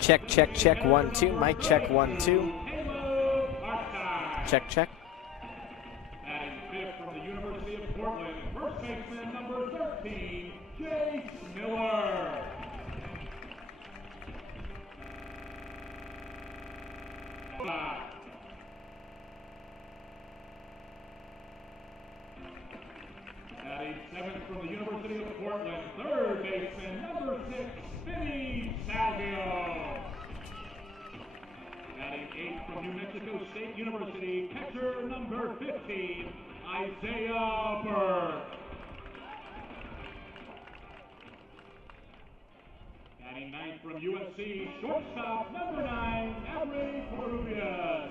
Check, check, check, 1, 2. Mic check, 1, 2. Check, check. And fifth from the University of Portland, first baseman number 13, Jake Miller. Batting seventh from the University of Portland, third baseman number 6, Vinny Salvio. Batting eighth from New Mexico State University, catcher number 15, Isaiah Burke. Batting ninth from USC, shortstop number 9, Avery Corubias.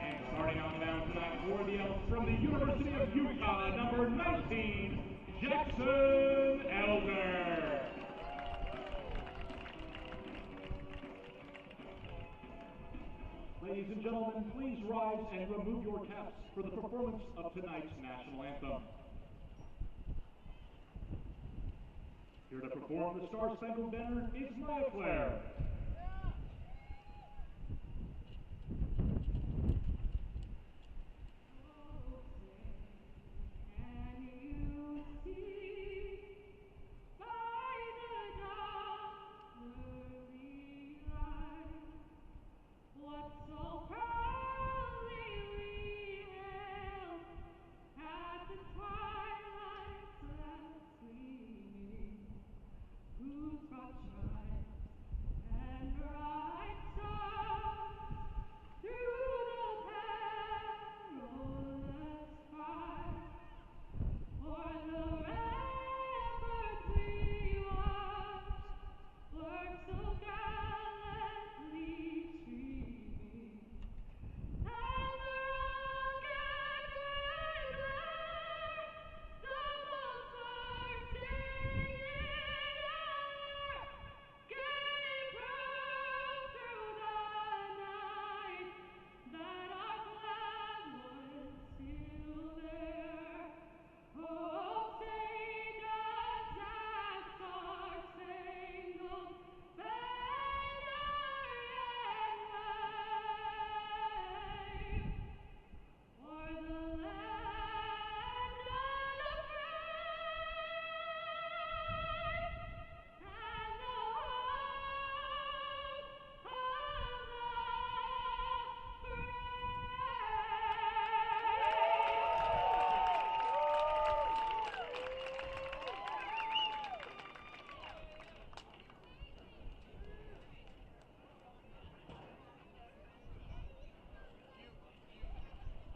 And starting on down tonight for the Elks from the University of Utah, number 19, Jackson Elder. Ladies and gentlemen, please rise and remove your caps for the performance of tonight's national anthem. Here to perform the Star Spangled Banner is Maya Claire.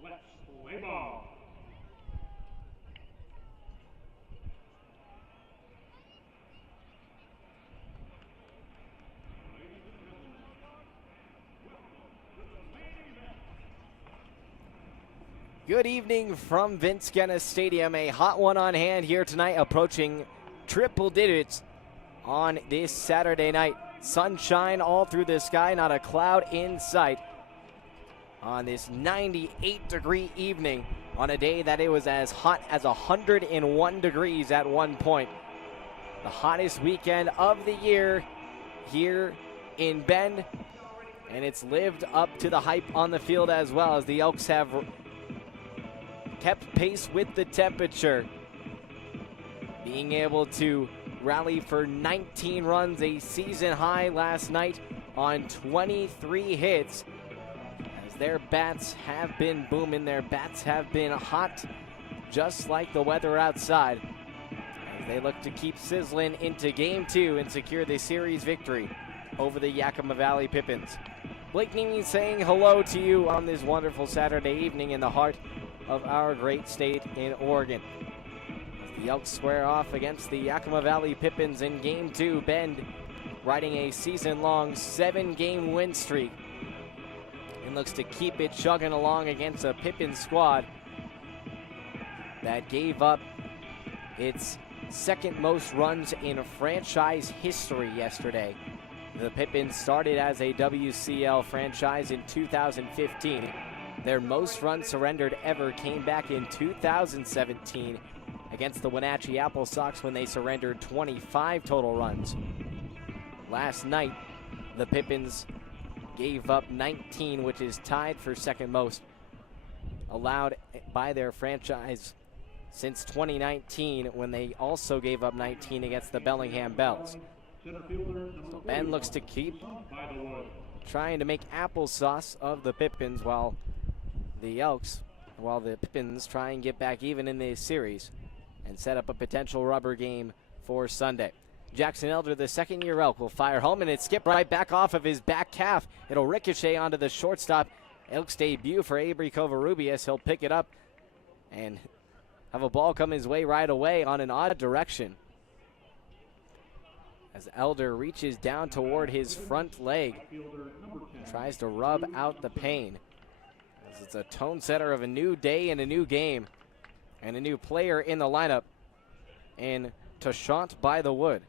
Let's play ball. Good evening from Vince Guinness Stadium. A hot one on hand here tonight, approaching triple digits on this Saturday night. Sunshine all through the sky, not a cloud in sight on this 98-degree evening on a day that it was as hot as 101 degrees at one point. The hottest weekend of the year here in Bend, and it's lived up to the hype on the field as well, as the Elks have kept pace with the temperature, being able to rally for 19 runs, a season high last night on 23 hits. Their bats have been booming. Their bats have been hot, just like the weather outside, as they look to keep sizzling into Game 2 and secure the series victory over the Yakima Valley Pippins. Blake Nimi saying hello to you on this wonderful Saturday evening in the heart of our great state in Oregon. As the Elks square off against the Yakima Valley Pippins in Game 2, Bend riding a season-long 7-game win streak, and looks to keep it chugging along against a Pippins squad that gave up its second most runs in franchise history yesterday. The Pippins started as a WCL franchise in 2015. Their most runs surrendered ever came back in 2017 against the Wenatchee Apple Sox, when they surrendered 25 total runs. Last night, the Pippins gave up 19, which is tied for second most allowed by their franchise since 2019, when they also gave up 19 against the Bellingham Bells. So Ben looks to keep trying to make applesauce of the Pippins, while the Pippins try and get back even in this series and set up a potential rubber game for Sunday. Jackson Elder, the second-year Elk, will fire home, and it skipped right back off of his back calf. It'll ricochet onto the shortstop. Elks debut for Avery Covarrubias. He'll pick it up and have a ball come his way right away on an odd direction, as Elder reaches down toward his front leg, tries to rub out the pain. As it's a tone setter of a new day and a new game, and a new player in the lineup, and Tashant by the wood.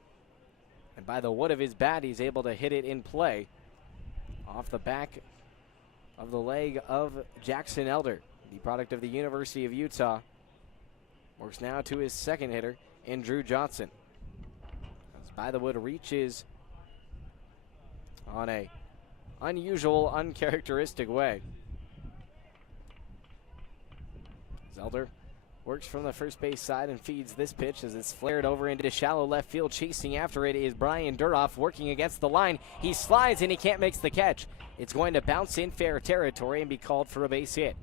And by the wood of his bat, he's able to hit it in play off the back of the leg of Jackson Elder, the product of the University of Utah. Works now to his second hitter in Drew Johnson. As By the Wood reaches on a unusual, uncharacteristic way. Elder works from the first base side and feeds this pitch as it's flared over into shallow left field. Chasing after it is Brian Duroff, working against the line. He slides and he can't make the catch. It's going to bounce in fair territory and be called for a base hit.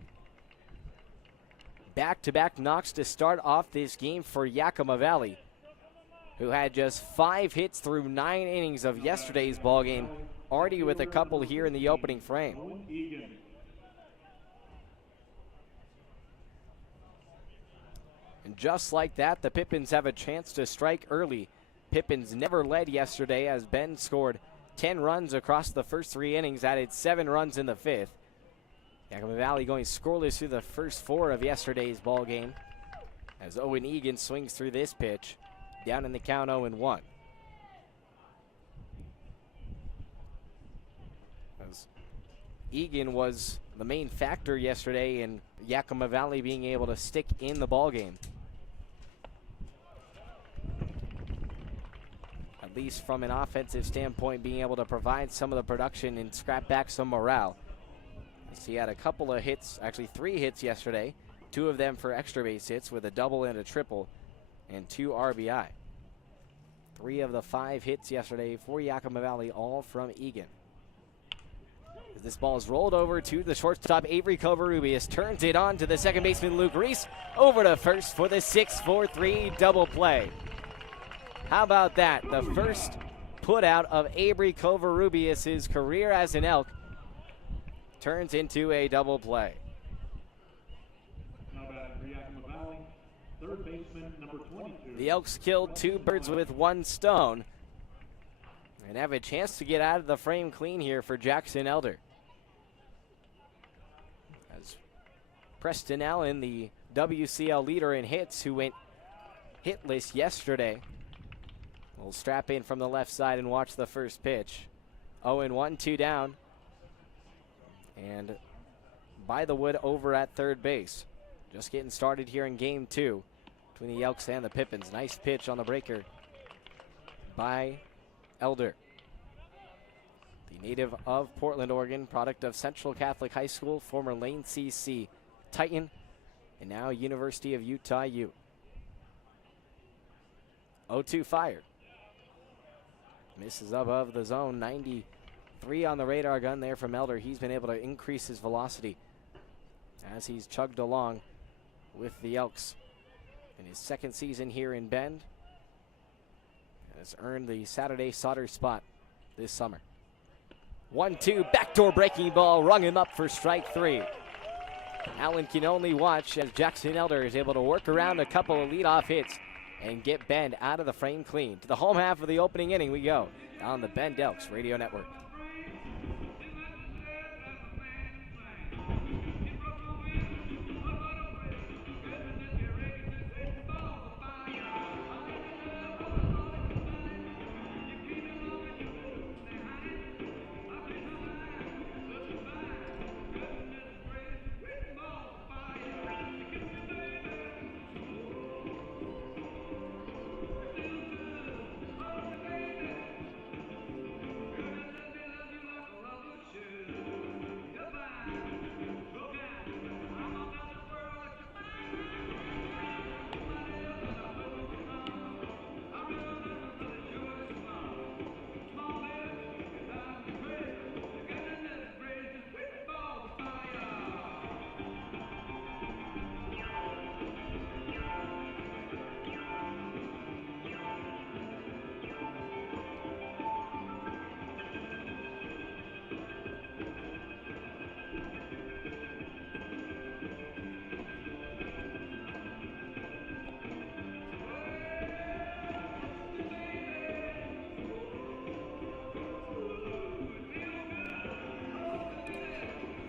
Back-to-back knocks to start off this game for Yakima Valley, who had just 5 hits through 9 innings of yesterday's ballgame, already with a couple here in the opening frame. And just like that, the Pippins have a chance to strike early. Pippins never led yesterday, as Ben scored 10 runs across the first 3 innings, added 7 runs in the 5th. Yakima Valley going scoreless through the first 4 of yesterday's ball game, as Owen Egan swings through this pitch, down in the count 0-1. As Egan was the main factor yesterday in Yakima Valley being able to stick in the ball game, at least from an offensive standpoint, being able to provide some of the production and scrap back some morale. As he had a couple of hits, actually 3 hits yesterday, 2 of them for extra base hits with a double and a triple, and 2 RBI. 3 of the 5 hits yesterday for Yakima Valley, all from Egan. As this ball is rolled over to the shortstop, Avery Covarrubias turns it on to the second baseman, Luke Reese, over to first for the 6-4-3 double play. How about that? The first put out of Avery Covarrubias' career as an Elk turns into a double play. Now batting for Yakima Valley, third baseman number 22. The Elks killed 2 birds with 1 stone and have a chance to get out of the frame clean here for Jackson Elder. As Preston Allen, the WCL leader in hits, who went hitless yesterday, will strap in from the left side and watch the first pitch. 0-1, 2 down. And By the Wood over at third base. Just getting started here in game 2 between the Elks and the Pippins. Nice pitch on the breaker by Elder, the native of Portland, Oregon, product of Central Catholic High School, former Lane CC Titan, and now University of Utah U. 0-2 fired. Misses above the zone. 93 on the radar gun there from Elder. He's been able to increase his velocity as he's chugged along with the Elks in his second season here in Bend, and has earned the Saturday Sauter spot this summer. 1-2, backdoor breaking ball, rung him up for strike 3. Allen can only watch as Jackson Elder is able to work around a couple of leadoff hits and get Bend out of the frame clean. To the home half of the opening inning we go on the Bend Elks Radio Network.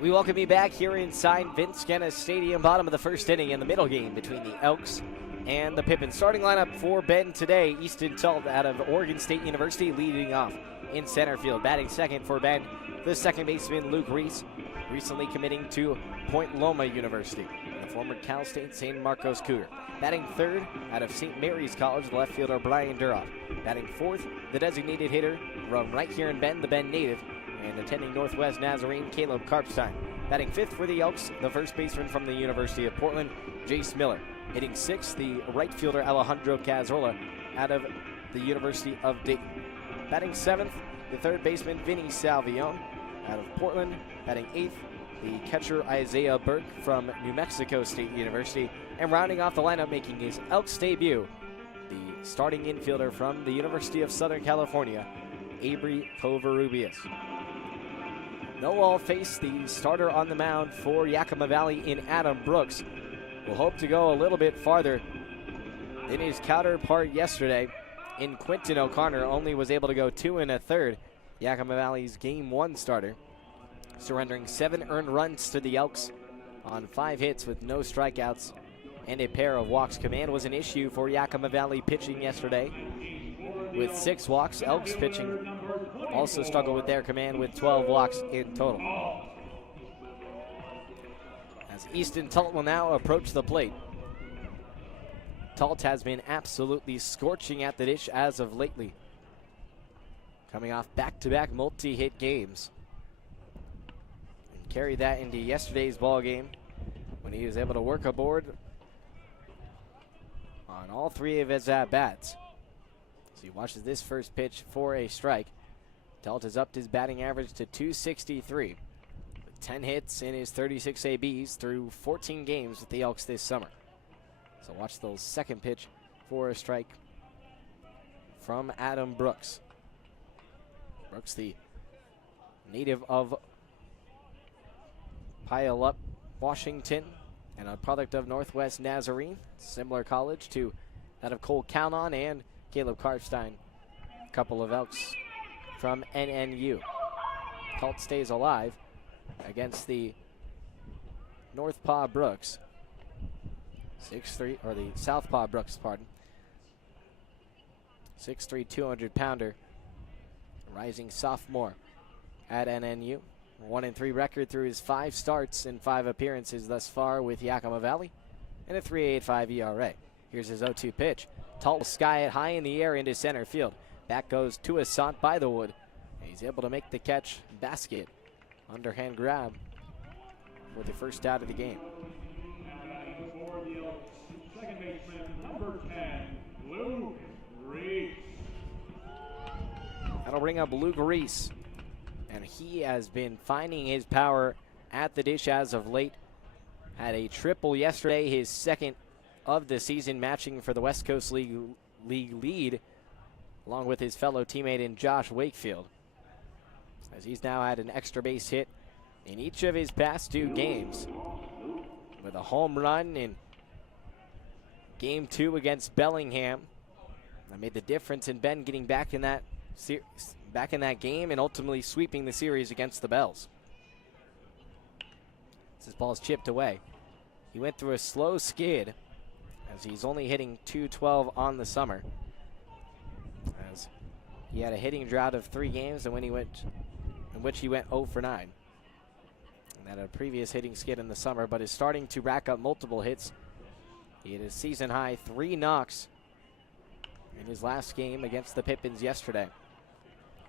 We welcome you back here inside Vince Guenna Stadium, bottom of the first inning in the middle game between the Elks and the Pippins. Starting lineup for Ben today, Easton Talt out of Oregon State University leading off in center field. Batting second for Ben, the second baseman Luke Reese, recently committing to Point Loma University, the former Cal State San Marcos Cougar. Batting third out of St. Mary's College, the left fielder Brian Duroff. Batting fourth, the designated hitter from right here in Ben, the Ben native, and attending Northwest Nazarene, Caleb Karpstein. Batting fifth for the Elks, the first baseman from the University of Portland, Jace Miller. Hitting sixth, the right fielder Alejandro Cazorla out of the University of Dayton. Batting seventh, the third baseman Vinny Salvione out of Portland. Batting eighth, the catcher Isaiah Burke from New Mexico State University. And rounding off the lineup, making his Elks debut, the starting infielder from the University of Southern California, Avery Covarrubias. They'll all face the starter on the mound for Yakima Valley in Adam Brooks. Will hope to go a little bit farther than his counterpart yesterday in Quentin O'Connor. Only was able to go 2 1/3. Yakima Valley's Game 1 starter, surrendering 7 earned runs to the Elks on 5 hits with no strikeouts and a pair of walks. Command was an issue for Yakima Valley pitching yesterday with 6 walks. Elks pitching also struggled with their command with 12 walks in total. As Easton Talt will now approach the plate. Talt has been absolutely scorching at the dish as of lately, coming off back-to-back multi-hit games. And carried that into yesterday's ball game when he was able to work aboard on all 3 of his at-bats. As he watches this first pitch for a strike. Talt has upped his batting average to .263 with 10 hits in his 36 ABs through 14 games with the Elks this summer. So watch the second pitch for a strike from Adam Brooks. Brooks, the native of Puyallup, Washington, and a product of Northwest Nazarene, similar college to that of Cole Cownon and Caleb Karpstein, a couple of Elks from NNU. Talt stays alive against the Northpaw Brooks. 6'3", or the Southpaw Brooks, pardon. 6'3", 200-pounder, rising sophomore at NNU. 1-3 record through his 5 starts and 5 appearances thus far with Yakima Valley, and a 3.85 ERA. Here's his 0-2 pitch. Talt will sky it high in the air into center field. Back goes Toussaint by the wood. He's able to make the catch, basket, underhand grab for the first out of the game. Second baseman, number 10, Luke Reese. That'll bring up Luke Reese, and he has been finding his power at the dish as of late. Had a triple yesterday, his second of the season, matching for the West Coast League lead, along with his fellow teammate in Josh Wakefield, as he's now had an extra base hit in each of his past 2 games, with a home run in Game 2 against Bellingham. That made the difference in Ben getting back in that game and ultimately sweeping the series against the Bells. This ball's chipped away. He went through a slow skid, as he's only hitting .212 on the summer, as he had a hitting drought of 3 games in which he went 0 for 9. And had a previous hitting skid in the summer, but is starting to rack up multiple hits. He had a season high 3 knocks in his last game against the Pippins yesterday.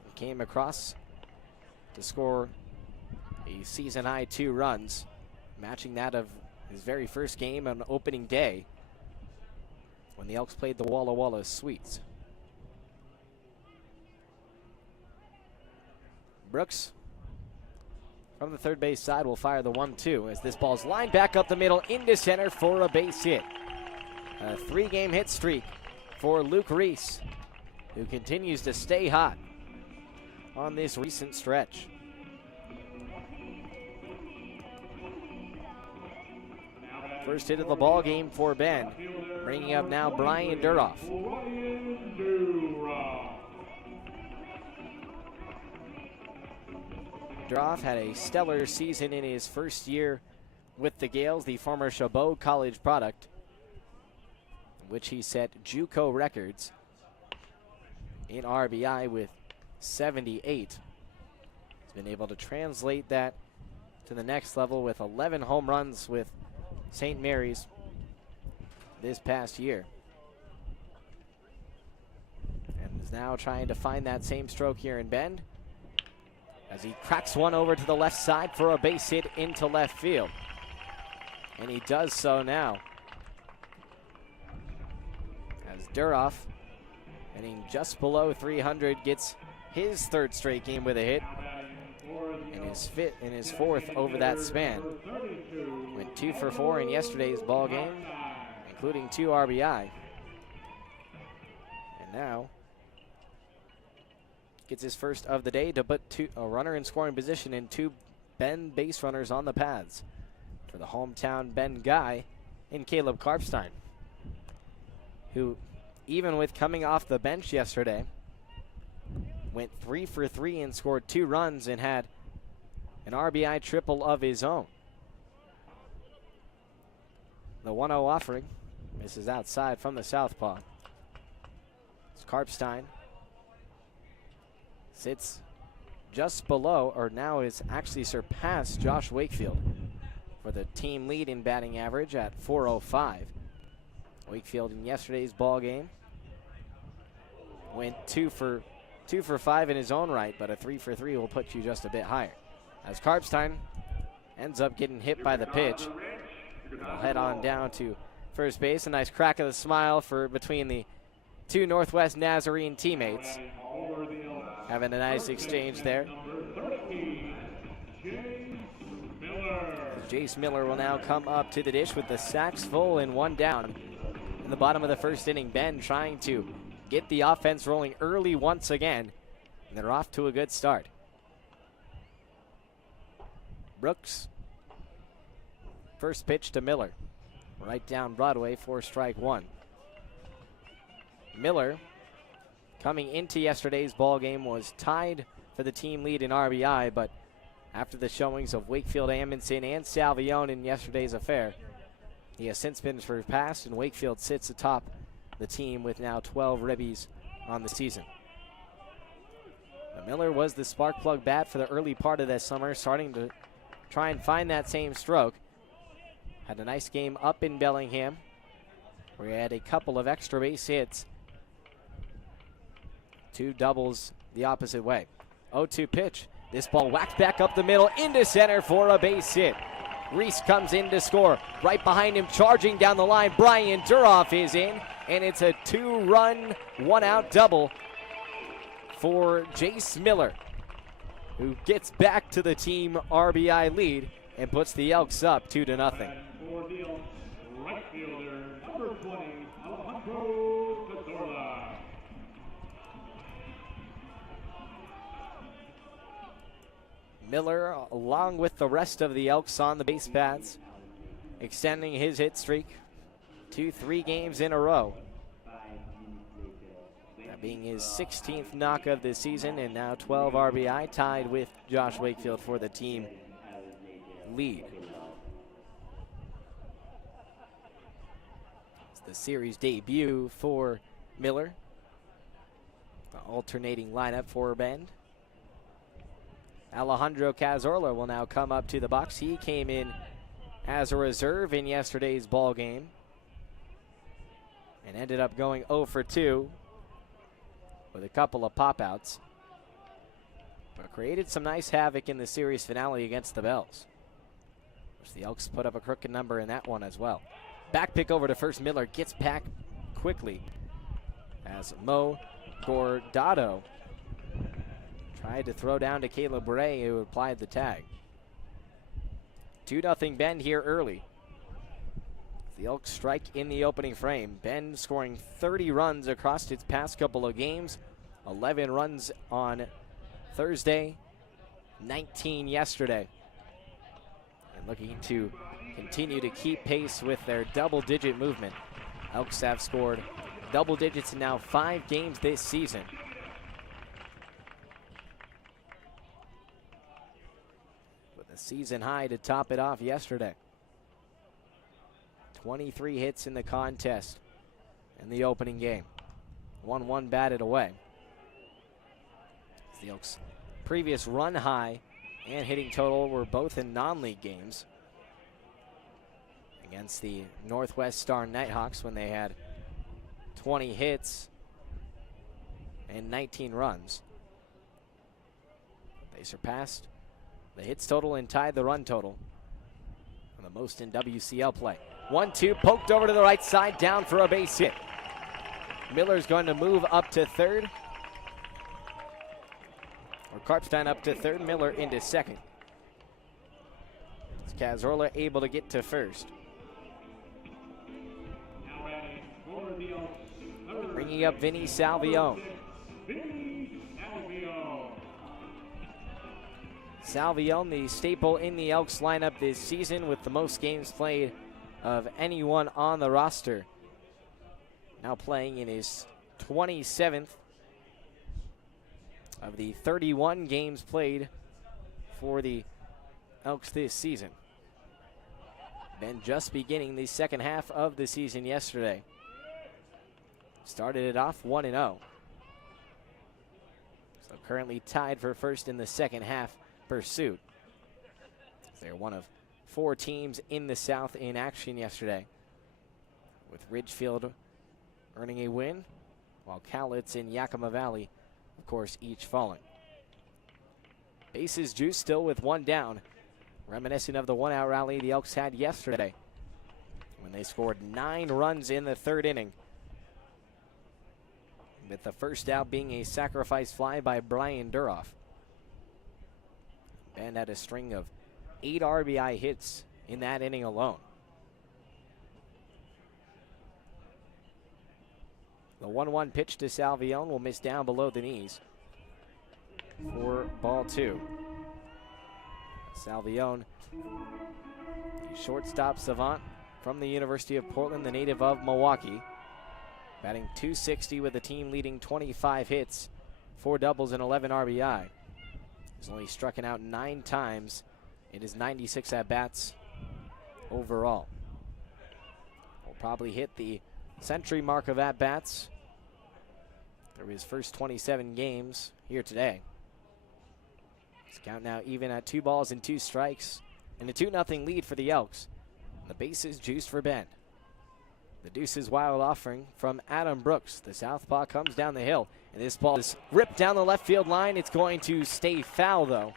He came across to score a season high 2 runs, matching that of his very first game on opening day when the Elks played the Walla Walla Sweets. Brooks from the third base side will fire the 1-2 as this ball's lined back up the middle into center for a base hit. A 3-game hit streak for Luke Reese, who continues to stay hot on this recent stretch. First hit of the ball game for Ben, bringing up now Brian Duroff. Duroff had a stellar season in his first year with the Gales, the former Chabot College product, which he set JUCO records in RBI with 78. He's been able to translate that to the next level with 11 home runs with St. Mary's this past year. And is now trying to find that same stroke here in Bend as he cracks one over to the left side for a base hit into left field. And he does so now, as Duroff, hitting just below 300, gets his third straight game with a hit, and his fourth over that span. Went 2 for 4 in yesterday's ball game, including 2 RBI. And now gets his first of the day to put a runner in scoring position and 2 Bend base runners on the paths for the hometown Bend guy in Caleb Karpstein, who, even with coming off the bench yesterday, went 3 for 3 and scored 2 runs and had an RBI triple of his own. The 1-0 offering misses outside from the southpaw. It's Karpstein. Sits just below, or now is actually surpassed Josh Wakefield for the team lead in batting average at 405. Wakefield in yesterday's ball game went 2 for 5 in his own right, but a 3 for 3 will put you just a bit higher. As Karpstein ends up getting hit by the pitch, he'll head on down to first base. A nice crack of the smile for between the 2 Northwest Nazarene teammates. Having a nice exchange there. Jace Miller will now come up to the dish with the sacks full and 1 down in the bottom of the first inning. Bend trying to get the offense rolling early once again, and they're off to a good start. Brooks, first pitch to Miller, right down Broadway for strike 1. Miller, coming into yesterday's ball game, was tied for the team lead in RBI, but after the showings of Wakefield, Amundsen, and Salvione in yesterday's affair, he has since been surpassed, and Wakefield sits atop the team with now 12 ribbies on the season. But Miller was the spark plug bat for the early part of this summer, starting to try and find that same stroke. Had a nice game up in Bellingham, where he had a couple of extra base hits. 2 doubles the opposite way. 0-2 pitch. This ball whacked back up the middle into center for a base hit. Reese comes in to score. Right behind him, charging down the line, Brian Duroff is in, and it's a 2-run, 1-out double for Jace Miller, who gets back to the team RBI lead and puts the Elks up 2-0. For the Elks, right fielder, number 20, Alejandro Cazorla. Miller, along with the rest of the Elks on the base paths, extending his hit streak to 3 games in a row. That being his 16th knock of the season, and now 12 RBI, tied with Josh Wakefield for the team lead. It's the series debut for Miller. The alternating lineup for Bend. Alejandro Cazorla will now come up to the box. He came in as a reserve in yesterday's ball game and ended up going 0 for 2 with a couple of pop-outs, but created some nice havoc in the series finale against the Bells, which the Elks put up a crooked number in that one as well. Back pick over to first. Miller gets back quickly as Mo Gordado tried to throw down to Caleb Ray, who applied the tag. 2-0 Bend here early. The Elks strike in the opening frame. Bend scoring 30 runs across its past couple of games. 11 runs on Thursday, 19 yesterday. And looking to continue to keep pace with their double-digit movement. Elks have scored double digits in now 5 games this season. A season high to top it off yesterday. 23 hits in the contest in the opening game. 1-1 batted away. The Elks' previous run high and hitting total were both in non-league games against the Northwest Star Nighthawks when they had 20 hits and 19 runs. They surpassed the hits total and tied the run total, and the most in WCL play. 1-2, poked over to the right side, down for a base hit. Miller's going to move up to third. Or Karpstein up to third, Miller into second. Cazorla able to get to first. Bringing up Vinny Salvione. Salvione, the staple in the Elks lineup this season with the most games played of anyone on the roster. Now playing in his 27th of the 31 games played for the Elks this season. Been just beginning the second half of the season yesterday. Started it off 1-0. So currently tied for first in the second half pursuit. They're one of 4 teams in the South in action yesterday, with Ridgefield earning a win, while Cowlitz and Yakima Valley, of course, each falling. Bases juiced still with 1 down, reminiscent of the 1-out rally the Elks had yesterday when they scored 9 runs in the 3rd inning, with the first out being a sacrifice fly by Brian Duroff. Bend had a string of 8 RBI hits in that inning alone. The 1-1 pitch to Salvione will miss down below the knees for ball 2. Salvione, the shortstop savant from the University of Portland, the native of Milwaukee, batting .260 with the team leading 25 hits, 4 doubles, and 11 RBI. He's only struck out 9 times in his 96 at-bats overall. Will probably hit the century mark of at-bats through his first 27 games here today. His count now even at 2 balls and 2 strikes, and a 2-0 lead for the Elks. The bases juiced for Bend. The deuces wild offering from Adam Brooks. The southpaw comes down the hill, and this ball is ripped down the left field line. It's going to stay foul, though,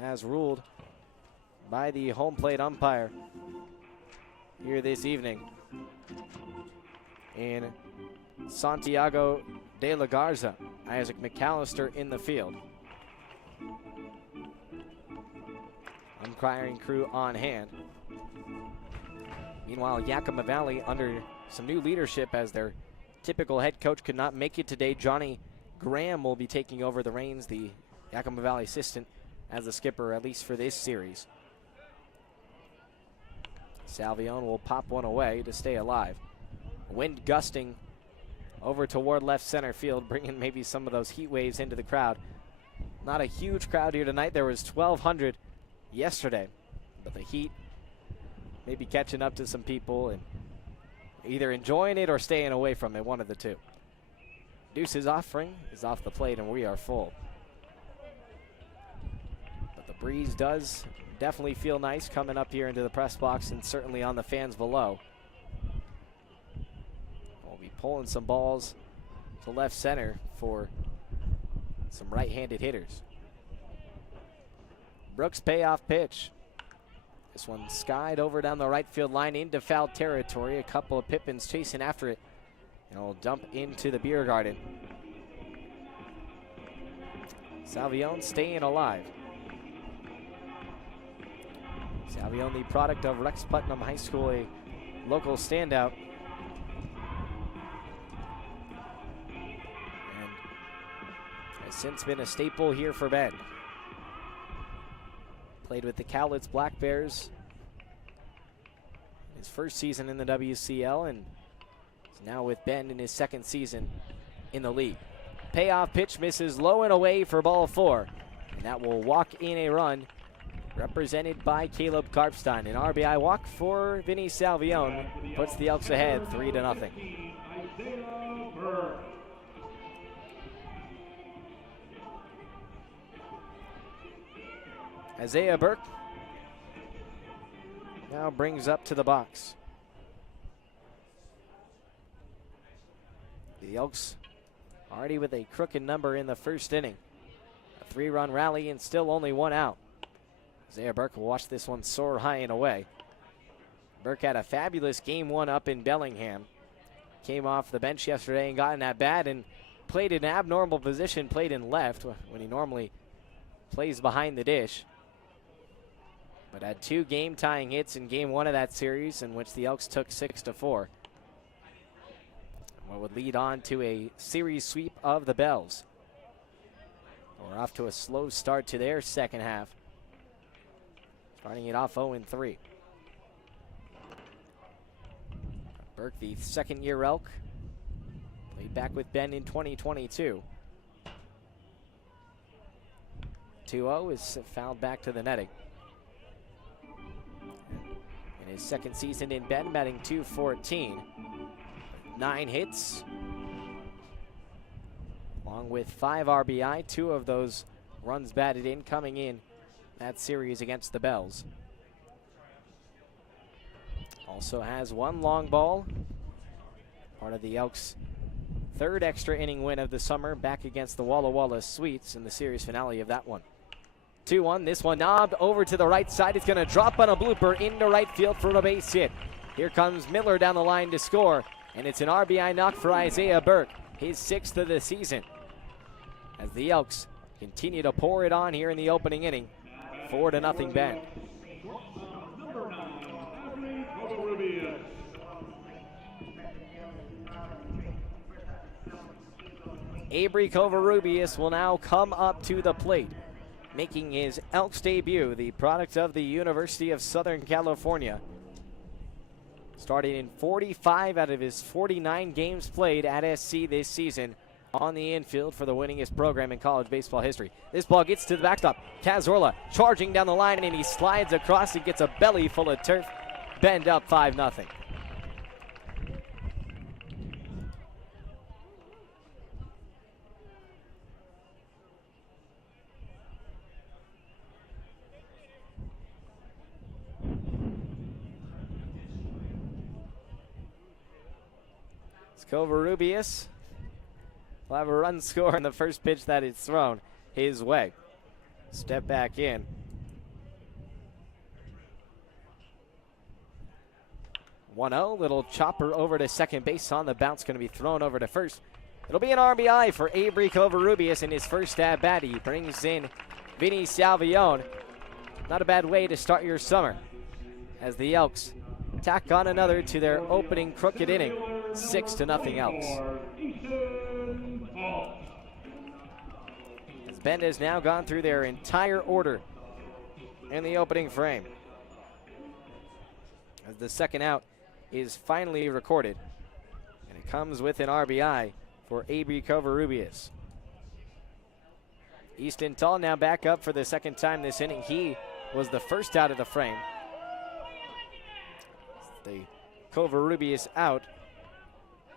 as ruled by the home plate umpire here this evening in Santiago de la Garza. Isaac McAllister in the field. Umpiring crew on hand. Meanwhile, Yakima Valley under some new leadership as their typical head coach could not make it today. Johnny Graham will be taking over the reins, the Yakima Valley assistant, as the skipper, at least for this series. Salvione will pop one away to stay alive. Wind gusting over toward left center field, bringing maybe some of those heat waves into the crowd. Not a huge crowd here tonight. There was 1,200 yesterday, but the heat may be catching up to some people and either enjoying it or staying away from it, one of the two. Deuce's offering is off the plate, and we are full. But the breeze does definitely feel nice coming up here into the press box and certainly on the fans below. We'll be pulling some balls to left center for some right-handed hitters. Brooks' payoff pitch. This one skied over down the right field line into foul territory. A couple of Pippins chasing after it, and it'll dump into the beer garden. Salvione staying alive. Salvione, the product of Rex Putnam High School, a local standout. And has since been a staple here for Bend. Played with the Cowlitz Black Bears his first season in the WCL, and is now with Bend in his 2nd season in the league. Payoff pitch misses low and away for ball 4. And that will walk in a run represented by Caleb Karpstein. An RBI walk for Vinny Salvione puts the Elks ahead 3-0. Isaiah Burke now brings up to the box. The Elks already with a crooked number in the first inning. A 3-run rally and still only one out. Isaiah Burke will watch this one soar high and away. Burke had a fabulous game one up in Bellingham. Came off the bench yesterday and got in at bat and played in an abnormal position, played in left when he normally plays behind the dish. But had 2 game-tying hits in game one of that series in which the Elks took 6-4. What would lead on to a series sweep of the Bells. We're off to a slow start to their second half. Starting it off 0-3. Burke, the second-year Elk, played back with Ben in 2022. 2-0 is fouled back to the netting. In his second season in Ben, batting .214. 9 hits, along with 5 RBI. 2 of those runs batted in coming in that series against the Bells. Also has 1 long ball, part of the Elks' 3rd extra inning win of the summer back against the Walla Walla Sweets in the series finale of that one. 2-1, this one knobbed over to the right side. It's going to drop on a blooper into right field for a base hit. Here comes Miller down the line to score, and it's an RBI knock for Isaiah Burke, his 6th of the season. As the Elks continue to pour it on here in the opening inning, 4-0 Ben. Avery Covarrubias will now come up to the plate, making his Elks debut, the product of the University of Southern California. Starting in 45 out of his 49 games played at SC this season on the infield for the winningest program in college baseball history. This ball gets to the backstop. Cazorla charging down the line, and he slides across and gets a belly full of turf. Bend up 5-0. Covarrubias will have a run score in the first pitch that is thrown his way. Step back in. 1-0, little chopper over to second base on the bounce, going to be thrown over to first. It'll be an RBI for Avery Covarrubias in his first at bat. He brings in Vinny Salvione. Not a bad way to start your summer as the Elks tack on another to their opening crooked inning. 6-0 Elks. As Bend has now gone through their entire order in the opening frame. As the second out is finally recorded. And it comes with an RBI for Avery Covarrubias. Easton Tall now back up for the second time this inning. He was the first out of the frame. The Covarrubias out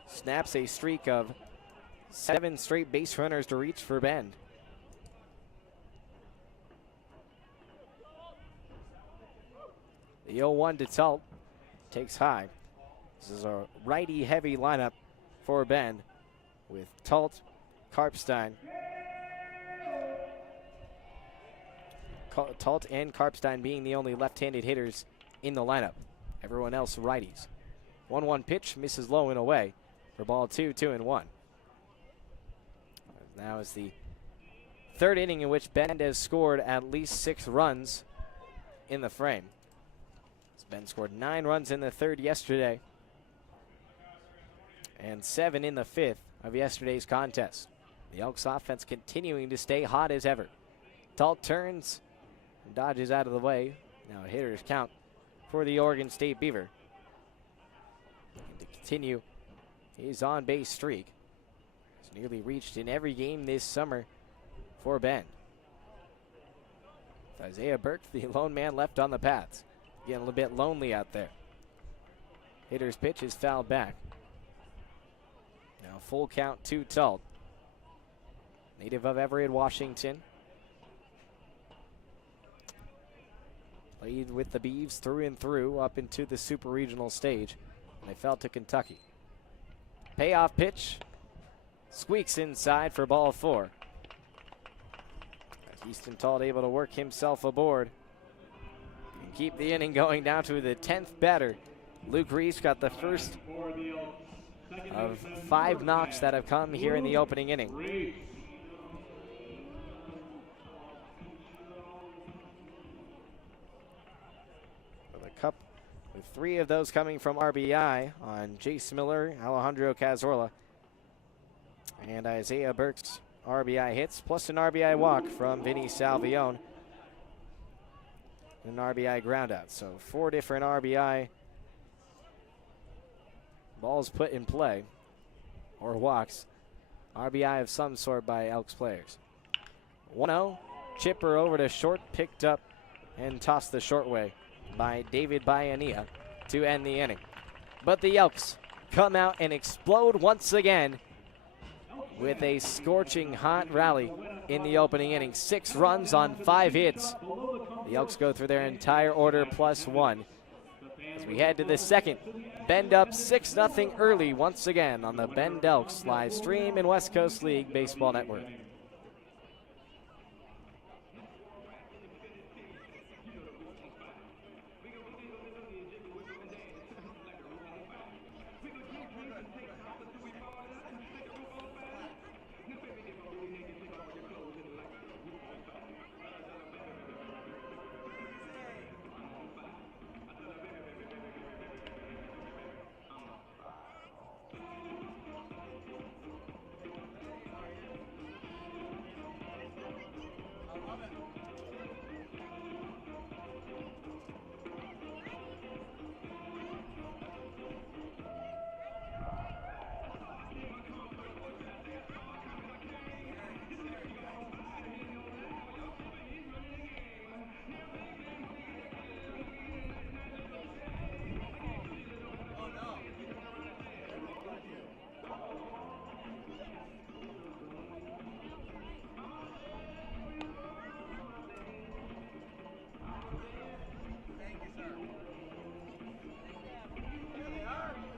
snaps a streak of 7 straight base runners to reach for Bend. The 0-1 to Talt takes high. This is a righty-heavy lineup for Bend with Talt, Karpstein. Talt and Karpstein being the only left-handed hitters in the lineup. Everyone else righties. 1-1 pitch, misses low and away for ball 2, 2-1. Now is the third inning in which Bend has scored at least 6 runs in the frame. Ben scored 9 runs in the third yesterday and 7 in the fifth of yesterday's contest. The Elks offense continuing to stay hot as ever. Talt turns and dodges out of the way. Now a hitter's count for the Oregon State Beaver. And to continue his on-base streak. He's nearly reached in every game this summer for Ben. Isaiah Burke, the lone man left on the paths. Getting a little bit lonely out there. Hitter's pitch is fouled back. Now full count, 2-0. Native of Everett, Washington. Played with the Beavs through and through up into the super regional stage. They fell to Kentucky. Payoff pitch. Squeaks inside for ball 4. Easton Tall able to work himself aboard and keep the inning going down to the 10th batter. Luke Reese got the first of 5 knocks that have come here in the opening inning. For the Cup, with 3 of those coming from RBI on Jace Miller, Alejandro Cazorla, and Isaiah Burke's RBI hits, plus an RBI walk from Vinny Salvione. An RBI groundout. So 4 different RBI balls put in play, or walks. RBI of some sort by Elks players. 1-0, chipper over to short, picked up and tossed the short way by David Bayanilla to end the inning. But the Elks come out and explode once again with a scorching hot rally in the opening inning. 6 runs on 5 hits. The Elks go through their entire order plus 1. As we head to the second, Bend up 6-0 early once again on the Bend Elks live stream in West Coast League Baseball Network.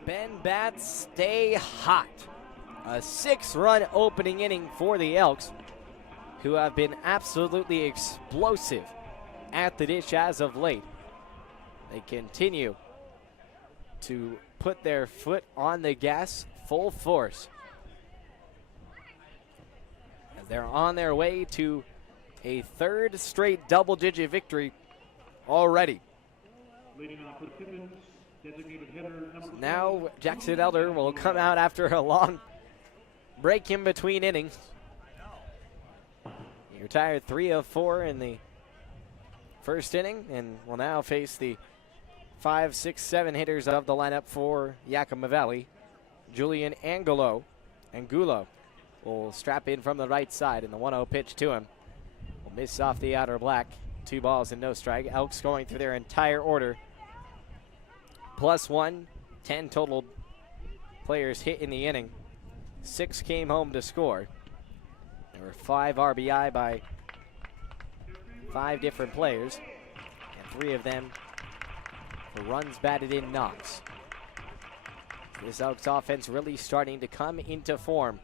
Bend bats stay hot. A 6-run opening inning for the Elks, who have been absolutely explosive at the dish as of late. They continue to put their foot on the gas full force, as they're on their way to a 3rd straight double-digit victory already. Leading off with Pippins, designated hitter number Now Jackson Elder will come out after a long break in between innings. He retired 3 of 4 in the first inning and will now face the 5, 6, 7 hitters of the lineup for Yakima Valley. Julian Angulo will strap in from the right side, and the 1-0 pitch to him will miss off the outer black. 2 balls and no strike. Elks going through their entire order. +1, 10 total players hit in the inning. 6 came home to score. There were 5 RBI by 5 different players, and 3 of them for runs batted in knocks. This Elks offense really starting to come into form.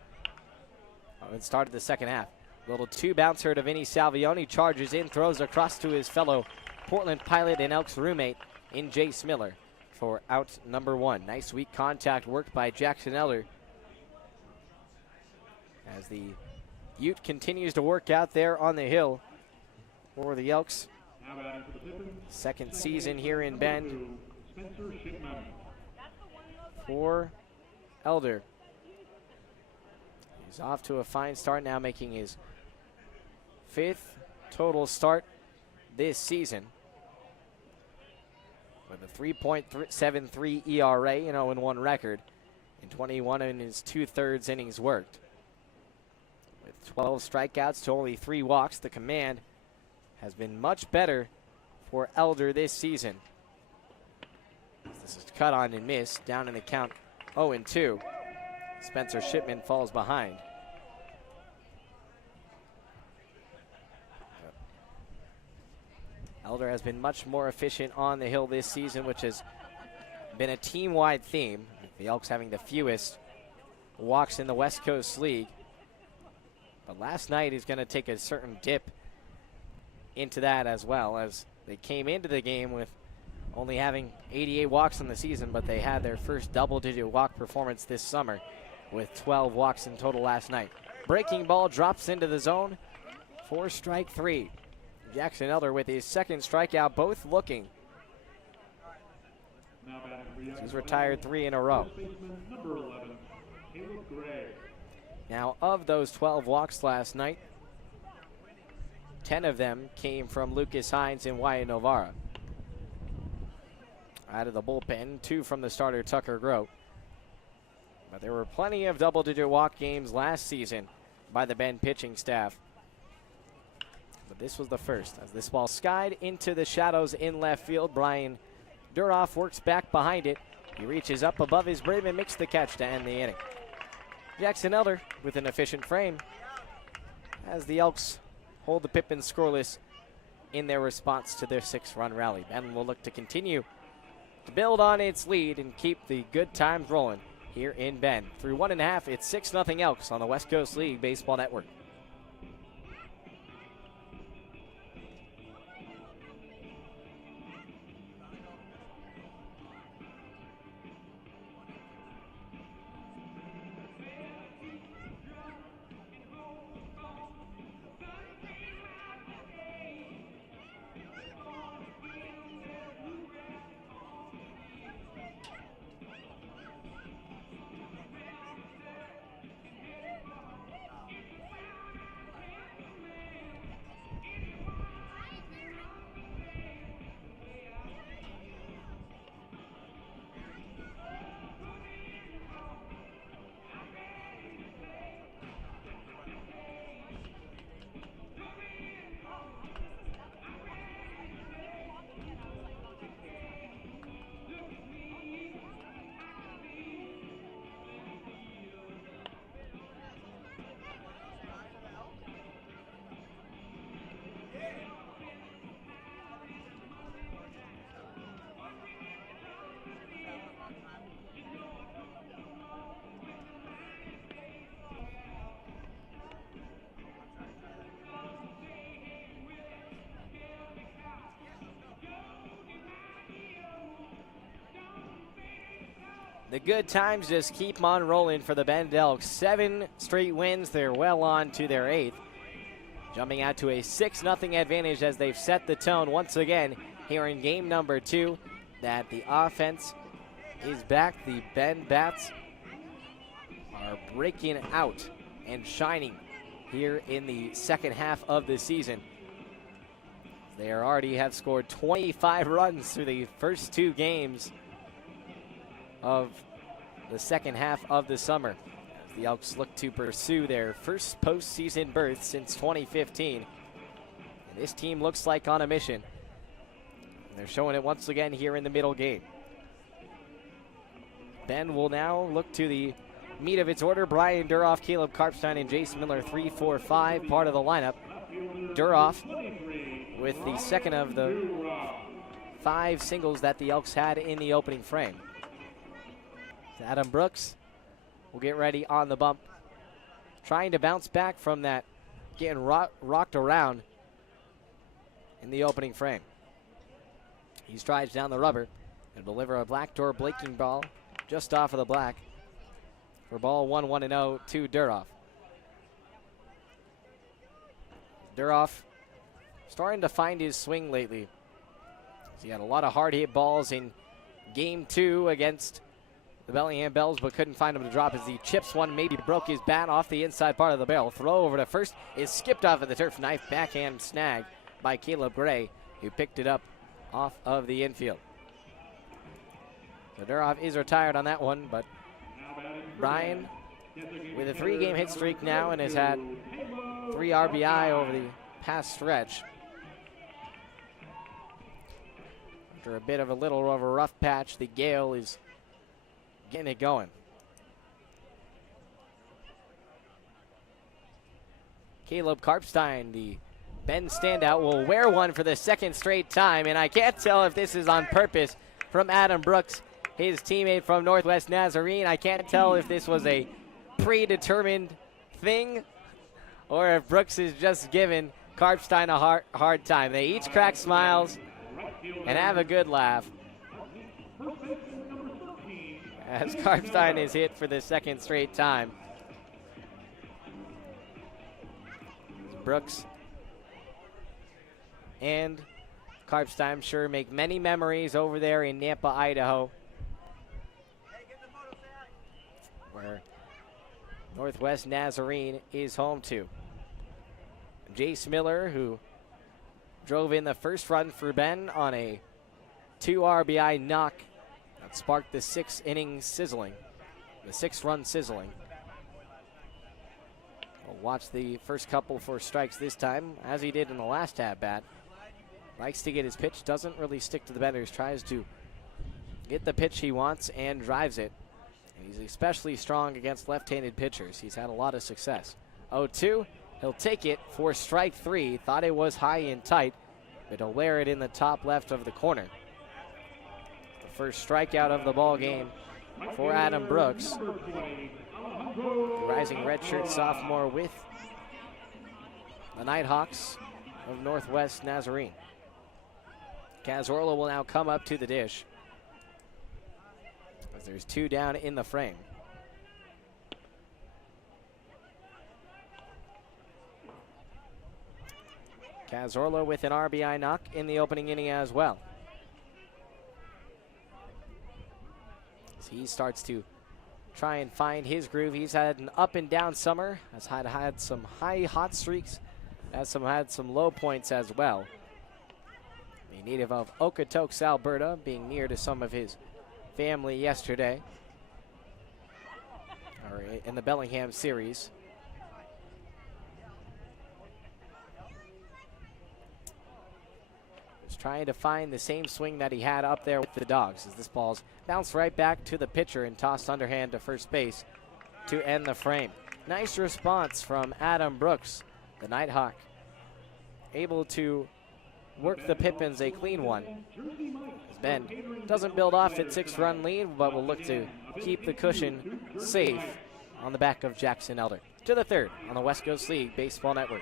It started the second half. Little 2-bouncer to Vinny Salvione, charges in, throws across to his fellow Portland Pilot and Elks roommate in Jace Miller for out number 1. Nice weak contact worked by Jackson Elder, as the Ute continues to work out there on the hill for the Elks. Second season here in Bend for Elder. He's off to a fine start now, making his 5th total start this season, with a 3.73 ERA, and 0-1 record, and 21 in his 2/3 innings worked. With 12 strikeouts to only 3 walks, the command has been much better for Elder this season. This is cut on and missed, down in the count 0-2. Spencer Shipman falls behind. Elder has been much more efficient on the hill this season, which has been a team-wide theme. The Elks having the fewest walks in the West Coast League. But last night is going to take a certain dip into that as well, as they came into the game with only having 88 walks in the season, but they had their first double-digit walk performance this summer with 12 walks in total last night. Breaking ball drops into the zone for strike 3. Jackson Elder with his second strikeout, both looking. He's retired 3 in a row. Now, of those 12 walks last night, 10 of them came from Lucas Hines and Wyatt Novara. Out of the bullpen, 2 from the starter Tucker Groh. But there were plenty of double-digit walk games last season by the Bend pitching staff. But this was the first, as this ball skied into the shadows in left field. Brian Duroff works back behind it. He reaches up above his brim and makes the catch to end the inning. Jackson Elder with an efficient frame as the Elks hold the Pippins scoreless in their response to their 6-run rally. Bend will look to continue to build on its lead and keep the good times rolling here in Bend. Through 1.5, it's 6-0 Elks on the West Coast League Baseball Network. The good times just keep on rolling for the Bend Elks. 7 straight wins. They're well on to their 8th. Jumping out to a 6-0 advantage as they've set the tone once again here in game number 2. That the offense is back. The Bend Bats are breaking out and shining here in the second half of the season. They already have scored 25 runs through the first 2 games of the second half of the summer. The Elks look to pursue their first postseason berth since 2015. And this team looks like on a mission. And they're showing it once again here in the middle game. Bend will now look to the meat of its order. Brian Duroff, Caleb Karpstein, and Jace Miller, 3, 4, 5, part of the lineup. Duroff with the second of the 5 singles that the Elks had in the opening frame. Adam Brooks will get ready on the bump, trying to bounce back from that getting rocked around in the opening frame. He strides down the rubber and deliver a backdoor breaking ball just off of the black for ball 1-1-0 to Duroff. Duroff starting to find his swing lately. He had a lot of hard hit balls in game 2 against the Bellingham Bells, but couldn't find him to drop as he chips one, maybe broke his bat off the inside part of the barrel. Throw over to first is skipped off of the turf. Knife backhand snag by Caleb Gray, who picked it up off of the infield. So Duroff is retired on that one, but Brian with a 3-game hit streak now and has had 3 RBI over the past stretch. After a bit of a little of a rough patch, the Gale is getting it going. Caleb Karpstein, the Bend standout, will wear one for the second straight time, and I can't tell if this is on purpose from Adam Brooks, his teammate from Northwest Nazarene. I can't tell if this was a predetermined thing or if Brooks is just giving Karpstein a hard time. They each crack smiles and have a good laugh as Karpstein is hit for the second straight time. Brooks and Karpstein, I'm sure, make many memories over there in Nampa, Idaho, where Northwest Nazarene is home to. Jace Miller, who drove in the first run for Ben on a 2 RBI knock that sparked the 6-inning sizzling, the 6-run sizzling. We'll watch the first couple for strikes this time, as he did in the last at-bat. Likes to get his pitch, doesn't really stick to the benders, tries to get the pitch he wants and drives it. And he's especially strong against left-handed pitchers. He's had a lot of success. 0-2, he'll take it for strike 3. Thought it was high and tight, but he'll wear it in the top left of the corner. The first strikeout of the ball game for Adam Brooks, the rising redshirt sophomore with the Nighthawks of Northwest Nazarene. Cazorla will now come up to the dish, as there's 2 down in the frame. Cazorla with an RBI knock in the opening inning as well. As he starts to try and find his groove. He's had an up and down summer, has had some high hot streaks, has had some low points as well. A native of Okotoks, Alberta, being near to some of his family yesterday, or in the Bellingham series. Just trying to find the same swing that he had up there with the Dogs, as this ball's bounced right back to the pitcher and tossed underhand to first base to end the frame. Nice response from Adam Brooks, the Nighthawk, able to work the Pippins a clean one. As Ben doesn't build off its 6-run lead, but will look to keep the cushion safe on the back of Jackson Elder. To the third on the West Coast League Baseball Network.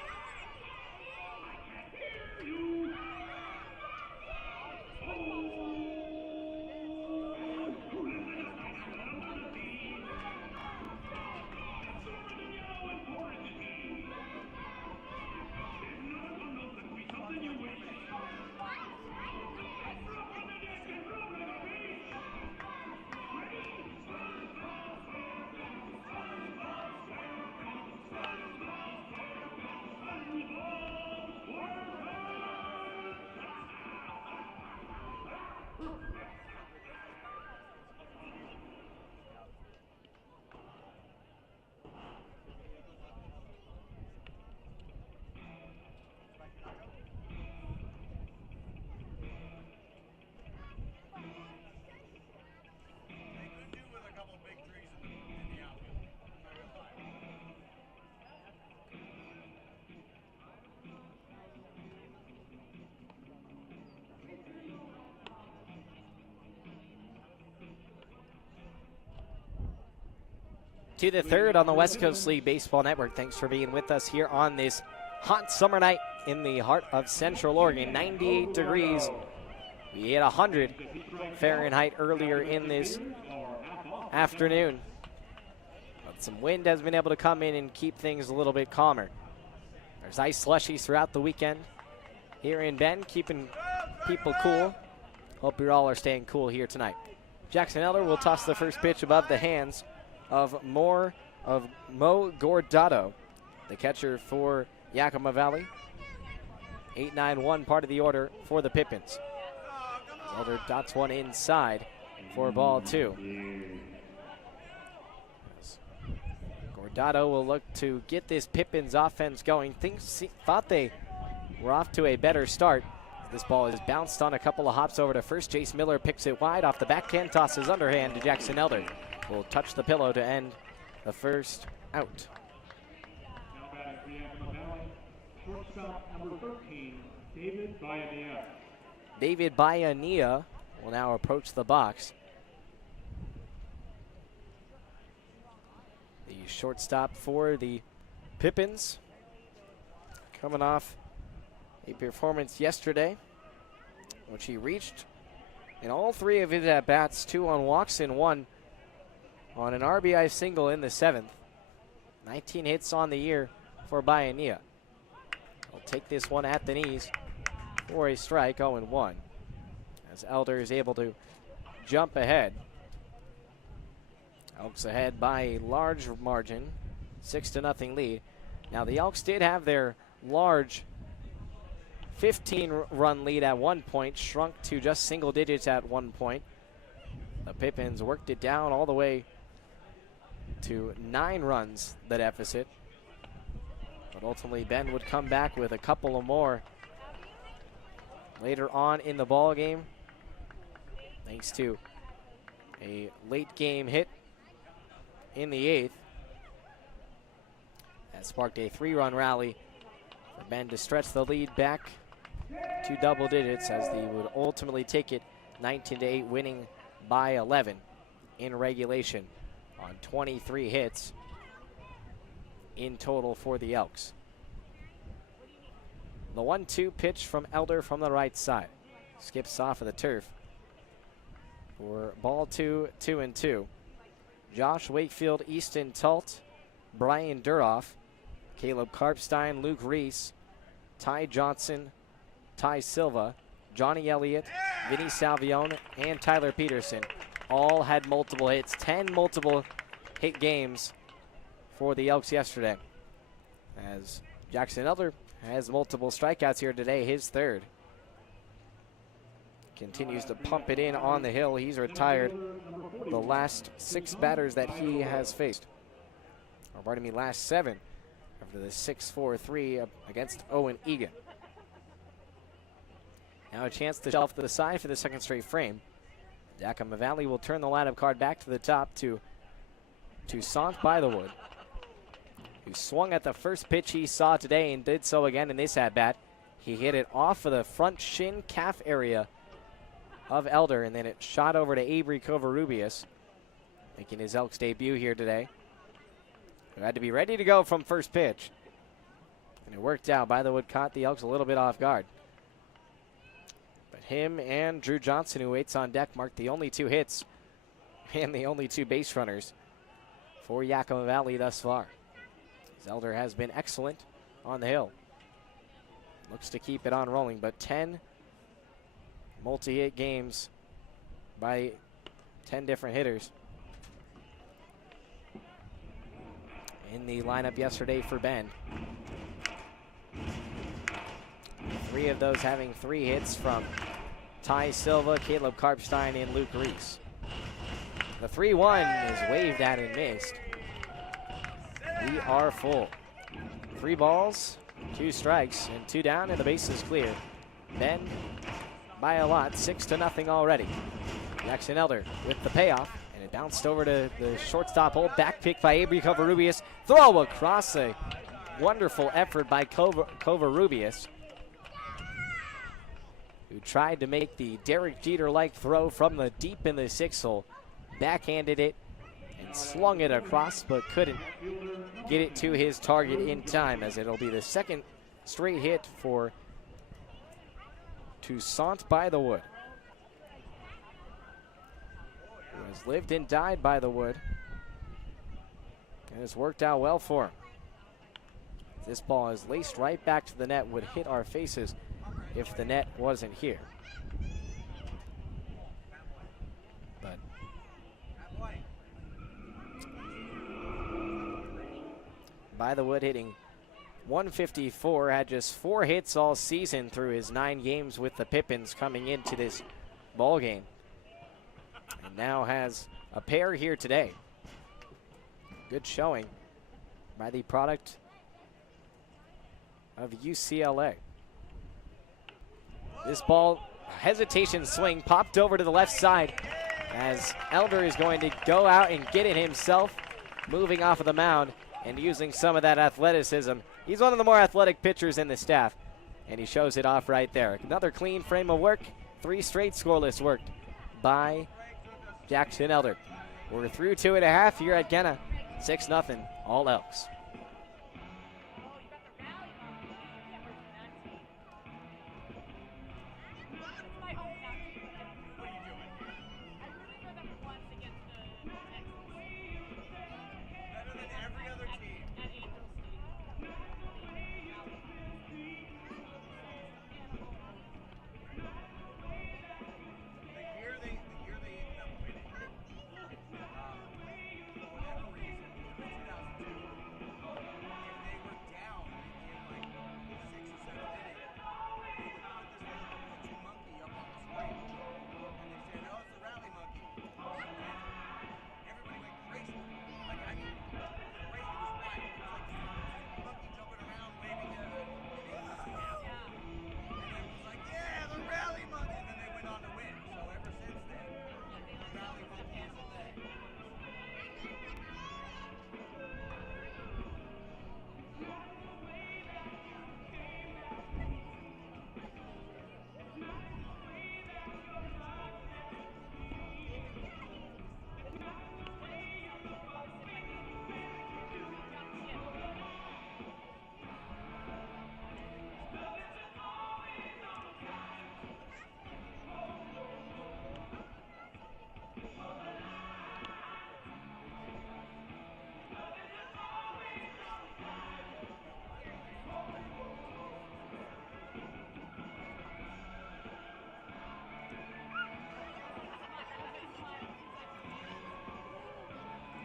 To the third on the West Coast League Baseball Network. Thanks for being with us here on this hot summer night in the heart of Central Oregon. 98 degrees. We hit 100 Fahrenheit earlier in this afternoon. But some wind has been able to come in and keep things a little bit calmer. There's ice slushies throughout the weekend here in Bend, keeping people cool. Hope you all are staying cool here tonight. Jackson Elder will toss the first pitch above the hands of Mo Gordato, the catcher for Yakima Valley. 8-9-1 part of the order for the Pippins. Elder dots one inside for ball 2. Gordato will look to get this Pippins offense going. Thought they were off to a better start. This ball is bounced on a couple of hops over to first. Jace Miller picks it wide off the backhand, tosses underhand to Jackson Elder. Will touch the pillow to end the first out. Now batting for Yakima Valley, shortstop number 13, David Bayonia. David Bayonia will now approach the box. The shortstop for the Pippins, coming off a performance yesterday, which he reached in all three of his at-bats, 2 on walks and 1 on an RBI single in the 7th. 19 hits on the year for Bayonia. He'll take this one at the knees for a strike, 0-1, as Elder is able to jump ahead. Elks ahead by a large margin, 6-0 lead. Now the Elks did have their large 15-run lead at one point, shrunk to just single digits at one point. The Pippins worked it down all the way to 9 runs, the deficit. But ultimately Ben would come back with a couple of more later on in the ball game, thanks to a late game hit in the 8th. That sparked a 3-run rally for Ben to stretch the lead back to double digits, as they would ultimately take it 19-8, winning by 11 in regulation on 23 hits in total for the Elks. The 1-2 pitch from Elder from the right side. Skips off of the turf for ball 2, 2-2. Josh Wakefield, Easton Talt, Brian Duroff, Caleb Karpstein, Luke Reese, Ty Johnson, Ty Silva, Johnny Elliott, Vinny Salvione, and Tyler Peterson all had multiple hits. 10 multiple hit games for the Elks yesterday, as Jackson Elder has multiple strikeouts here today, his 3rd. Continues to pump it in on the hill. He's retired the last 6 batters that he has faced. Or pardon me, last 7 after the 6-4-3 against Owen Egan. Now a chance to shelf to the side for the 2nd straight frame. Yakima Valley will turn the lineup card back to the top to Toussaint Bythewood, who swung at the first pitch he saw today and did so again in this at-bat. He hit it off of the front shin calf area of Elder, and then it shot over to Avery Covarrubias, making his Elks debut here today, who had to be ready to go from first pitch. And it worked out. Bythewood caught the Elks a little bit off guard. But him and Drew Johnson, who waits on deck, marked the only 2 hits and the only 2 base runners for Yakima Valley thus far. Elder has been excellent on the hill. Looks to keep it on rolling, but 10 multi-hit games by 10 different hitters in the lineup yesterday for Ben. 3 of those having 3 hits from Ty Silva, Caleb Karpstein, and Luke Reese. The 3-1 is waved at and missed. We are full. 3 balls, 2 strikes, and 2 down, and the base is clear. Ben by a lot, 6-0 already. Jackson Elder with the payoff, and it bounced over to the shortstop hole. Back pick by Avery Covarrubias. Throw across, a wonderful effort by Covarrubias, who tried to make the Derek Jeter-like throw from the deep in the 6th hole. Backhanded it and slung it across, but couldn't get it to his target in time, as it'll be the 2nd straight hit for Toussaint Bythewood, who has lived and died by the wood, and it's worked out well for him. This ball is laced right back to the net, would hit our faces if the net wasn't here. But Bythewood hitting .154, had just 4 hits all season through his 9 games with the Pippins coming into this ball game, and now has a pair here today. Good showing by the product of UCLA. This ball, hesitation swing, popped over to the left side as Elder is going to go out and get it himself, moving off of the mound and using some of that athleticism. He's one of the more athletic pitchers in the staff, and he shows it off right there. Another clean frame of work, 3 straight scoreless worked by Jackson Elder. We're through 2.5 here at Gena, 6-0, all Elks.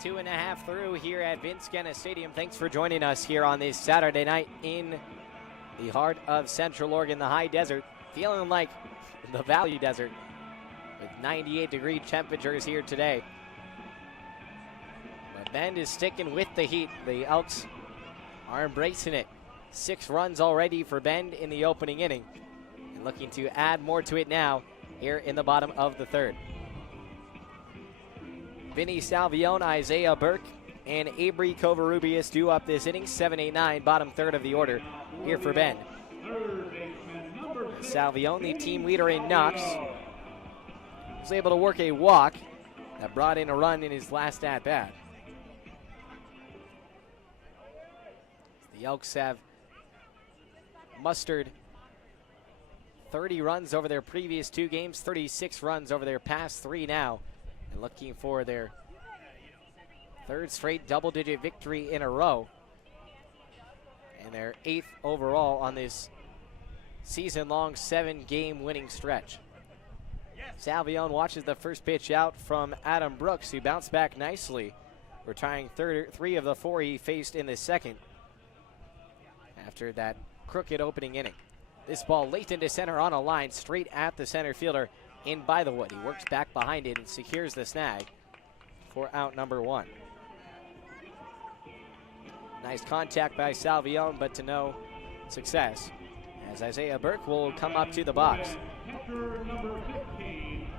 Two and a half through here at Vince Guenna Stadium. Thanks for joining us here on this Saturday night in the heart of Central Oregon, the high desert. Feeling like the Valley Desert with 98-degree temperatures here today. But Bend is sticking with the heat. The Elks are embracing it. 6 runs already for Bend in the opening inning, and looking to add more to it now here in the bottom of the 3rd. Vinny Salvione, Isaiah Burke, and Avery Covarrubias do up this inning. 7, 8, 9, bottom 3rd of the order here for Bend. Salvione, the team leader in knocks, was able to work a walk that brought in a run in his last at-bat. The Elks have mustered 30 runs over their previous 2 games, 36 runs over their past 3 now, and looking for their 3rd straight double-digit victory in a row, and their 8th overall on this season-long 7-game winning stretch. Salvione watches the first pitch out from Adam Brooks, who bounced back nicely, retiring 3 of the 4 he faced in the 2nd after that crooked opening inning. This ball late into center on a line, straight at the center fielder in by the wood. He works back behind it and secures the snag for out number 1. Nice contact by Salvione, but to no success, as Isaiah Burke will come up to the box.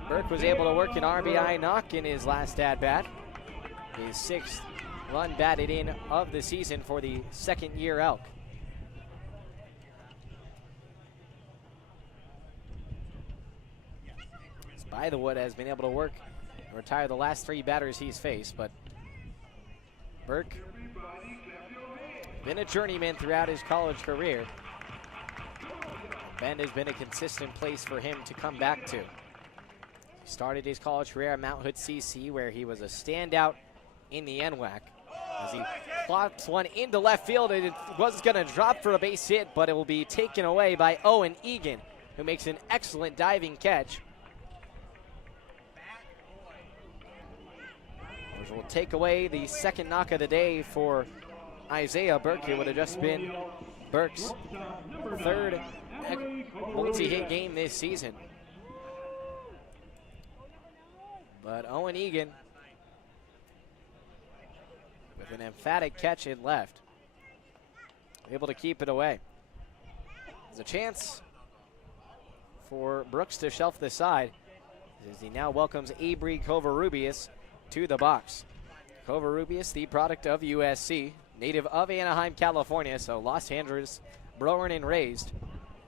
Burke was able to work an RBI knock in his last at-bat. His 6th run batted in of the season for the 2nd-year Elk. Bythewood has been able to work and retire the last 3 batters he's faced, but Burke been a journeyman throughout his college career. Bend has been a consistent place for him to come back to. He started his college career at Mount Hood CC, where he was a standout in the NWAC. As he plops one into left field, and it was going to drop for a base hit, but it will be taken away by Owen Egan, who makes an excellent diving catch. Which will take away the 2nd knock of the day for Isaiah Burke. It would have just been Burke's 3rd multi-hit game this season. But Owen Egan, with an emphatic catch in left, able to keep it away. There's a chance for Brooks to shelf the side as he now welcomes Avery Covarrubias to the box. Covarrubias, the product of USC, native of Anaheim, California, so Los Angeles born and raised.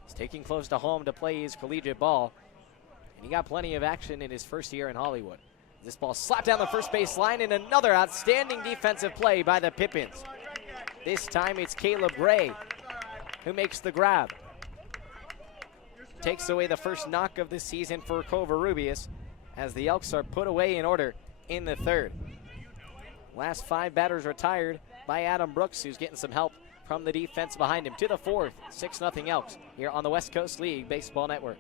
He's taking close to home to play his collegiate ball, and he got plenty of action in his first year in Hollywood. This ball slapped down the first base line, and another outstanding defensive play by the Pippins. This time it's Caleb Gray who makes the grab. Takes away the first knock of the season for Covarrubias as the Elks are put away in order in the third. Last 5 batters retired by Adam Brooks, who's getting some help from the defense behind him. To the fourth, 6-0 Elks here on the West Coast League Baseball Network.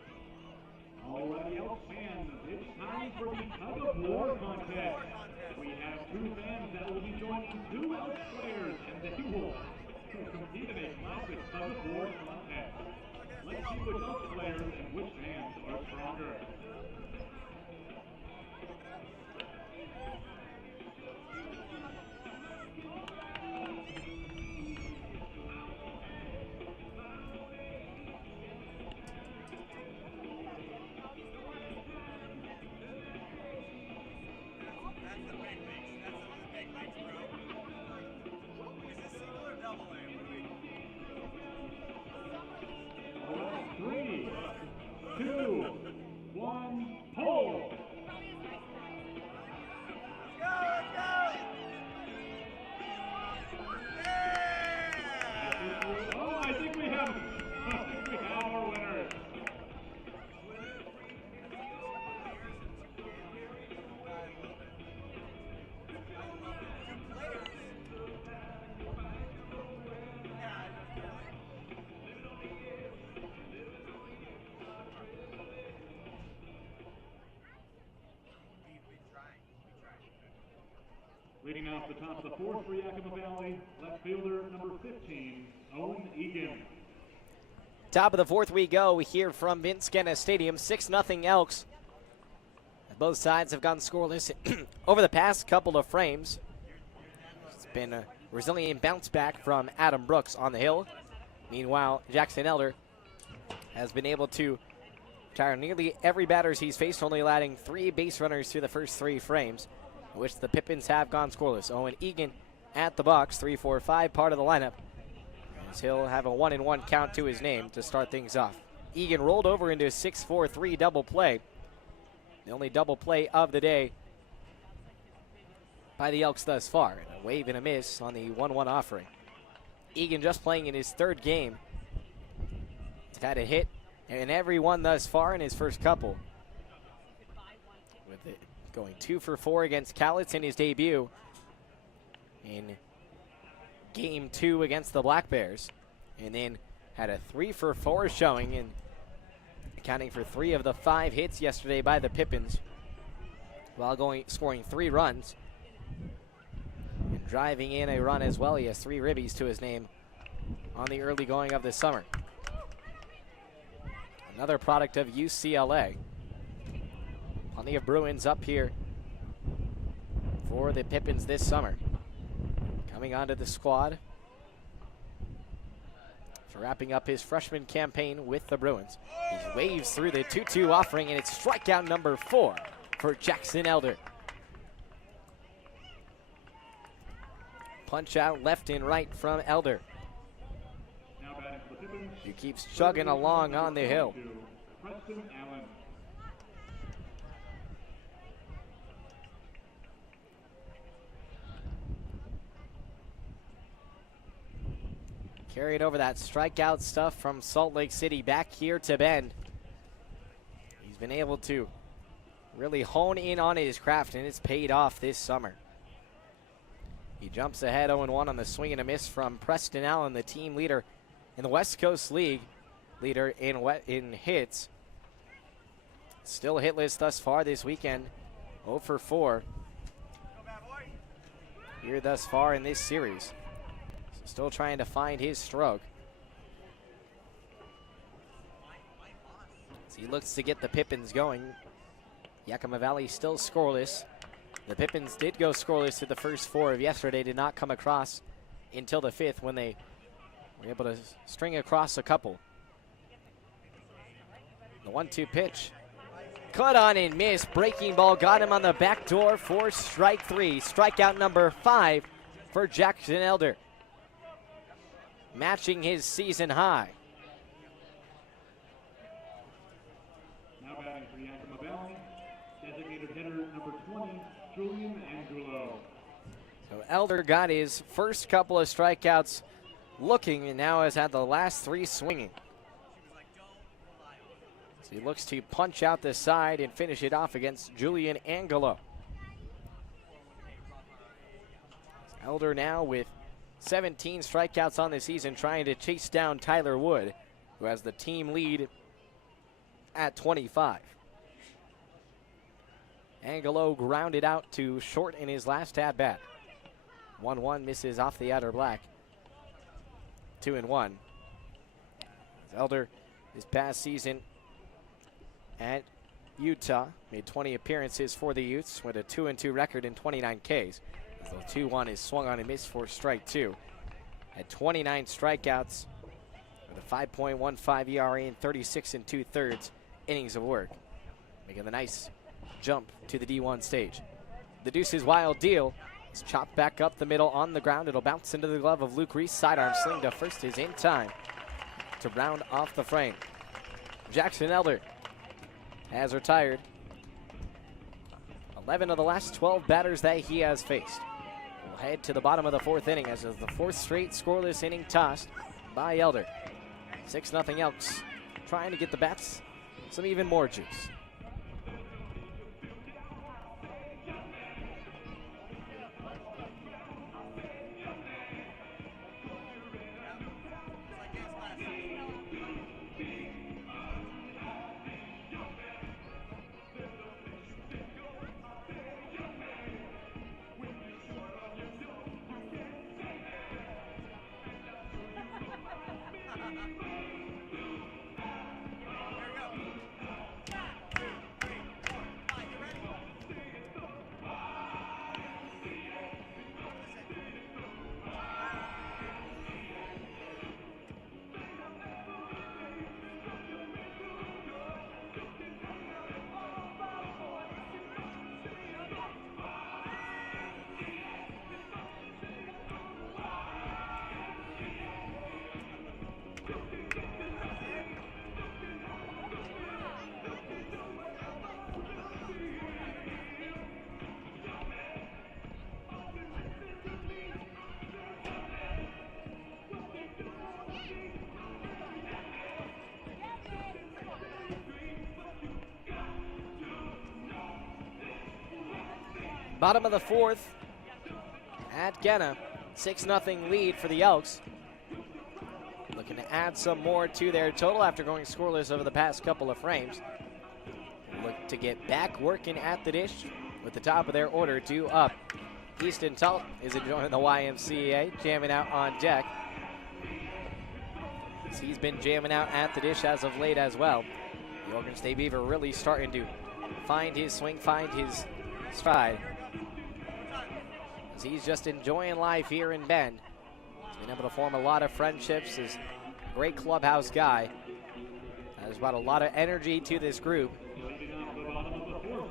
All right, Elks fans, it's time for the tug of war contest. We have 2 fans that will be joining 2 Elks players, and they will compete in a classic tug of war contest. Let's see which Elks players and which fans are stronger. Leading off the top of the fourth for Yakima Valley, left fielder number 15, Owen Egan. Top of the fourth we go here from Vince Guenna Stadium, 6-0 Elks. Both sides have gone scoreless over the past couple of frames. It's been a resilient bounce back from Adam Brooks on the hill. Meanwhile, Jackson Elder has been able to retire nearly every batter he's faced, only allowing 3 base runners through the first 3 frames, which the Pippins have gone scoreless. Owen Egan at the box, 3-4-5, part of the lineup, as he'll have a 1-1 count to his name to start things off. Egan rolled over into a 6-4-3 double play, the only double play of the day by the Elks thus far, and a wave and a miss on the 1-1 offering. Egan just playing in his 3rd game. He's had a hit in every one thus far in his first couple, with it going 2 for 4 against Cowlitz in his debut in game 2 against the Black Bears, and then had a 3 for 4 showing, and accounting for 3 of the 5 hits yesterday by the Pippins, while scoring 3 runs and driving in a run as well. He has 3 ribbies to his name on the early going of the summer. Another product of UCLA. Plenty of Bruins up here for the Pippins this summer. Coming onto the squad for wrapping up his freshman campaign with the Bruins. He waves through the 2-2 offering, and it's strikeout number 4 for Jackson Elder. Punch out left and right from Elder, who keeps chugging along on the hill. Carried over that strikeout stuff from Salt Lake City back here to Bend. He's been able to really hone in on his craft, and it's paid off this summer. He jumps ahead 0-1 on the swing and a miss from Preston Allen, the team leader in the West Coast League, leader in hits. Still hitless thus far this weekend, 0 for 4 here thus far in this series. Still trying to find his stroke. As he looks to get the Pippins going. Yakima Valley still scoreless. The Pippins did go scoreless through the first 4 of yesterday, did not come across until the 5th when they were able to string across a couple. The 1-2 pitch. Cut on and miss. Breaking ball got him on the back door for strike 3. Strikeout number 5 for Jackson Elder, matching his season high. Now batting for Yakima Valley, designated hitter number 20, Julian Angulo. So Elder got his first couple of strikeouts looking and now has had the last 3 swinging. So he looks to punch out the side and finish it off against Julian Angelo. Elder now with 17 strikeouts on the season, trying to chase down Tyler Wood, who has the team lead at 25. Angelo grounded out to short in his last at-bat. 1-1 misses off the outer black. 2-1. Elder this past season at Utah made 20 appearances for the Utes with a 2-2 record and 29 Ks. The 2-1 is swung on and missed for strike 2. Had 29 strikeouts with a 5.15 ERA and 36 2/3 innings of work, making the nice jump to the D1 stage. The Deuce's wild deal is chopped back up the middle on the ground. It'll bounce into the glove of Luke Reese. Sidearm sling to first is in time to round off the frame. Jackson Elder has retired 11 of the last 12 batters that he has faced. We'll head to the bottom of the 4th inning as is the 4th straight scoreless inning tossed by Elder. 6-0 Elks trying to get the bats some even more juice. Bottom of the 4th at Gena. 6-0 lead for the Elks. Looking to add some more to their total after going scoreless over the past couple of frames. Look to get back working at the dish with the top of their order due up. Easton Tull is enjoying the YMCA, jamming out on deck. He's been jamming out at the dish as of late as well. The Oregon State Beaver really starting to find his swing, find his stride. As he's just enjoying life here in Bend. He's been able to form a lot of friendships. He's a great clubhouse guy. Has brought a lot of energy to this group.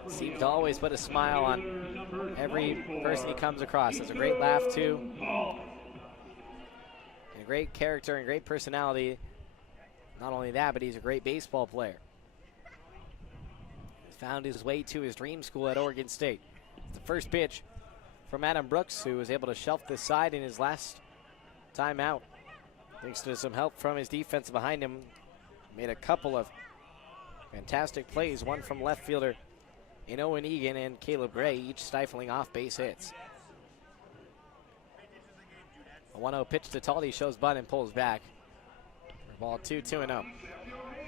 Seems to always put a smile on every person he comes across. Has a great laugh too. And a great character and great personality. Not only that, but he's a great baseball player. He's found his way to his dream school at Oregon State. It's the first pitch from Adam Brooks, who was able to shelf this side in his last time out. Thanks to some help from his defense behind him. Made a couple of fantastic plays, one from left fielder in Owen Egan and Caleb Gray, each stifling off base hits. A 1-0 pitch to Taldy, shows bunt and pulls back. Ball 2-0.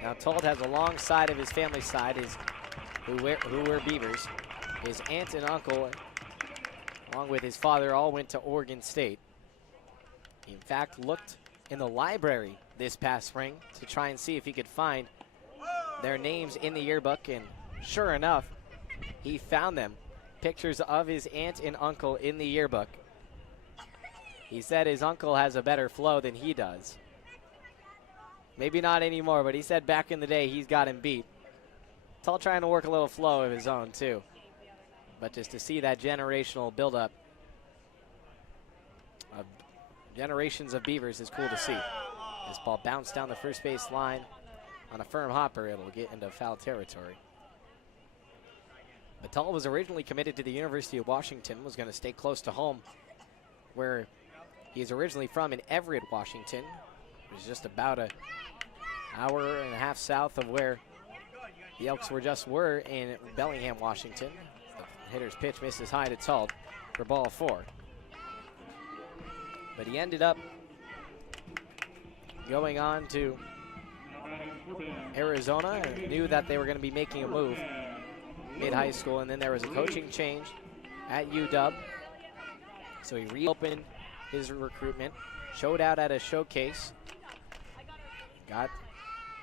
Now Told has alongside of his family side who were Beavers. His aunt and uncle, along with his father, all went to Oregon State. He in fact looked in the library this past spring to try and see if he could find their names in the yearbook, and sure enough, he found them. Pictures of his aunt and uncle in the yearbook. He said his uncle has a better flow than he does. Maybe not anymore, but he said back in the day he's got him beat. Tall trying to work a little flow of his own too. But just to see that generational buildup of generations of Beavers is cool to see. This ball bounced down the first base line on a firm hopper. It'll get into foul territory. But Tall was originally committed to the University of Washington, was going to stay close to home, where he's originally from in Everett, Washington. It was just about an hour and a half south of where the Elks were in Bellingham, Washington. The hitter's pitch misses high to Tall for ball 4. But he ended up going on to Arizona and knew that they were going to be making a move mid-high school, and then there was a coaching change at UW. So he reopened his recruitment, showed out at a showcase, got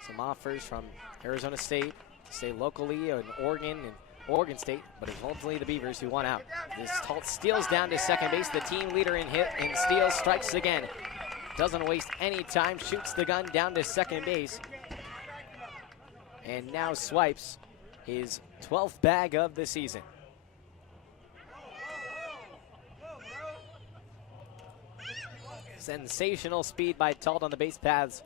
some offers from Arizona State to stay locally in Oregon and Oregon State, but it was ultimately the Beavers who won out. This Talt steals down to second base, the team leader in hit, and steals, strikes again. Doesn't waste any time, shoots the gun down to second base, and now swipes his 12th bag of the season. Sensational speed by Talt on the base paths.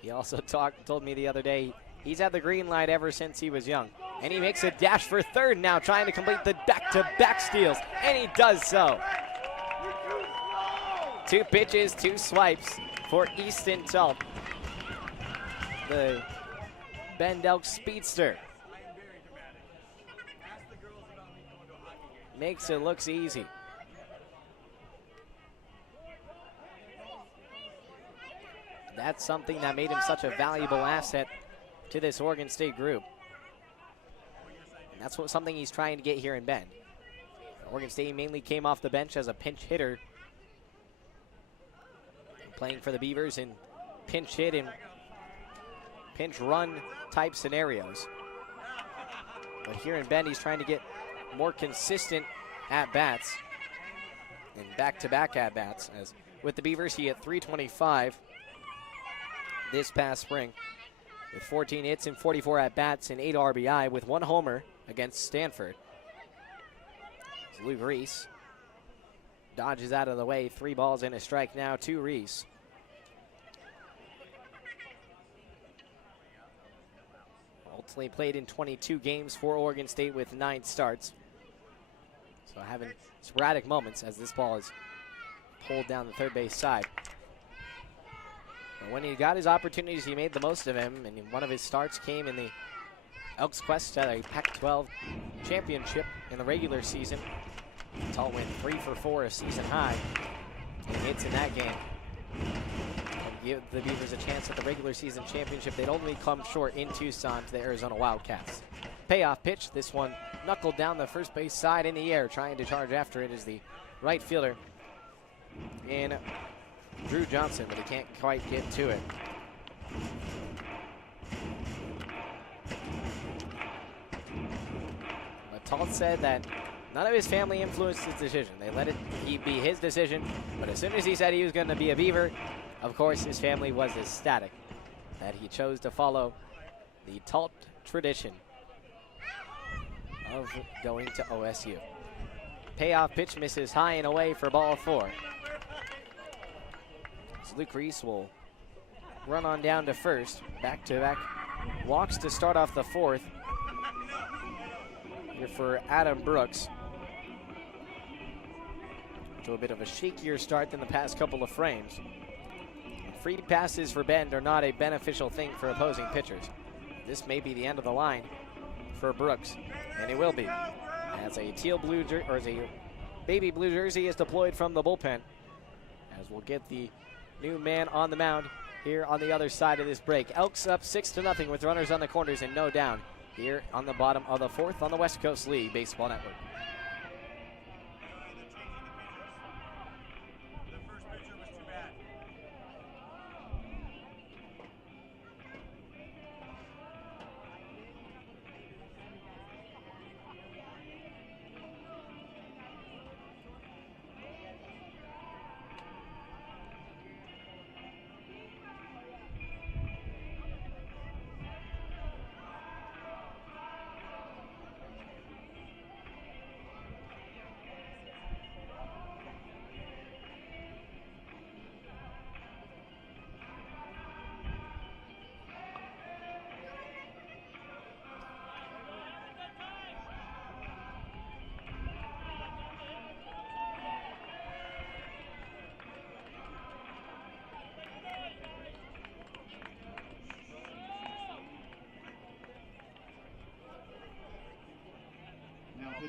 He also told me the other day he's had the green light ever since he was young. And he makes a dash for third now, trying to complete the back-to-back steals, and he does so. 2 pitches, 2 swipes for Easton Talt, the Bend Elks speedster. Makes it look easy. That's something that made him such a valuable asset to this Oregon State group. And that's something he's trying to get here in Bend. Oregon State mainly came off the bench as a pinch hitter, playing for the Beavers in pinch hit and pinch run type scenarios. But here in Bend, he's trying to get more consistent at-bats and back-to-back at-bats. As with the Beavers, he hit .325 this past spring with 14 hits and 44 at-bats and 8 RBI with 1 homer against Stanford. So Luke Reese dodges out of the way. 3 balls and a strike now to Reese. Ultimately played in 22 games for Oregon State with 9 starts. So having sporadic moments as this ball is pulled down the third base side. But when he got his opportunities, he made the most of them, and one of his starts came in the Elks' quest at a Pac-12 championship in the regular season. Tall went 3 for 4, a season high, and hits in that game. And give the Beavers a chance at the regular season championship. They'd only come short in Tucson to the Arizona Wildcats. Payoff pitch, this one knuckled down the first base side in the air. Trying to charge after it is the right fielder in Drew Johnson, but he can't quite get to it. But Talt said that none of his family influenced his decision. They let it be his decision, but as soon as he said he was going to be a Beaver, of course his family was ecstatic that he chose to follow the Talt tradition of going to OSU. Payoff pitch misses high and away for ball 4. So Luke Reese will run on down to first. Back-to-back walks to start off the 4th. Here for Adam Brooks. To a bit of a shakier start than the past couple of frames. Free passes for Bend are not a beneficial thing for opposing pitchers. This may be the end of the line for Brooks, and it will be, as a baby blue jersey is deployed from the bullpen, as we'll get the new man on the mound here on the other side of this break. Elks up 6-0 with runners on the corners and no down here on the bottom of the 4th on the West Coast League Baseball Network.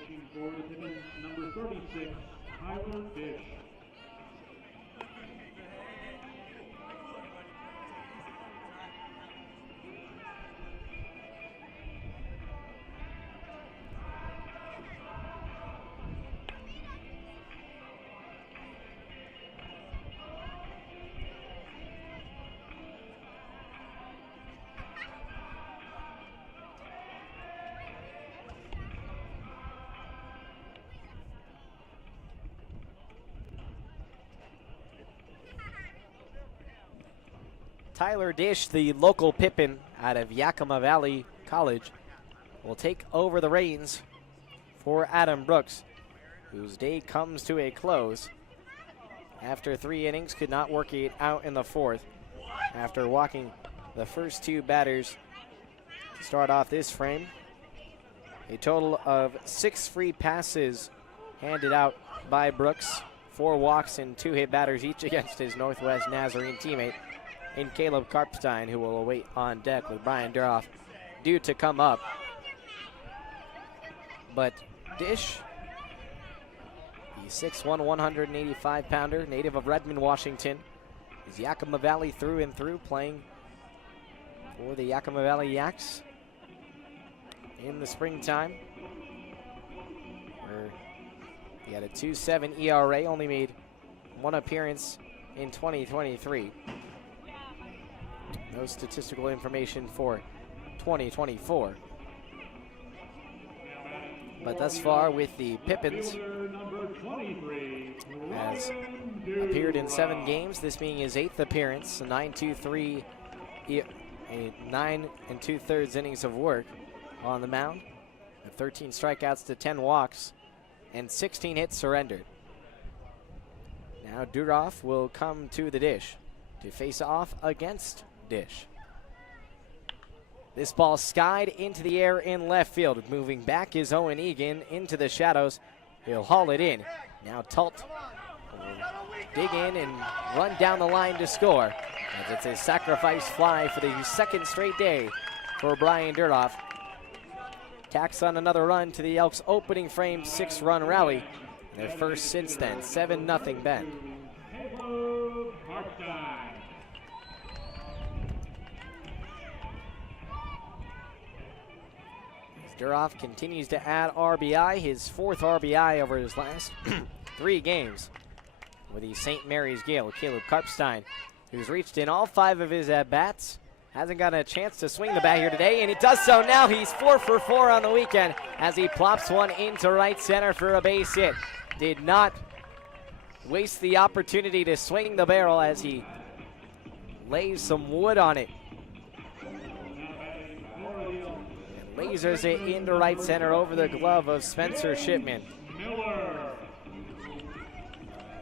Pitching for the Pippins, number 36, Tyler Dish. Tyler Dish, the local Pippin out of Yakima Valley College, will take over the reins for Adam Brooks, whose day comes to a close after 3 innings. Could not work it out in the 4th after walking the first 2 batters to start off this frame. A total of 6 free passes handed out by Brooks, 4 walks and 2 hit batters each against his Northwest Nazarene teammate in Caleb Karpstein, who will await on deck with Brian Duroff due to come up. But Dish, the 6'1", 185-pounder, native of Redmond, Washington, is Yakima Valley through and through, playing for the Yakima Valley Yaks in the springtime, where he had a 2.7 ERA, only made 1 appearance in 2023. No statistical information for 2024. But thus far with the Pippins, has appeared in 7 games, this being his 8th appearance, a 9.23, 9 2/3 innings of work on the mound, 13 strikeouts to 10 walks, and 16 hits surrendered. Now Duroff will come to the dish to face off against Dish. This ball skied into the air in left field. Moving back is Owen Egan into the shadows. He'll haul it in. Now Tult will dig in and run down the line to score, as it's a sacrifice fly for the 2nd straight day for Brian Duroff. Tacks on another run to the Elks' opening frame 6-run rally. Their first since then, 7-0 Bend. Duroff continues to add RBI, his 4th RBI over his last 3 games with the St. Mary's Gale. Caleb Karpstein, who's reached in all 5 of his at-bats, hasn't gotten a chance to swing the bat here today, and he does so now. He's 4 for 4 on the weekend as he plops one into right center for a base hit. Did not waste the opportunity to swing the barrel as he lays some wood on it. Lasers it into right center over the glove of Spencer Shipman.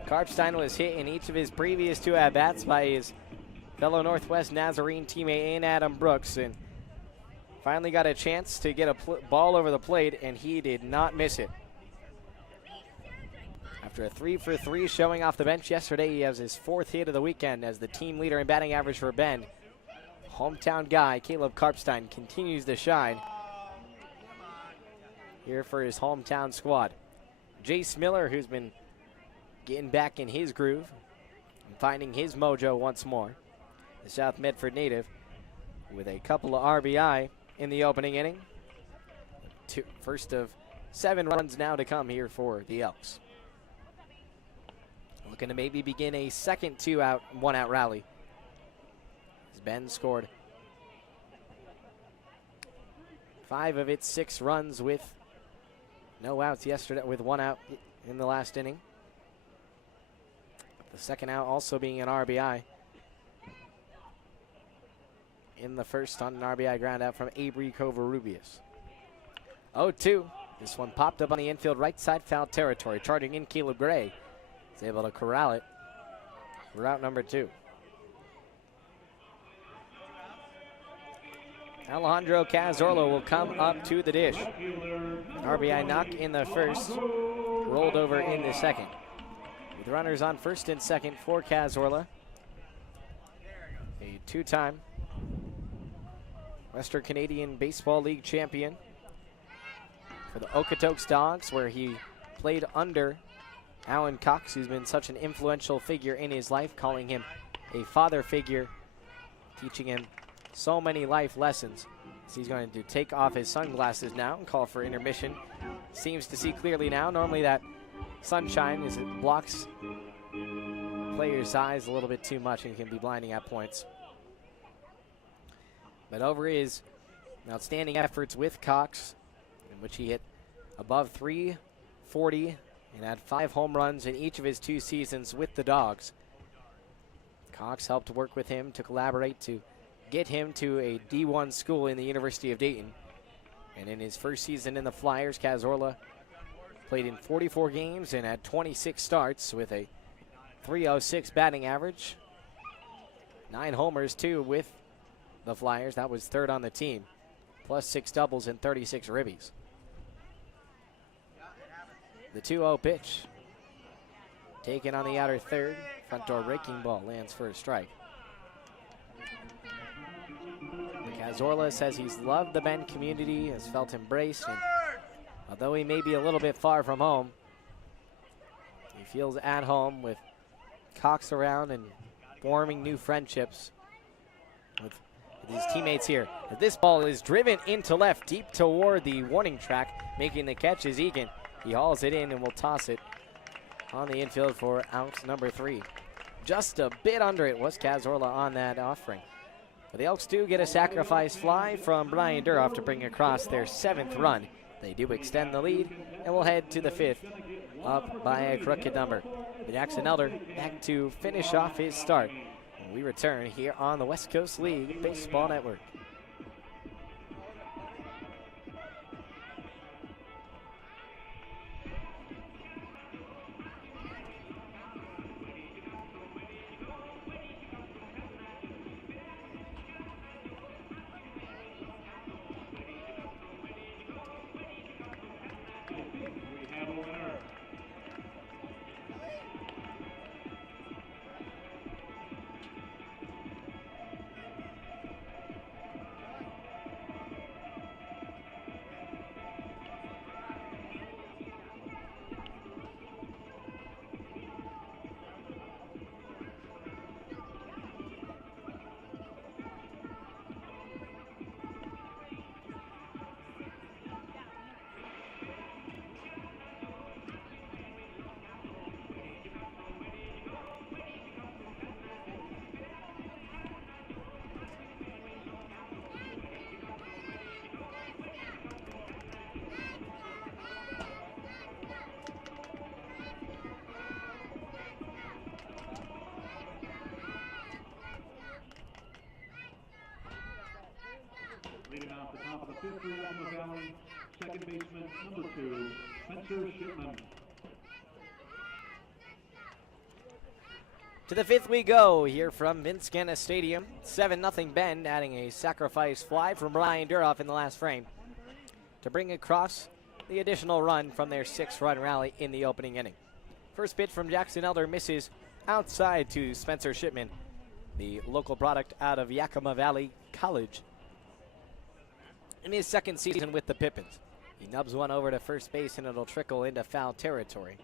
Karpstein was hit in each of his previous 2 at-bats by his fellow Northwest Nazarene teammate in Adam Brooks, and finally got a chance to get a ball over the plate, and he did not miss it. After a 3 for 3 showing off the bench yesterday, he has his 4th hit of the weekend as the team leader in batting average for Bend. Hometown guy Caleb Karpstein continues to shine here for his hometown squad. Jace Miller, who's been getting back in his groove and finding his mojo once more, the South Medford native, with a couple of RBI in the opening inning. First of 7 runs now to come here for the Elks. Looking to maybe begin a second 2-out, 1-out rally. As Ben scored 5 of its 6 runs with no outs yesterday, with 1 out in the last inning. The second out also being an RBI in the first on an RBI ground out from Avery Covarrubias. 0-2. This one popped up on the infield right side foul territory. Charging in Caleb Gray is able to corral it for route number 2. Alejandro Cazorla will come up to the dish. RBI knock in the first, rolled over in the second. With runners on first and second for Cazorla, a 2-time Western Canadian Baseball League champion for the Okotoks Dogs, where he played under Alan Cox, who's been such an influential figure in his life, calling him a father figure, teaching him so many life lessons. So he's going to take off his sunglasses now and call for intermission. Seems to see clearly now. Normally that sunshine blocks players' eyes a little bit too much and can be blinding at points. But over his outstanding efforts with Cox, in which he hit above .340 and had 5 home runs in each of his 2 seasons with the Dogs, Cox helped work with him to collaborate to get him to a D1 school in the University of Dayton. And in his first season in the Flyers, Cazorla played in 44 games and had 26 starts with a .306 batting average. 9 homers, too, with the Flyers. That was third on the team, plus 6 doubles and 36 ribbies. The 2-0 pitch, taken on the outer third. Front door breaking ball lands for a strike. Cazorla says he's loved the Bend community, has felt embraced, and although he may be a little bit far from home, he feels at home with Cox around and forming new friendships with his teammates here. As this ball is driven into left, deep toward the warning track. Making the catch is Egan. He hauls it in and will toss it on the infield for out number 3. Just a bit under it was Cazorla on that offering. But the Elks do get a sacrifice fly from Brian Duroff to bring across their 7th run. They do extend the lead and will head to the 5th, up by a crooked number. But Jackson Elder back to finish off his start. And we return here on the West Coast League Baseball Network. Leading off the top of the 5th for Yakima Valley, second baseman, number 2, Spencer Shipman. To the 5th we go here from Vince Guenna Stadium. 7-0 Bend, adding a sacrifice fly from Brian Duroff in the last frame to bring across the additional run from their 6-run rally in the opening inning. First pitch from Jackson Elder misses outside to Spencer Shipman, the local product out of Yakima Valley College. In his second season with the Pippins, he nubs one over to first base and it'll trickle into foul territory.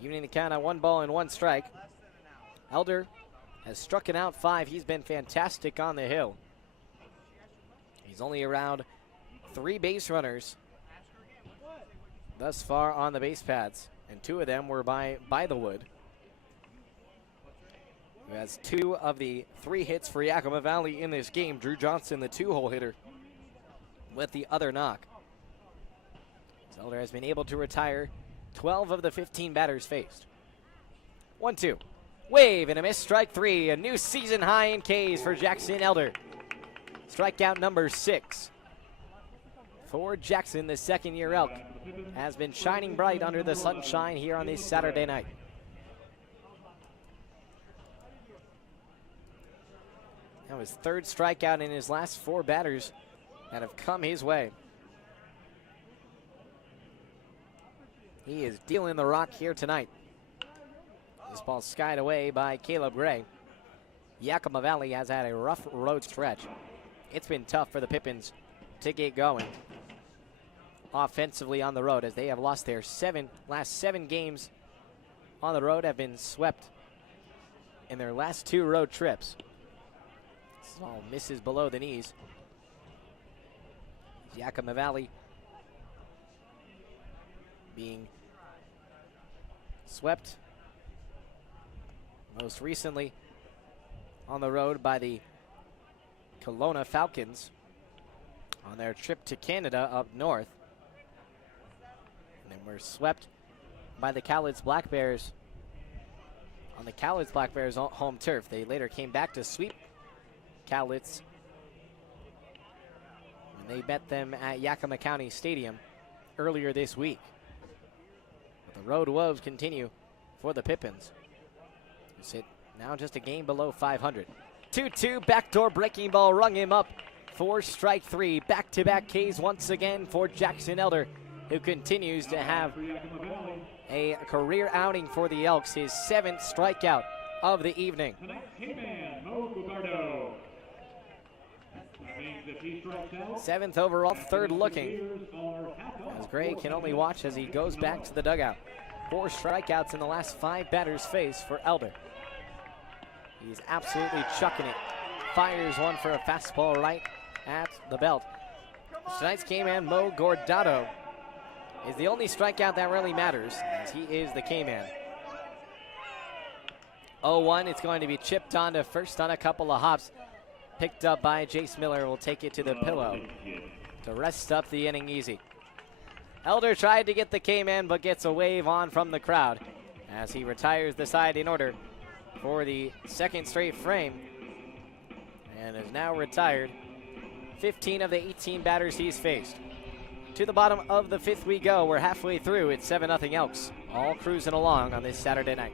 Evening the count at 1-1 strike. Elder has struck out 5. He's been fantastic on the hill. He's only around 3 base runners thus far on the base paths, and 2 of them were by the wood. Who has 2 of the 3 hits for Yakima Valley in this game. Drew Johnson, the 2-hole hitter, with the other knock. Elder has been able to retire 12 of the 15 batters faced. 1-2. Wave and a miss, strike 3. A new season high in Ks for Jackson Elder. Strikeout number 6 for Jackson, the second-year Elk, has been shining bright under the sunshine here on this Saturday night. That was 3rd strikeout in his last 4 batters that have come his way. He is dealing the rock here tonight. This ball skied away by Caleb Gray. Yakima Valley has had a rough road stretch. It's been tough for the Pippins to get going. offensively on the road, as they have lost their last seven games on the road, have been swept in their last 2 road trips. This is all misses below the knees. Yakima Valley being swept most recently on the road by the Kelowna Falcons on their trip to Canada up north. And then we're swept by the Cowlitz Black Bears on the Cowlitz Black Bears home turf. They later came back to sweep Cowlitz when they met them at Yakima County Stadium earlier this week. But the road woes continue for the Pippins, who sit now just a game below 500. 2-2, backdoor breaking ball, rung him up for strike 3. Back-to-back Ks once again for Jackson Elder, who continues to have a career outing for the Elks, his 7th strikeout of the evening. Seventh overall, third looking, as Gray can only watch as he goes back to the dugout. 4 strikeouts in the last 5 batters faced for Elder. He's absolutely chucking it. Fires one for a fastball right at the belt. Tonight's K-man, Mo Gordado, is the only strikeout that really matters, as he is the K-man. 0-1, it's going to be chipped onto first on a couple of hops. Picked up by Jace Miller, will take it to the pillow to rest up the inning easy. Elder tried to get the K-man, but gets a wave on from the crowd as he retires the side in order for the 2nd straight frame, and is now retired 15 of the 18 batters he's faced. To the bottom of the 5th we go. We're halfway through. It's 7-0 Elks, all cruising along on this Saturday night.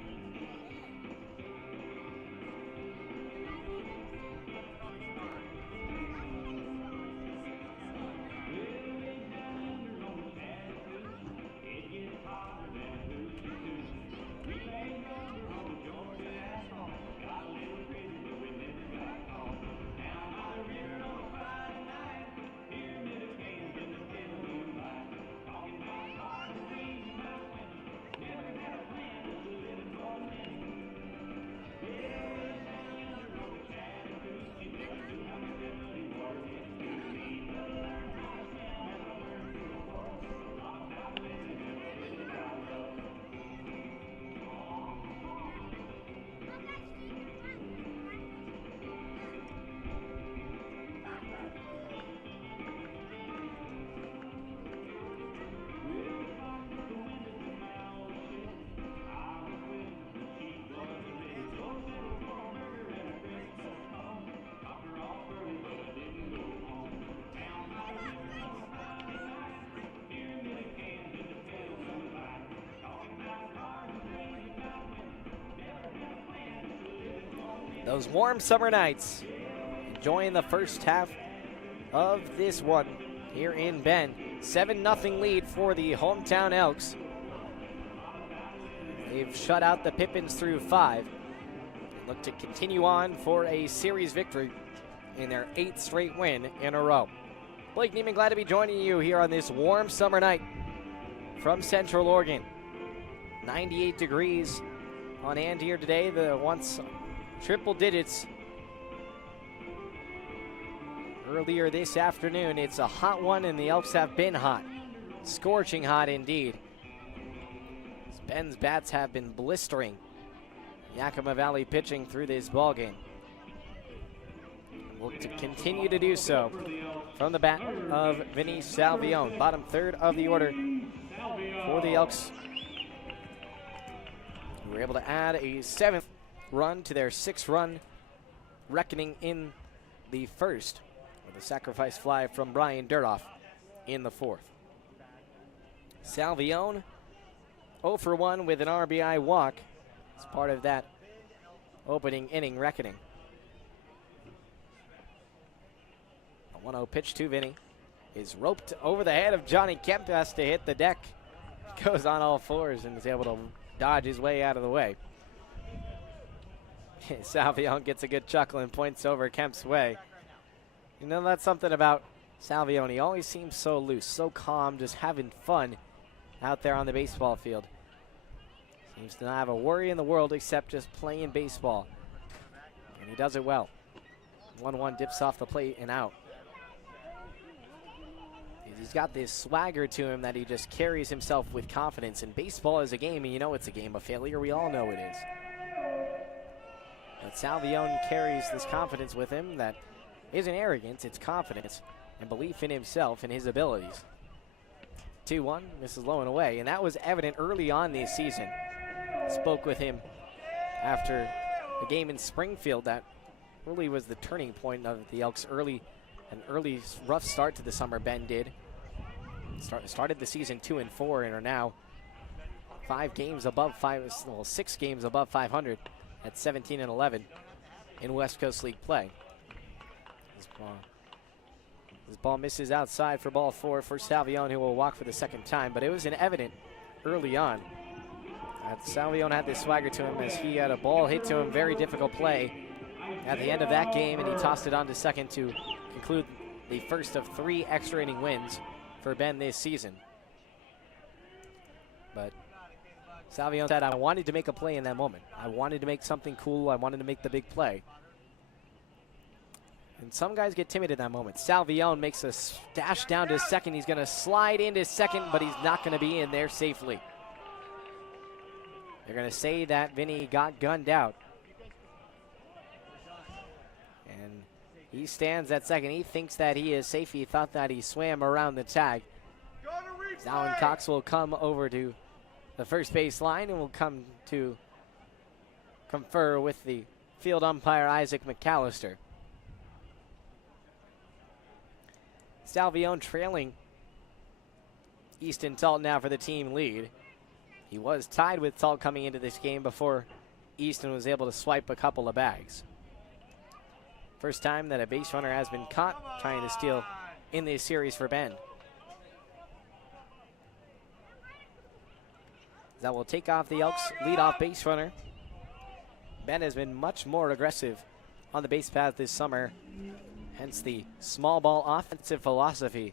Those warm summer nights, enjoying the first half of this one here in Bend. 7-0 lead for the hometown Elks. They've shut out the Pippins through 5. They look to continue on for a series victory in their 8th straight win in a row. Blake Neiman, glad to be joining you here on this warm summer night from Central Oregon. 98 degrees on hand here today. The once triple digits earlier this afternoon. It's a hot one, and the Elks have been hot. Scorching hot indeed. Ben's bats have been blistering Yakima Valley pitching through this ballgame. Will to continue to do so from the bat of Vinny Salvione. Bottom 3rd of the order for the Elks. We were able to add a 7th run to their 6-run reckoning in the 1st, with a sacrifice fly from Brian Durdoff in the 4th. Salvione 0 for 1 with an RBI walk as part of that opening inning reckoning. A 1-0 pitch to Vinny is roped over the head of Johnny Kemp, has to hit the deck. Goes on all fours and is able to dodge his way out of the way. Salvione gets a good chuckle and points over Kemp's way. You know, that's something about Salvione always seems so loose, so calm, just having fun out there on the baseball field. Seems to not have a worry in the world except just playing baseball. And he does it well. 1-1 dips off the plate and out. He's got this swagger to him that he just carries himself with confidence. And baseball is a game, and you know it's a game of failure. We all know it is. But Salvione carries this confidence with him that isn't arrogance, it's confidence and belief in himself and his abilities. 2-1, this is low and away, and that was evident early on this season. Spoke with him after a game in Springfield that really was the turning point of the Elks' early rough start to the summer. Ben did. Started the season 2-4 and are now 6 games above 500 at 17-11 in West Coast League play. This ball misses outside for ball 4 for Salvione, who will walk for the second time, but it was evident early on that Salvione had this swagger to him as he had a ball hit to him, very difficult play at the end of that game, and he tossed it on to second to conclude the first of 3 extra inning wins for Ben this season. But Salvione said, I wanted to make a play in that moment. I wanted to make something cool. I wanted to make the big play. And some guys get timid in that moment. Salvione makes a dash down to second. He's going to slide into second, but he's not going to be in there safely. They're going to say that Vinny got gunned out. And he stands at second. He thinks that he is safe. He thought that he swam around the tag. Alan Cox will come over to the first base line and will come to confer with the field umpire, Isaac McAllister. Salvione trailing Easton Talt now for the team lead. He was tied with Talt coming into this game before Easton was able to swipe a couple of bags. First time that a base runner has been caught trying to steal in this series for Ben. That will take off the Elks leadoff base runner. Ben has been much more aggressive on the base path this summer, hence the small ball offensive philosophy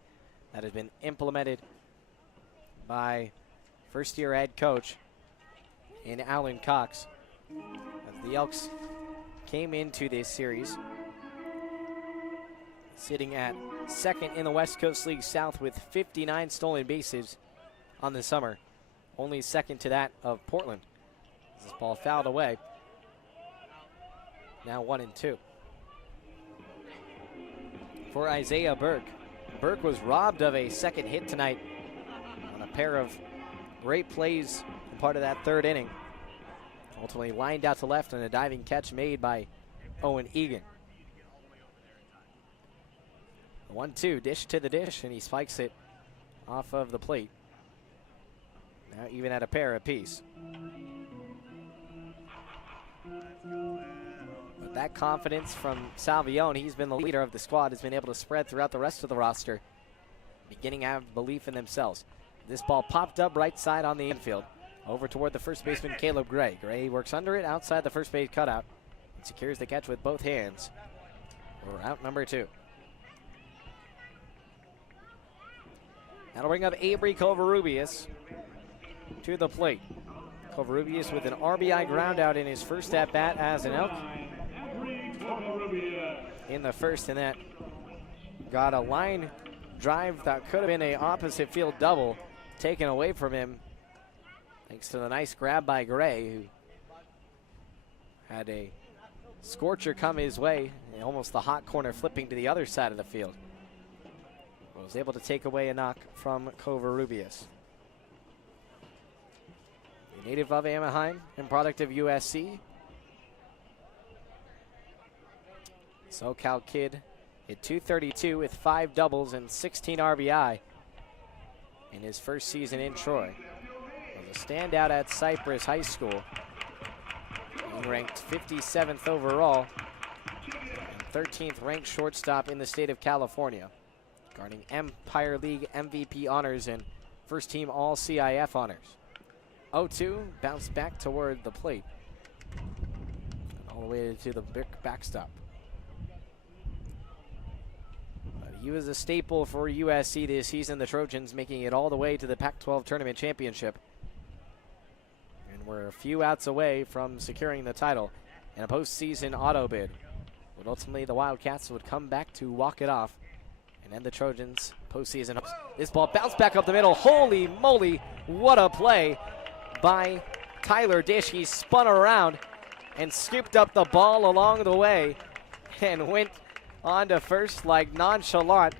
that has been implemented by first-year head coach in Alan Cox. As the Elks came into this series sitting at second in the West Coast League South with 59 stolen bases on the summer. Only second to that of Portland. This ball fouled away. Now 1-2. For Isaiah Burke. Burke was robbed of a second hit tonight on a pair of great plays in part of that third inning. Ultimately lined out to left and a diving catch made by Owen Egan. 1-2, dish to the dish, and he spikes it off of the plate. Now even at a pair apiece. But that confidence from Salvione, he's been the leader of the squad, has been able to spread throughout the rest of the roster, beginning to have belief in themselves. This ball popped up right side on the infield, over toward the first baseman, Caleb Gray. Gray works under it outside the first base cutout and secures the catch with both hands. We're out number 2. That'll bring up Avery Covarrubias to the plate. Covarrubias with an RBI groundout in his first at-bat as an Elk in the first, and that got a line drive that could have been an opposite field double taken away from him thanks to the nice grab by Gray, who had a scorcher come his way, and almost the hot corner flipping to the other side of the field. Was able to take away a knock from Covarrubias. A native of Anaheim and product of USC. SoCal kid hit .232 with 5 doubles and 16 RBI in his first season in Troy. Was a standout at Cypress High School. He ranked 57th overall and 13th ranked shortstop in the state of California, guarding Empire League MVP honors and first team all CIF honors. 0-2, bounced back toward the plate. All the way to the backstop. But he was a staple for USC this season, the Trojans making it all the way to the Pac-12 Tournament Championship. And we're a few outs away from securing the title in a postseason auto bid. But ultimately, the Wildcats would come back to walk it off and end the Trojans' postseason hopes. This ball bounced back up the middle. Holy moly, what a play by Tyler Dish. He spun around and scooped up the ball along the way and went on to first like nonchalant.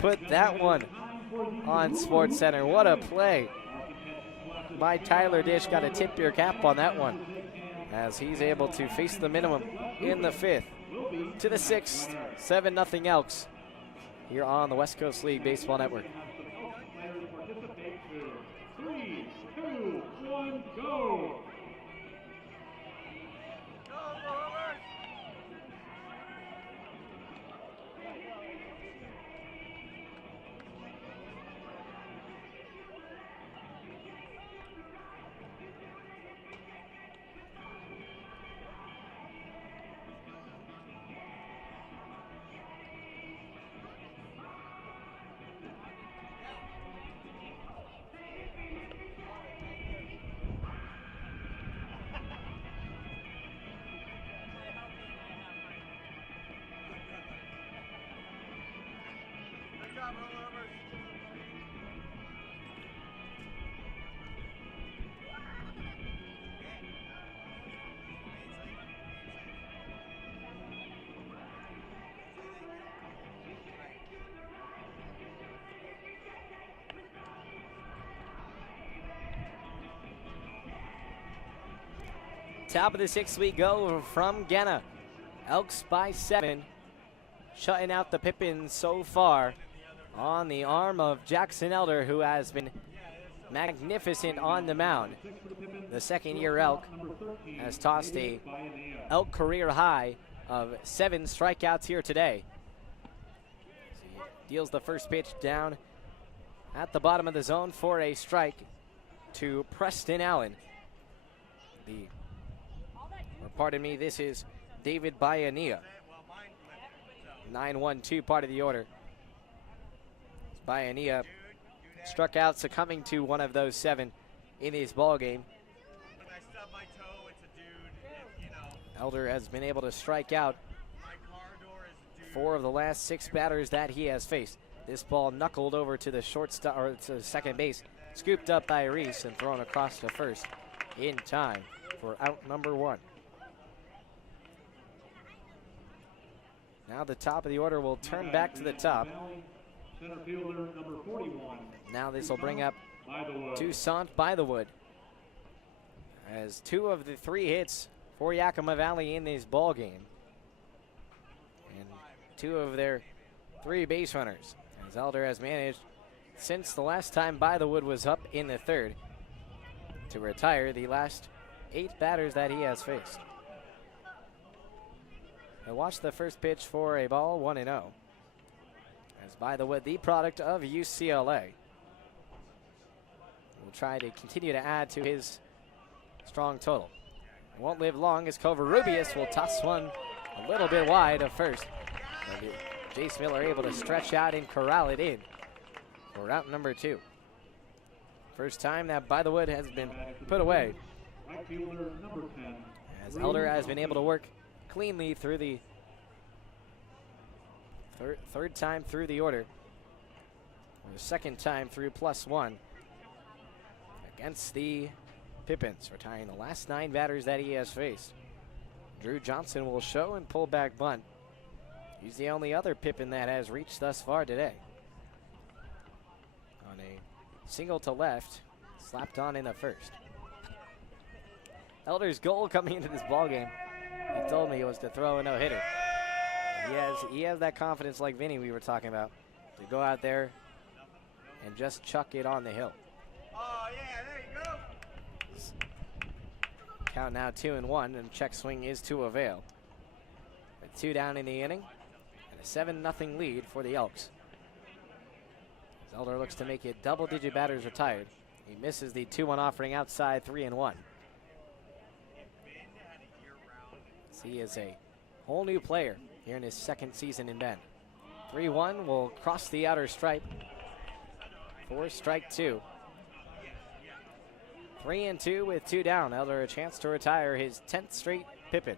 Put that one on SportsCenter. What a play by Tyler Dish. Got to tip your cap on that one as he's able to face the minimum in the fifth. To the sixth, 7-0 Elks here on the West Coast League Baseball Network. 3, 2, 1, go! Top of the sixth we go from Ghana. Elks by 7, shutting out the Pippins so far on the arm of Jackson Elder, who has been magnificent on the mound. The second-year Elk has tossed a Elk career high of 7 strikeouts here today. So he deals the first pitch down at the bottom of the zone for a strike to Preston Allen. Pardon me, this is David Bayania. 9-1-2, part of the order. Bayania struck out, succumbing to one of those 7 in his ball game. Elder has been able to strike out 4 of the last 6 batters that he has faced. This ball knuckled over to the shortstop or to second base, scooped up by Reese and thrown across to first in time for out number 1. Now the top of the order will turn back to the top. Center fielder number 41. Now this will bring up Toussaint by the Wood, as 2 of the 3 hits for Yakima Valley in this ball game, and 2 of their 3 base runners, as Elder has managed since the last time By the Wood was up in the 3rd to retire the last 8 batters that he has faced. And watch the first pitch for a ball, 1-0. As By the Wood, the product of UCLA, will try to continue to add to his strong total. It won't live long as Covarrubias will toss one a little bit wide of first. And Jace Miller able to stretch out and corral it in for out number 2. First time that By the Wood has been put away, as Elder has been able to work cleanly through the third time through the order, or the second time through +1 against the Pippins, retiring the last 9 batters that he has faced. Drew Johnson will show and pull back bunt. He's the only other Pippin that has reached thus far today. On a single to left, slapped on in the first. Elder's goal coming into this ball game, he told me, it was to throw a no-hitter. He has that confidence like Vinny we were talking about, to go out there and just chuck it on the hill. Oh, yeah, there you go. Count now 2-1, and check swing is to avail. With 2 down in the inning, and a 7-0 lead for the Elks. As Elder looks to make it double-digit batters retired. He misses the 2-1 offering outside, 3-1. He is a whole new player here in his 2nd season in Bend. 3-1 will cross the outer stripe for strike 2. 3-2 with 2 down. Elder a chance to retire his 10th straight Pippin.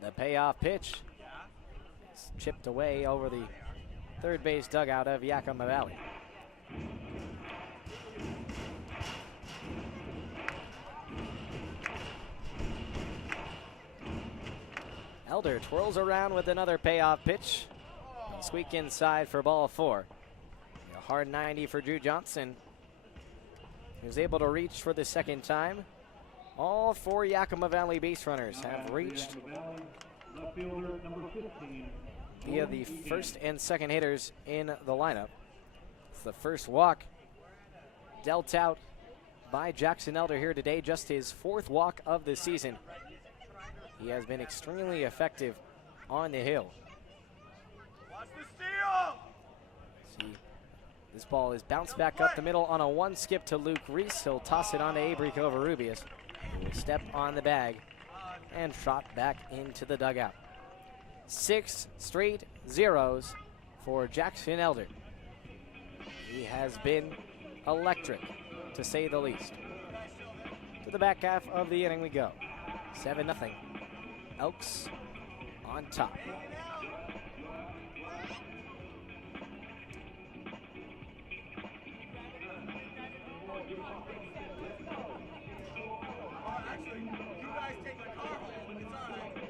The payoff pitch is chipped away over the third base dugout of Yakima Valley. Elder twirls around with another payoff pitch. Squeak inside for ball 4. A hard 90 for Drew Johnson. He was able to reach for the second time. All 4 Yakima Valley base runners have reached via the first and second hitters in the lineup. It's the first walk dealt out by Jackson Elder here today, just his 4th walk of the season. He has been extremely effective on the hill. Watch the steal! See, this ball is bounced back up the middle on a 1 skip to Luke Reese. He'll toss it on to Avery Covarrubias. He will step on the bag and trot back into the dugout. 6 straight zeros for Jackson Elder. He has been electric, to say the least. To the back half of the inning we go. 7-0. Elks on top. Actually, you guys take the car home. It's all right.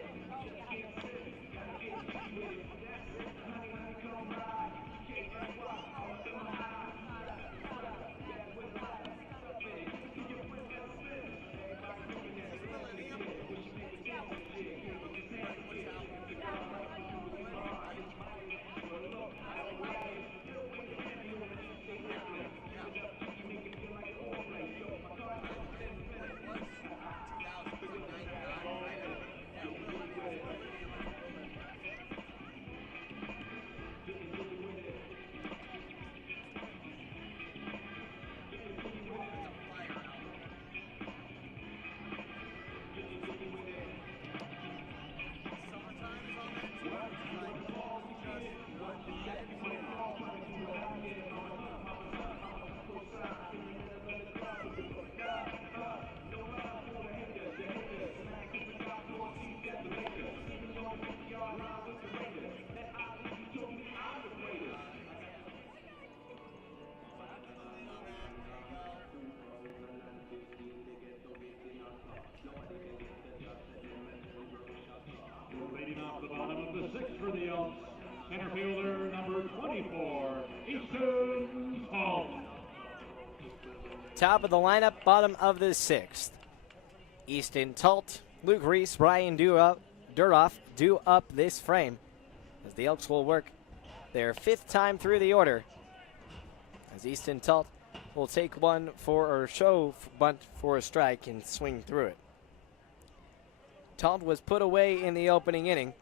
Leading off the bottom of the 6th for the Elks, center fielder number 24, Easton Hall. Top of the lineup, bottom of the 6th. Easton Talt, Luke Reese, Brian Duroff do up this frame as the Elks will work their 5th time through the order. As Easton Talt will take one for, or show bunt for a strike and swing through it. Talt was put away in the opening inning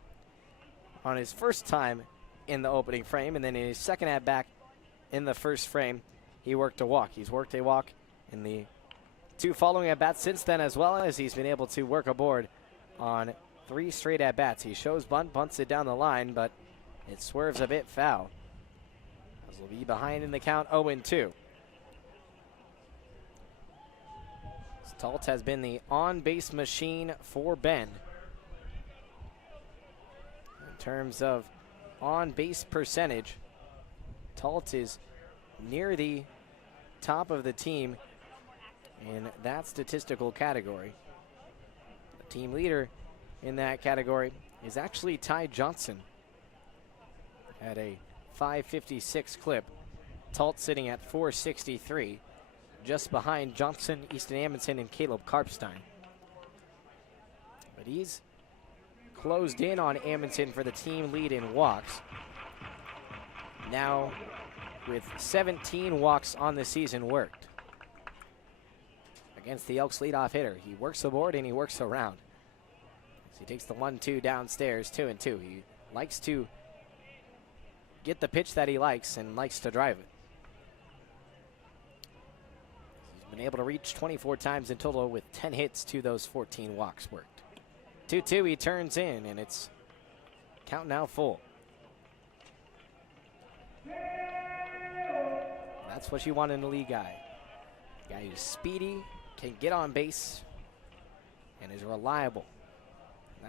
on his first time in the opening frame, and then in his second at bat in the first frame, he worked a walk. He's worked a walk in the 2 following at bats since then, as well as he's been able to work a board on 3 straight at bats. He shows bunt, bunts it down the line, but it swerves a bit foul. As will be behind in the count 0-2. Talt has been the on-base machine for Ben. In terms of on-base percentage, Talt is near the top of the team in that statistical category. The team leader in that category is actually Ty Johnson at a 556 clip. Talt sitting at 463. Just behind Johnson, Easton Amundsen, and Caleb Karpstein. But he's closed in on Amundsen for the team lead in walks. Now with 17 walks on the season worked. Against the Elks leadoff hitter. He works the board and he works around. So he takes the 1-2 downstairs, 2-2. He likes to get the pitch that he likes and likes to drive it. Been able to reach 24 times in total with 10 hits to those 14 walks worked. 2-2, he turns in, and it's count now full. That's what you want in a league guy. A guy who's speedy, can get on base, and is reliable.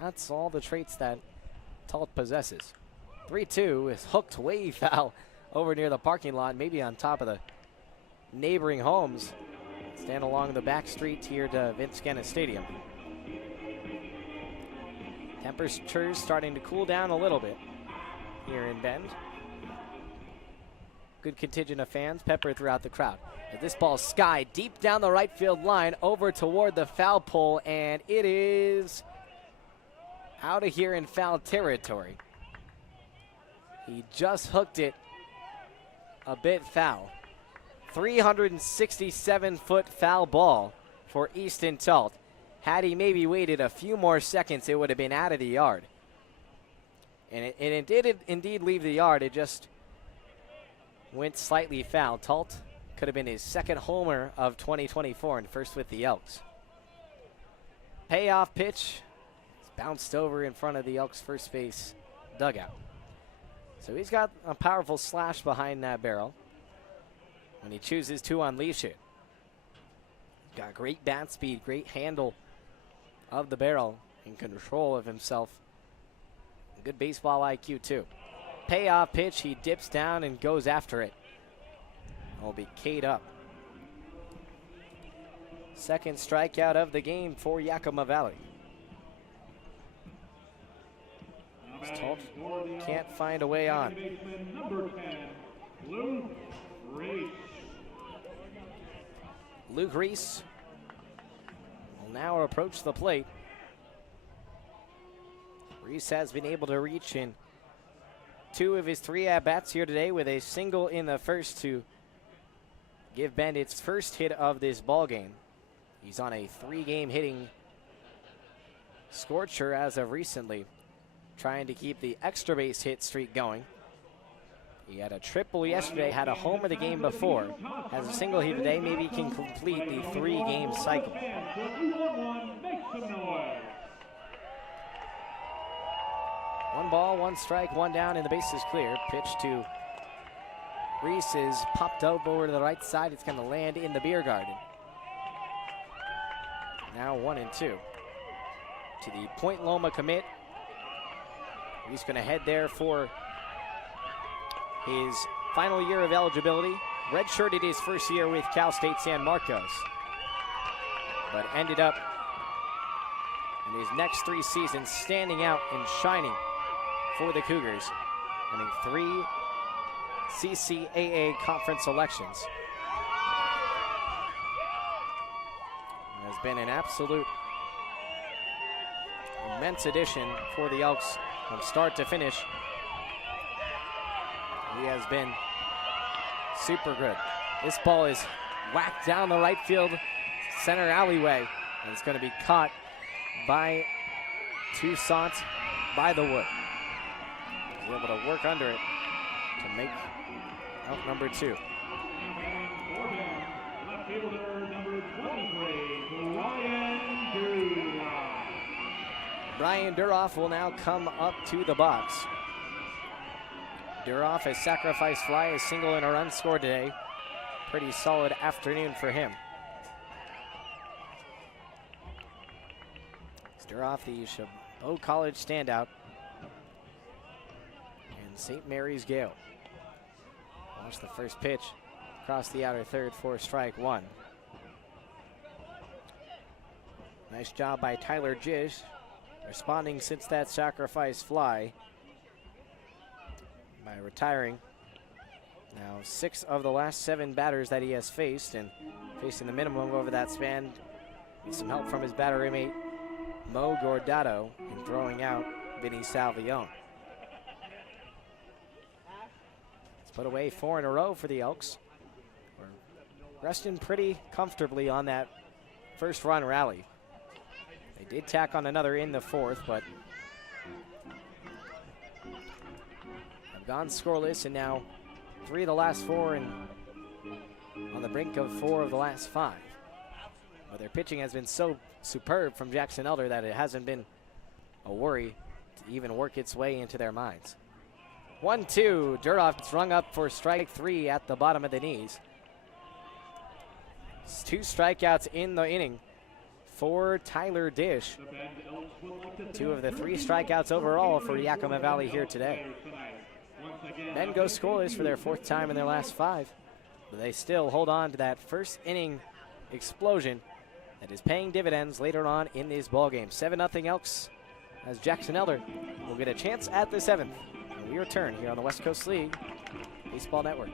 That's all the traits that Talt possesses. 3-2 is hooked way foul over near the parking lot, maybe on top of the neighboring homes. Stand along the back street here to Vince Guenna Stadium. Temperatures starting to cool down a little bit here in Bend. Good contingent of fans peppered throughout the crowd. As this ball sky deep down the right field line over toward the foul pole, and it is out of here in foul territory. He just hooked it a bit foul. 367-foot foul ball for Easton Talt. Had he maybe waited a few more seconds, it would have been out of the yard. And it did indeed leave the yard. It just went slightly foul. Talt could have been his second homer of 2024 and first with the Elks. Payoff pitch. It's bounced over in front of the Elks first base dugout. So he's got a powerful slash behind that barrel when he chooses to unleash it. Got great bat speed, great handle of the barrel, in control of himself. Good baseball IQ too. Payoff pitch, he dips down and goes after it. Will be K'd up. Second strikeout of the game for Yakima Valley. Talt can't find a way on. Luke Reese will now approach the plate. Reese has been able to reach in 2 of his 3 at-bats here today with a single in the first to give Bend its first hit of this ball game. He's on a 3-game hitting scorcher as of recently, trying to keep the extra base hit streak going. He had a triple yesterday, had a homer the game before, has a single here today, maybe can complete the 3-game cycle. 1 ball, 1 strike, 1 down, and the base is clear. Pitch to Reese is popped up over to the right side. It's going to land in the beer garden. Now 1-2. To the Point Loma commit. He's going to head there for his final year of eligibility. Redshirted his first year with Cal State San Marcos, but ended up in his next 3 seasons standing out and shining for the Cougars, winning 3 CCAA conference elections. It has been an absolute immense addition for the Elks from start to finish. He has been super good. This ball is whacked down the right field center alleyway, and it's going to be caught by Toussaint by the wood. He's able to work under it to make out number 2. Brian Duroff will now come up to the box. Duroff has sacrificed fly, a single and a run scored today. Pretty solid afternoon for him. Duroff, the Chabot College standout, and St. Mary's Gale. Watch the first pitch across the outer third for strike 1. Nice job by Tyler Jish, responding since that sacrifice fly by retiring. Now 6 of the last 7 batters that he has faced, and facing the minimum over that span with some help from his batter mate Mo Gordato in throwing out Vinny Salvione. Let's put away 4 in a row for the Elks. We're resting pretty comfortably on that first run rally. They did tack on another in the 4th, but have gone scoreless, and now 3 of the last 4 and on the brink of 4 of the last 5. But their pitching has been so superb from Jackson Elder that it hasn't been a worry to even work its way into their minds. 1-2. Duroff gets rung up for strike 3 at the bottom of the knees. It's 2 strikeouts in the inning for Tyler Dish. 2 of the 3 strikeouts overall for Yakima Valley here today. Men go scoreless for their 4th time in their last 5. But they still hold on to that first inning explosion that is paying dividends later on in this ballgame. 7-0 Elks as Jackson Elder will get a chance at the 7th. And we return here on the West Coast League Baseball Network.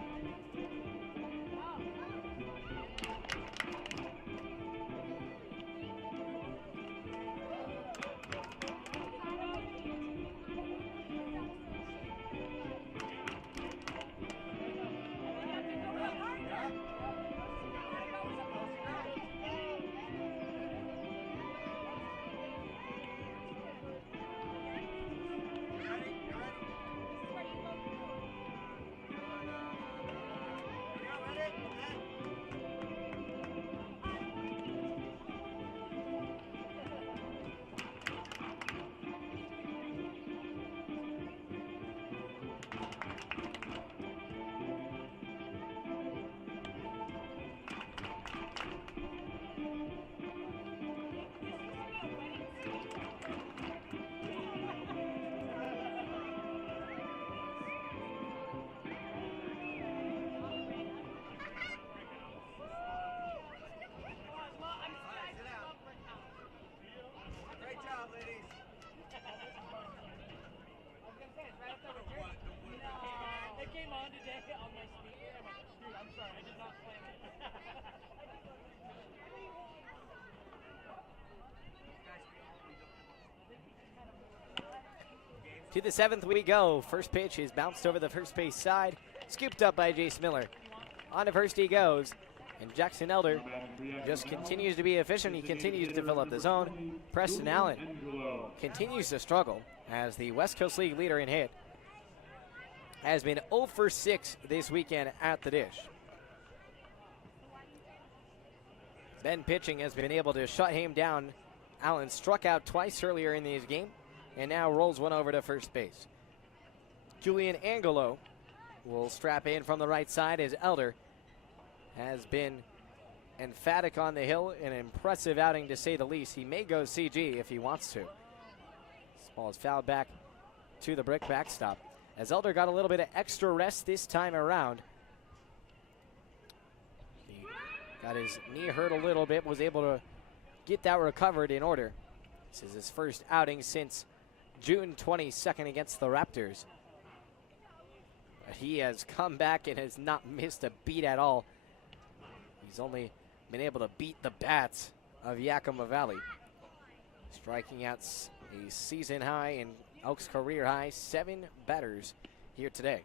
To the 7th we go. First pitch is bounced over the first base side, scooped up by Jace Miller. On to first he goes, and Jackson Elder just continues to be efficient. He continues to fill up the zone. Preston Allen continues to struggle as the West Coast League leader in hit. Has been 0 for 6 this weekend at the dish. Ben pitching has been able to shut him down. Allen struck out twice earlier in this game and now rolls one over to first base. Julian Angelo will strap in from the right side as Elder has been emphatic on the hill. An impressive outing to say the least. He may go CG if he wants to. This ball is fouled back to the brick backstop as Elder got a little bit of extra rest this time around. He got his knee hurt a little bit, was able to get that recovered in order. This is his first outing since June 22nd against the Raptors. But he has come back and has not missed a beat at all. He's only been able to beat the bats of Yakima Valley. Striking out a season high and Elks career high, 7 batters here today.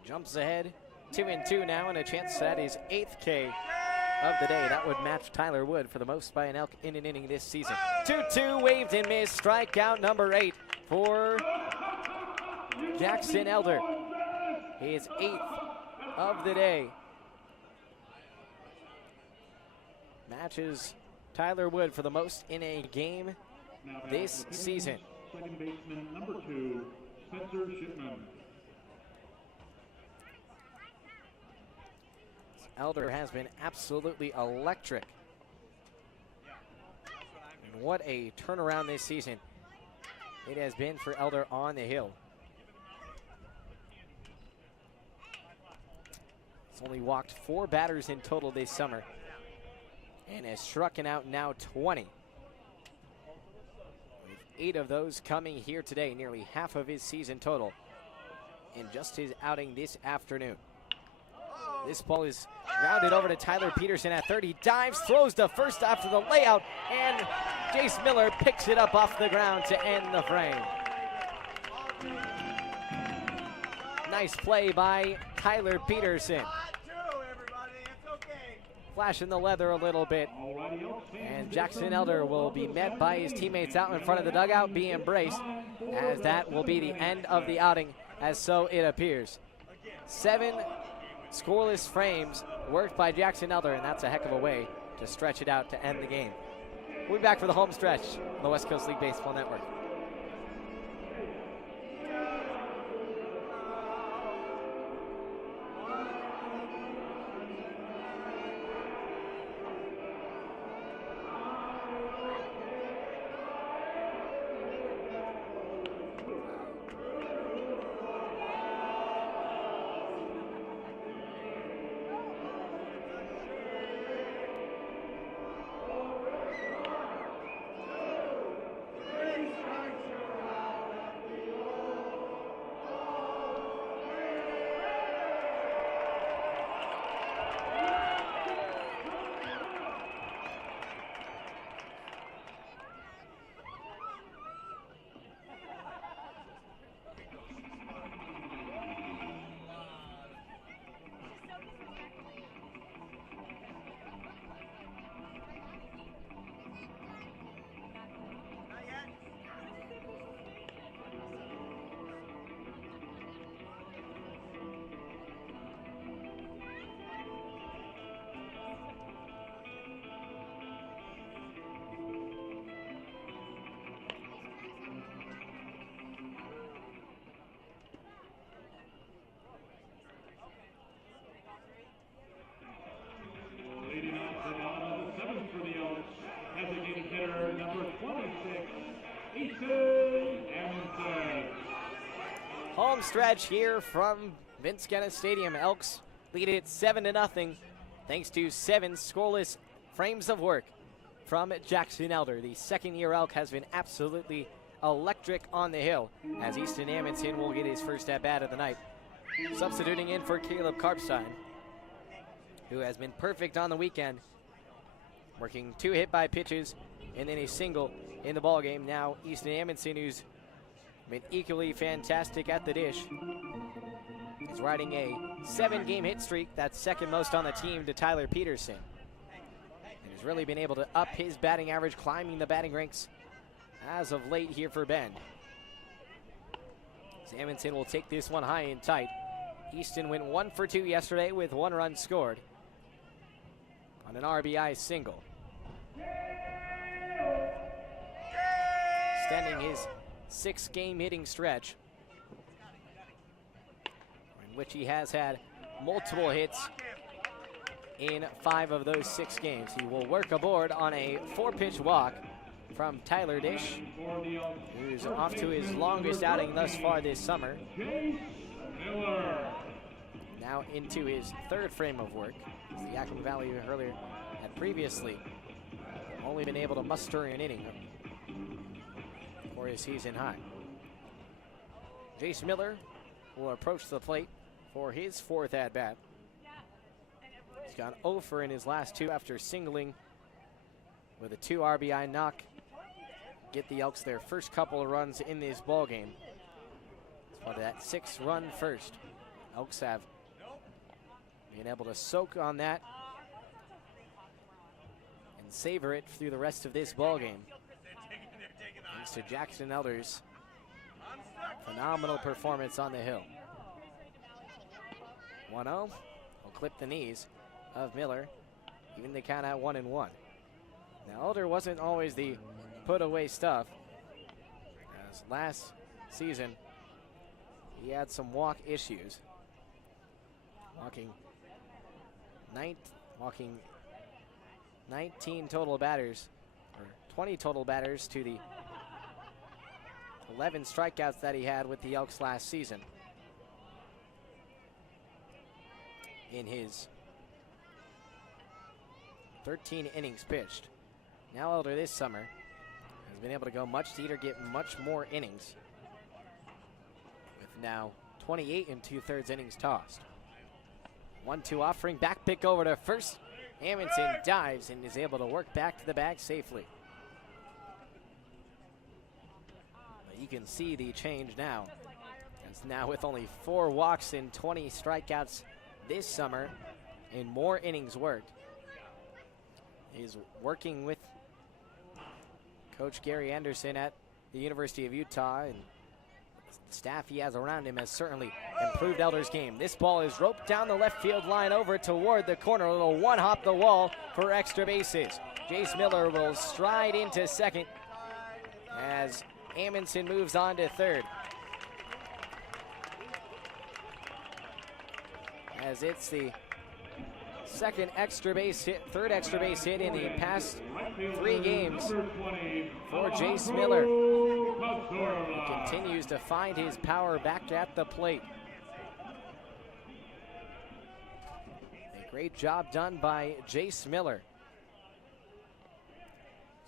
He jumps ahead, 2-2 now, and a chance at his 8th K of the day. That would match Tyler Wood for the most by an Elk in an inning this season. 2-2, waved and missed. Strikeout number 8 for Jackson Elder. His 8th of the day. Matches Tyler Wood for the most in a game this season. Second baseman number 2, Spencer Shipman. Elder has been absolutely electric. And what a turnaround this season it has been for Elder on the hill. He's only walked 4 batters in total this summer and has struck out now 20. With 8 of those coming here today, nearly half of his season total in just his outing this afternoon. This ball is rounded over to Tyler Peterson at third. He dives, throws to first after the layout, and Jace Miller picks it up off the ground to end the frame. Nice play by Tyler Peterson. Flashing the leather a little bit, and Jackson Elder will be met by his teammates out in front of the dugout, be embraced, as that will be the end of the outing, as so it appears. 7 scoreless frames worked by Jackson Elder, and that's a heck of a way to stretch it out to end the game. We'll be back for the home stretch on the West Coast League Baseball Network. Leading off the bottom of the seventh for the Elks, designated hitter number 26, Easton Amundsen. Home stretch here from Vince Guinness Stadium. Elks lead it 7-0 thanks to 7 scoreless frames of work from Jackson Elder. The second-year Elk has been absolutely electric on the hill as Easton Amundsen will get his first at-bat of the night. Substituting in for Caleb Karpstein, who has been perfect on the weekend, working 2 hit-by pitches and then a single in the ballgame. Now Easton Amundsen, who's been equally fantastic at the dish, is riding a 7-game hit streak. That's second most on the team to Tyler Peterson. And has really been able to up his batting average, climbing the batting ranks as of late here for Bend. Amundsen will take this one high and tight. Easton went 1 for 2 yesterday with 1 run scored on an RBI single, extending his 6-game hitting stretch, in which he has had multiple hits in 5 of those 6 games. He will work aboard on a 4-pitch walk from Tyler Dish, who's off to his longest outing thus far this summer. Now into his 3rd frame of work. As the Yakima Valley earlier had previously only been able to muster an inning for his season high. Jace Miller will approach the plate for his 4th at-bat. He's gone 0 for in his last 2 after singling with a 2 RBI knock. Get the Elks their first couple of runs in this ball game. So that 6-run first. Elks have been able to soak on that and savor it through the rest of this ball game, thanks to Jackson Elder's phenomenal performance on the hill. 1-0 will clip the knees of Miller, even the count at 1-1. Now Elder wasn't always the put away stuff, as last season he had some walk issues, walking 19 total batters, or 20 total batters to the 11 strikeouts that he had with the Elks last season in his 13 innings pitched. Now Elder this summer has been able to go much deeper, get much more innings, with now 28 2/3 innings tossed. 1-2 offering, back pick over to first. Amundsen dives and is able to work back to the bag safely. But you can see the change now. As now with only 4 walks and 20 strikeouts this summer and more innings worked, he's working with Coach Gary Anderson at the University of Utah and The staff he has around him has certainly improved Elder's game. This ball is roped down the left field line over toward the corner. A little one-hop the wall for extra bases. Jace Miller will stride into second as Amundsen moves on to third. As it's the third extra base hit in the past 3 games for Jace Miller. He continues to find his power back at the plate. A great job done by Jace Miller.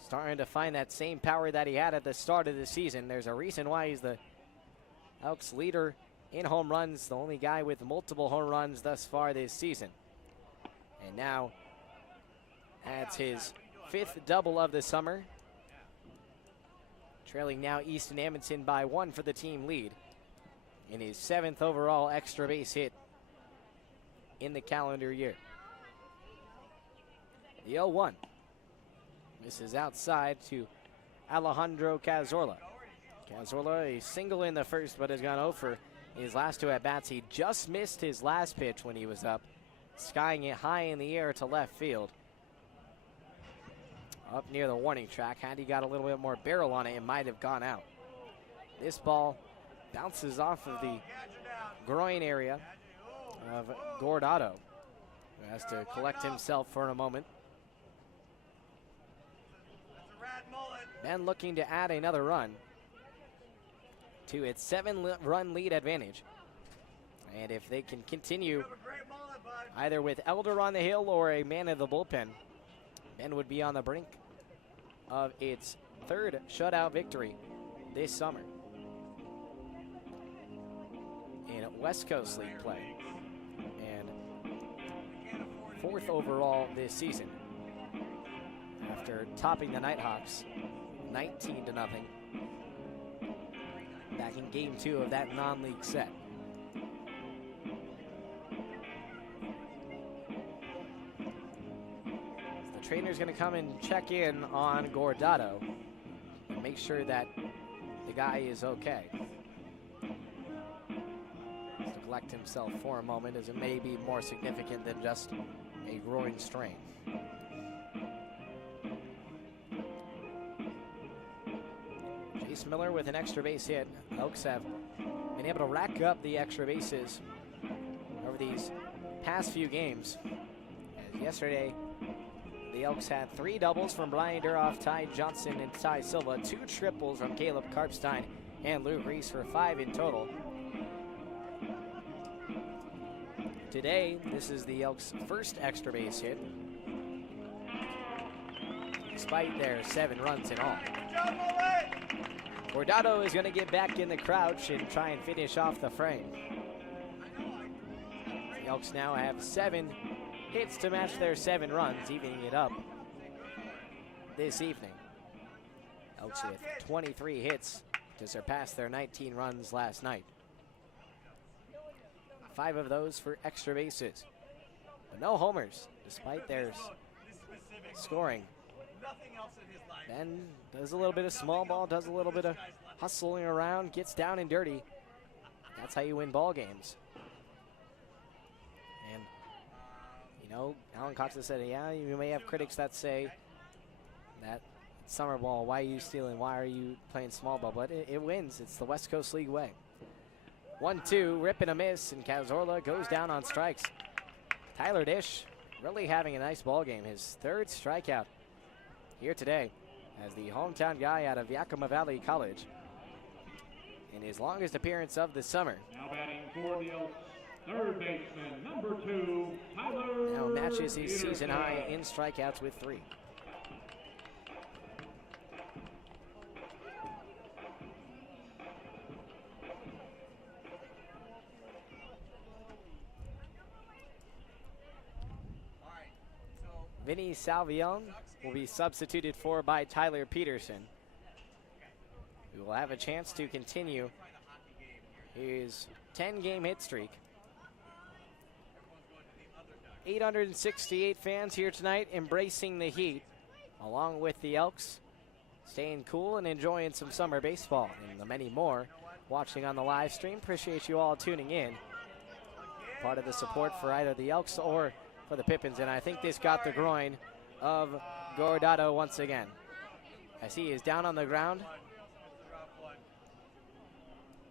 Starting to find that same power that he had at the start of the season. There's a reason why he's the Elks leader in home runs, the only guy with multiple home runs thus far this season. And now adds his 5th double of the summer. Trailing now Easton Amundsen by 1 for the team lead. In his 7th overall extra base hit in the calendar year. The 0-1. This is outside to Alejandro Cazorla. Cazorla a single in the first, but has gone 0 for his last 2 at-bats. He just missed his last pitch when he was up, skying it high in the air to left field. Up near the warning track. Had he got a little bit more barrel on it, it might have gone out. This ball bounces off of the groin area of Gordado, who has to collect himself for a moment. Then looking to add another run to its 7-run lead advantage. And if they can continue either with Elder on the hill or a man of the bullpen, Ben would be on the brink of its 3rd shutout victory this summer in West Coast League play and 4th overall this season after topping the Nighthawks 19-0 back in game 2 of that non-league set. The trainer's going to come and check in on Gordado and make sure that the guy is okay. To collect himself for a moment, as it may be more significant than just a groin strain. Jace Miller with an extra base hit. Elks have been able to rack up the extra bases over these past few games. As yesterday, the Elks had 3 doubles from Brian Duroff, Ty Johnson, and Ty Silva, 2 triples from Caleb Karpstein and Luke Reese for 5 in total. Today, this is the Elks' first extra base hit, despite their 7 runs in all. Gordado is going to get back in the crouch and try and finish off the frame. The Elks now have 7 hits to match their 7 runs, evening it up this evening. Elks with 23 hits to surpass their 19 runs last night. 5 of those for extra bases, but no homers despite their scoring. Ben does a little bit of small ball, does a little bit of hustling around, gets down and dirty. That's how you win ball games. And, you know, Alan Cox has said, yeah, you may have critics that say that it's summer ball, why are you stealing, why are you playing small ball? But it wins. It's the West Coast League way. 1-2, rip and a miss, and Cazorla goes down on strikes. Tyler Dish really having a nice ball game. His 3rd strikeout here today as the hometown guy out of Yakima Valley College in his longest appearance of the summer. Now batting for the Elks, 3rd baseman, number 2, Tyler Now matches his Peterson. season high in strikeouts with 3. Vinny Salvion will be substituted for by Tyler Peterson, who will have a chance to continue his 10-game hit streak. 868 fans here tonight embracing the heat, along with the Elks staying cool and enjoying some summer baseball, and the many more watching on the live stream. Appreciate you all tuning in. Part of the support for either the Elks or for the Pippins, and I think this got the groin of Gordado once again, as he is down on the ground.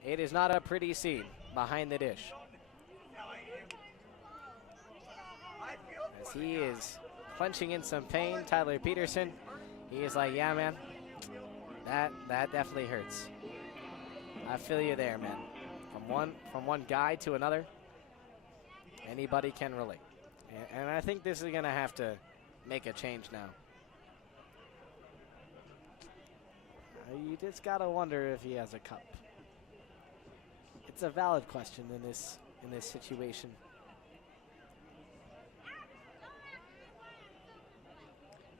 It is not a pretty scene behind the dish, as he is clenching in some pain. Tyler Peterson, he is like, yeah, man, that definitely hurts. I feel you there, man. From one guy to another, anybody can relate. And I think this is going to have to make a change now. You just got to wonder if he has a cup. It's a valid question in this situation.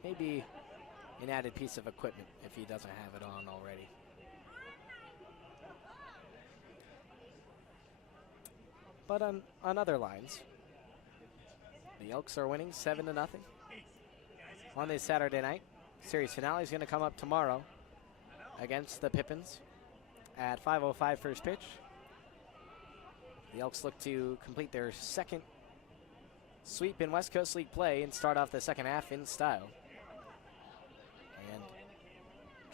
Maybe an added piece of equipment if he doesn't have it on already. But on other lines, the Elks are winning 7-0 on this Saturday night. Series finale is going to come up tomorrow against the Pippins at 5:05 first pitch. The Elks look to complete their second sweep in West Coast League play and start off the second half in style, and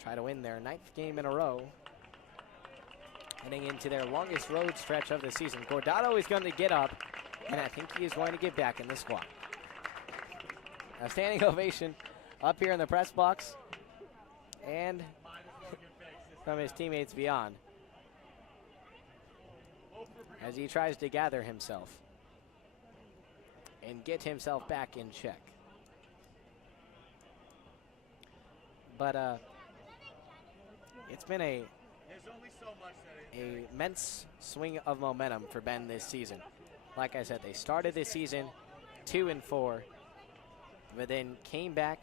try to win their 9th game in a row, heading into their longest road stretch of the season. Gordado is going to get up, and I think he is going to get back in the squad. A standing ovation up here in the press box, and from his teammates beyond, as he tries to gather himself and get himself back in check. But it's been a immense swing of momentum for Ben this season. Like I said, they started this season 2-4, but then came back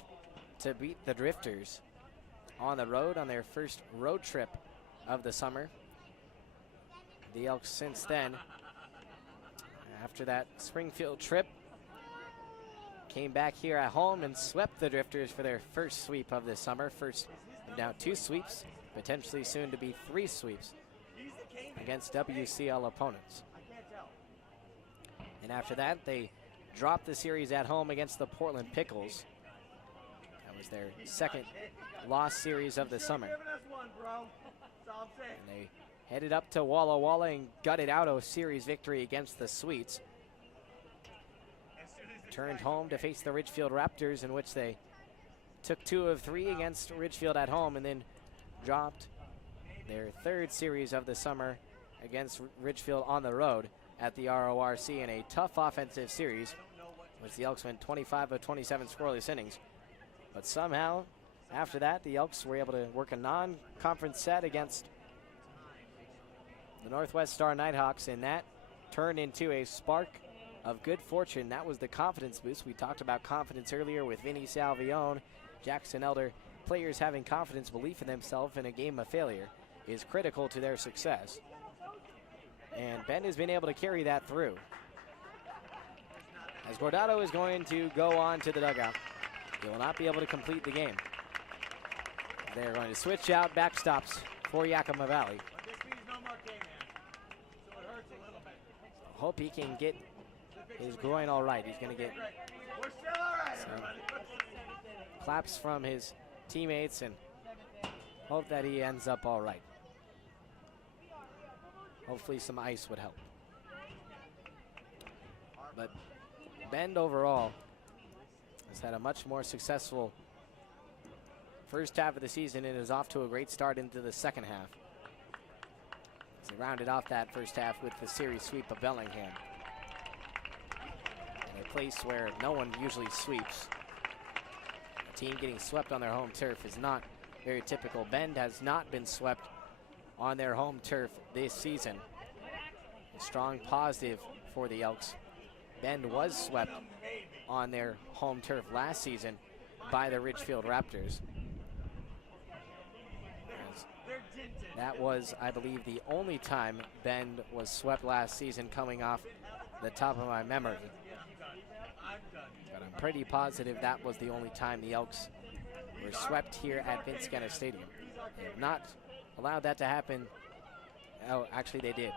to beat the Drifters on the road on their first road trip of the summer. The Elks since then, after that Springfield trip, came back here at home and swept the Drifters for their first sweep of the summer. First of now 2 sweeps, potentially soon to be 3 sweeps against WCL opponents. And after that, they dropped the series at home against the Portland Pickles. That was their second lost series of the summer. And they headed up to Walla Walla and gutted out a series victory against the Sweets. Turned home to face the Ridgefield Raptors, in which they took 2 of 3 against Ridgefield at home, and then dropped their 3rd series of the summer against Ridgefield on the road at the RORC in a tough offensive series, which the Elks went 25 of 27 scoreless innings. But somehow, after that, the Elks were able to work a non-conference set against the Northwest Star Nighthawks, and that turned into a spark of good fortune. That was the confidence boost. We talked about confidence earlier with Vinny Salvione, Jackson Elder. Players having confidence, belief in themselves in a game of failure is critical to their success. And Ben has been able to carry that through, as Gordado is going to go on to the dugout. He will not be able to complete the game. They're going to switch out backstops for Yakima Valley. Hope he can get his groin all right. He's going to get some claps from his teammates and hope that he ends up all right. Hopefully some ice would help. But Bend overall has had a much more successful first half of the season and is off to a great start into the second half. As they rounded off that first half with the series sweep of Bellingham, in a place where no one usually sweeps. A team getting swept on their home turf is not very typical. Bend has not been swept on their home turf this season. A strong positive for the Elks. Bend was swept on their home turf last season by the Ridgefield Raptors. That was, I believe, the only time Bend was swept last season, coming off the top of my memory. But I'm pretty positive that was the only time the Elks were swept here at Vince Guenna Stadium. They have not allowed that to happen Oh, actually they did.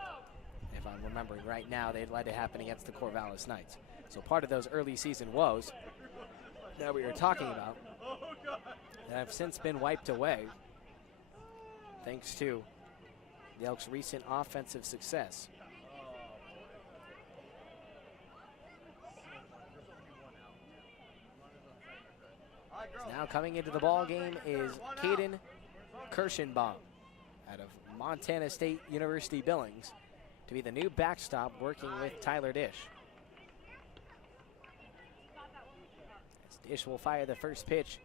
If I'm remembering right now, they let it happen against the Corvallis Knights. So part of those early season woes that we were talking about have since been wiped away thanks to the Elks' recent offensive success. Now coming into the ball game is Caden Kirschenbaum out of Montana State University Billings to be the new backstop working with Tyler Dish. As Dish will fire the first pitch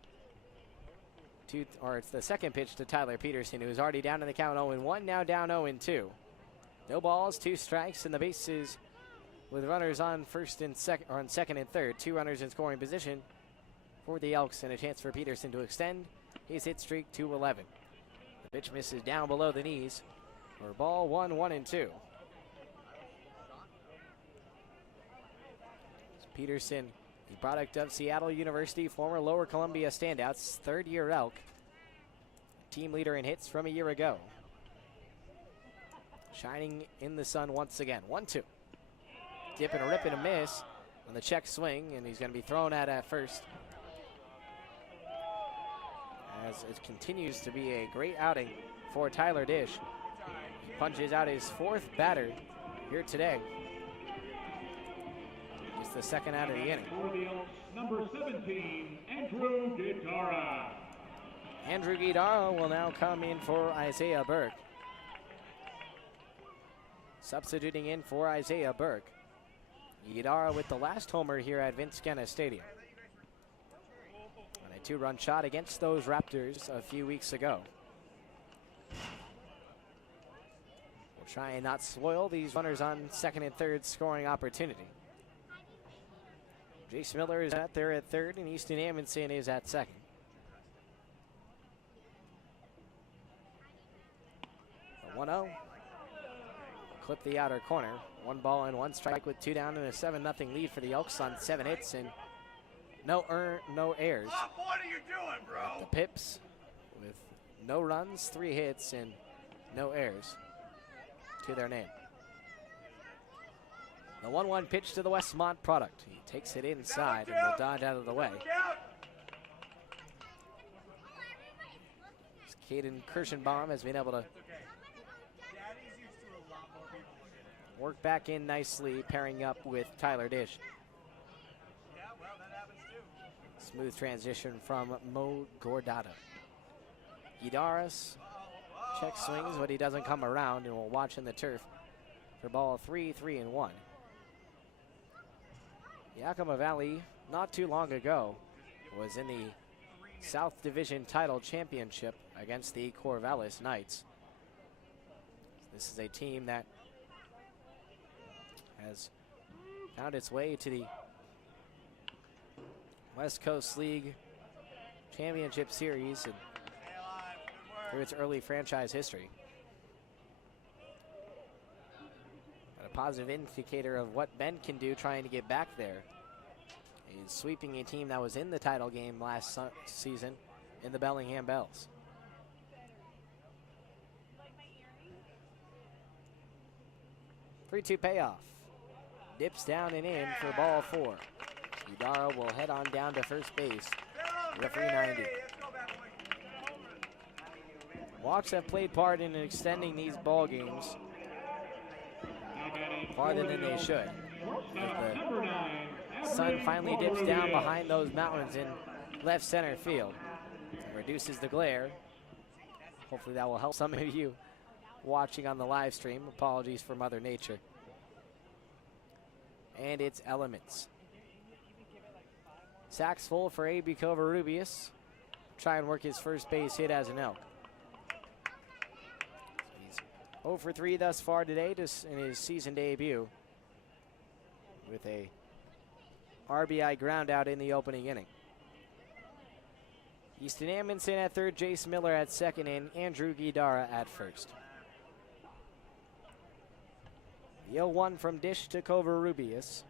it's the second pitch to Tyler Peterson, who is already down in the count 0-1, now down 0-2. No balls, 2 strikes, and the bases with runners on second and third. 2 runners in scoring position for the Elks, and a chance for Peterson to extend his hit streak to 11. The pitch misses down below the knees for ball 1-2. Peterson, the product of Seattle University, former Lower Columbia standouts, third-year Elk, team leader in hits from a year ago. Shining in the sun once again. 1-2. Dip and a rip and a miss on the check swing, and he's going to be thrown at first. As it continues to be a great outing for Tyler Dish. He punches out his 4th batter here today. Just the second out of the inning. For the Elks, number 17, Andrew Guidara. Andrew Guidara will now come in for Isaiah Burke. Substituting in for Isaiah Burke. Guidara with the last homer here at Vince Kenna Stadium. And a 2-run shot against those Raptors a few weeks ago. We'll try and not spoil these runners on second and third scoring opportunity. Jace Miller is out there at third, and Easton Amundsen is at second. The 1-0. Clip the outer corner. 1 ball and 1 strike with 2 down, and a 7-0 lead for the Elks on 7 hits and no errors. What are you doing, bro? The Pips with no runs, 3 hits, and no errors to their name. The 1-1 pitch to the Westmont product. He takes it inside and will dodge out of the way. Caden Kirschenbaum has been able to work back in nicely, pairing up with Tyler Dish. Smooth transition from Mo Gordata. Guidaras check swings, but he doesn't come around, and will watch in the turf for ball 3-1. Yakima Valley, not too long ago, was in the South Division title championship against the Corvallis Knights. This is a team that has found its way to the West Coast League Championship Series and through its early franchise history. But a positive indicator of what Ben can do trying to get back there. He's sweeping a team that was in the title game last season in the Bellingham Bells. Three-two payoff. Dips down and in for ball 4. Guidara will head on down to first base with a 390. Walks have played part in extending these ball games farther than they should. The sun finally dips down behind those mountains in left center field. Reduces the glare. Hopefully that will help some of you watching on the live stream. Apologies for Mother Nature. And it's Elements. Sacks full for A.B. Covarrubias. Try and work his first base hit as an Elk. He's 0 for 3 thus far today in his season debut with a RBI ground out in the opening inning. Easton Amundsen at third, Jace Miller at second, and Andrew Guidara at first. The 0-1 from Dish to Covarrubias.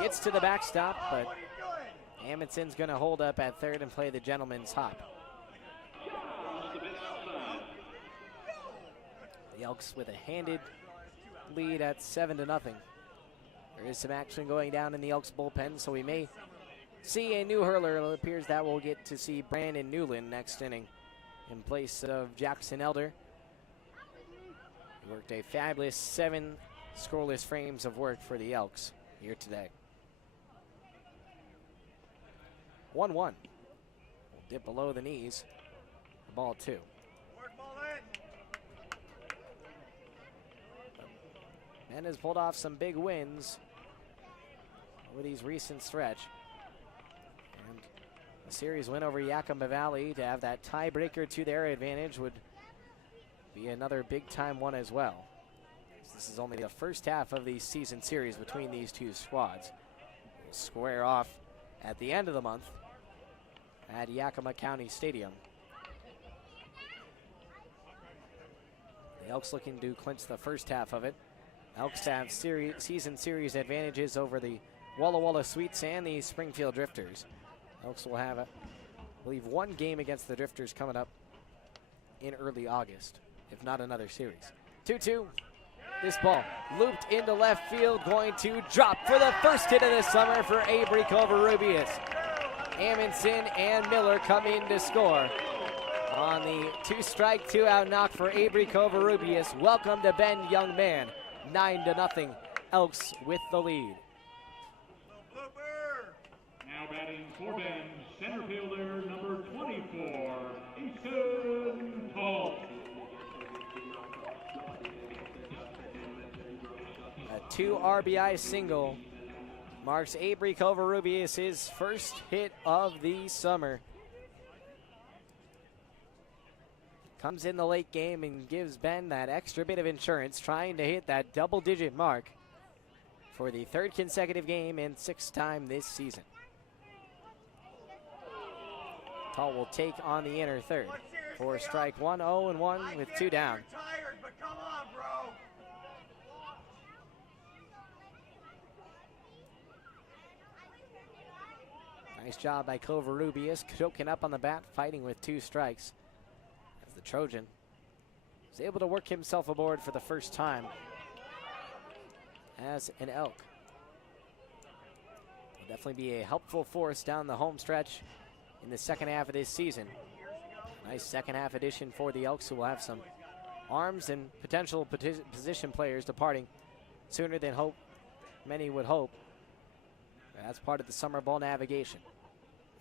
Gets to the backstop, but Amundsen's going to hold up at third and play the gentleman's hop. The Elks with a handed lead at 7-0. There is some action going down in the Elks bullpen, so we may see a new hurler. It appears that we'll get to see Brandon Newland next inning in place of Jackson Elder. He worked a fabulous 7 scoreless frames of work for the Elks here today. 1-1. We'll dip below the knees. Ball 2. Ben has pulled off some big wins over these recent stretch. And a series win over Yakima Valley to have that tiebreaker to their advantage would be another big time one as well. This is only the first half of the season series between these two squads. We'll square off at the end of the month at Yakima County Stadium. The Elks looking to clinch the first half of it. Elks have season series advantages over the Walla Walla Sweets and the Springfield Drifters. Elks will have, I believe, one game against the Drifters coming up in early August, if not another series. 2-2. This ball looped into left field, going to drop for the first hit of the summer for Avery Covarrubias. Amundsen and Miller come in to score on the 2-strike, 2-out knock for Avery Covarrubias. Welcome to Ben, young man. 9-0. Elks with the lead. Now batting for Ben, center fielder number 24, Easton Holt. A 2 RBI single marks Avery Covarrubias' first hit of the summer. Comes in the late game and gives Ben that extra bit of insurance, trying to hit that double-digit mark for the 3rd consecutive game and 6th time this season. Tall will take on the inner third. 4 strike 1, 0-1 with 2 down. Tired, but come on, bro. Nice job by Covarrubias, choking up on the bat, fighting with 2 strikes. As the Trojan was able to work himself aboard for the first time as an Elk. Will definitely be a helpful force down the home stretch in the second half of this season. Nice second half addition for the Elks, who will have some arms and potential position players departing sooner than many would hope. That's part of the summer ball navigation.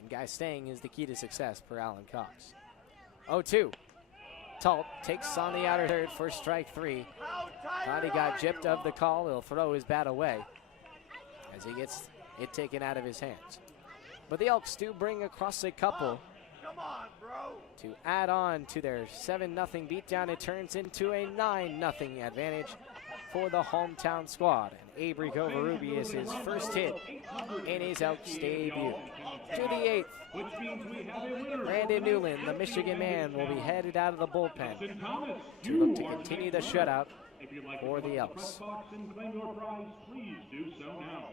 And guys staying is the key to success per Alan Cox. 0-2. Talt takes on the outer third for strike 3. Thought he got gypped of the call. He'll throw his bat away as he gets it taken out of his hands. But the Elks do bring across a couple to add on to their 7-0 beatdown. It turns into a 9-0 advantage for the hometown squad. And Avery Covarrubias' first hit in his Elks debut. To the 8th, Brandon Newland, the Michigan man, will be headed out of the bullpen to look to continue the shutout for the Elks. Please do so now.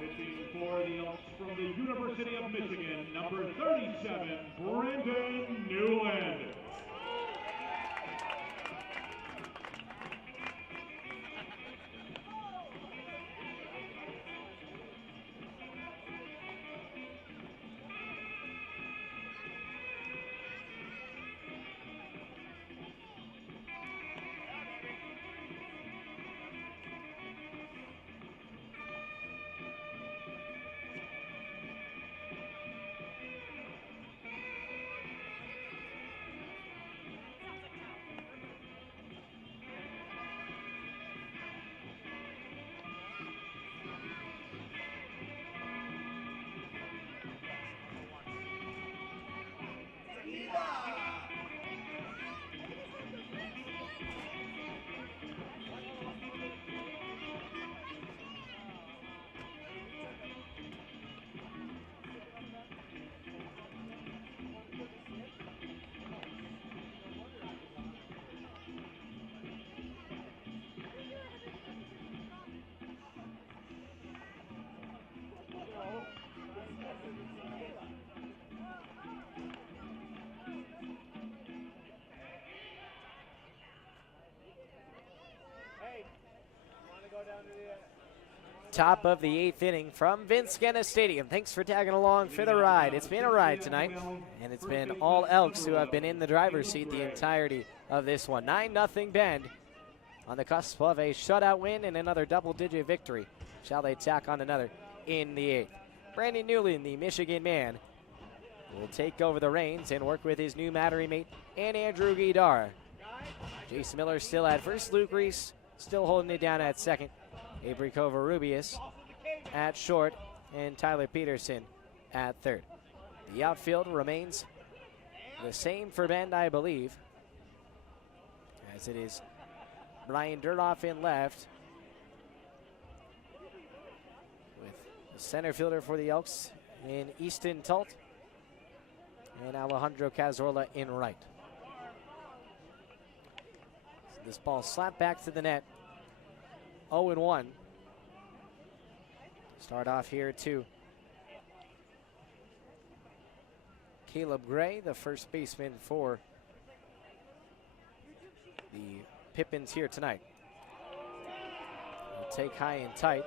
Pitching for the Elks from the University of Michigan, number 37, Brandon Newland. Top of the 8th inning from Vince Guenna Stadium. Thanks for tagging along for the ride. It's been a ride tonight, and it's been all Elks who have been in the driver's seat the entirety of this one. 9-0 Bend on the cusp of a shutout win and another double-digit victory. Shall they tack on another in the 8th? Brandon Newland, the Michigan man, will take over the reins and work with his new Mattery mate and Andrew Guidara. Jace Miller still at first. Luke Reese still holding it down at second. Avery Covarrubias at short, and Tyler Peterson at third. The outfield remains the same for Bend, I believe, as it is Brian Durdoff in left, with the center fielder for the Elks in Easton Tult, and Alejandro Cazorla in right. So this ball slapped back to the net. 0-1. Start off here to Caleb Gray, the first baseman for the Pippins here tonight. He'll take high and tight,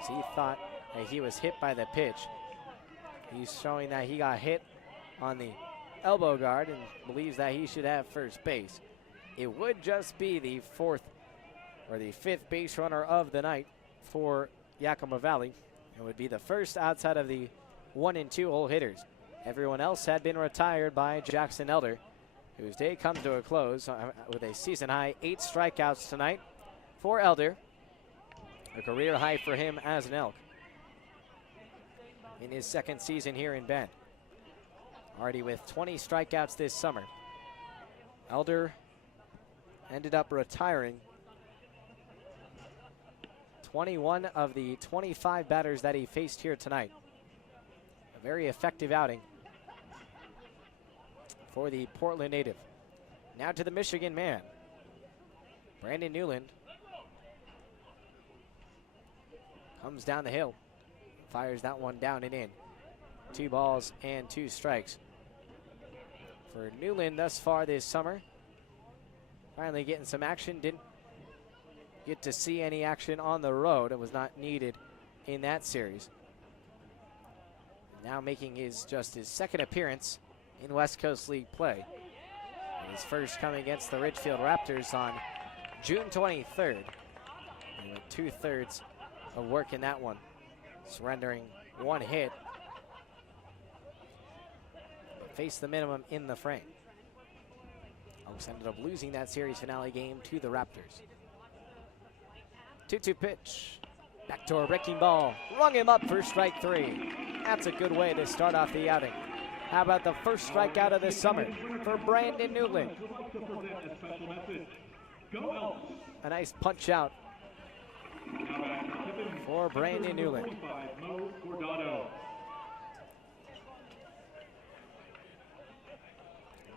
as he thought that he was hit by the pitch. He's showing that he got hit on the elbow guard and believes that he should have first base. It would just be the fifth base runner of the night for Yakima Valley. It would be the first outside of the 1 and 2 hole hitters. Everyone else had been retired by Jackson Elder, whose day comes to a close with a season high 8 strikeouts tonight for Elder, a career high for him as an Elk in his second season here in Bend. Already with 20 strikeouts this summer. Elder ended up retiring 21 of the 25 batters that he faced here tonight. A very effective outing for the Portland native. Now to the Michigan man, Brandon Newland. Comes down the hill, fires that one down and in. 2 balls and 2 strikes for Newland thus far this summer. Finally getting some action. Didn't get to see any action on the road. It was not needed in that series. Now making his second appearance in West Coast League play. And his first coming against the Ridgefield Raptors on June 23rd. And with 2/3 of work in that one, surrendering 1 hit. But faced the minimum in the frame. Elks ended up losing that series finale game to the Raptors. 2-2 pitch. Back to a wrecking ball. Rung him up for strike 3. That's a good way to start off the outing. How about the first strikeout of the summer for Brandon Newland? A nice punch out for Brandon Newland.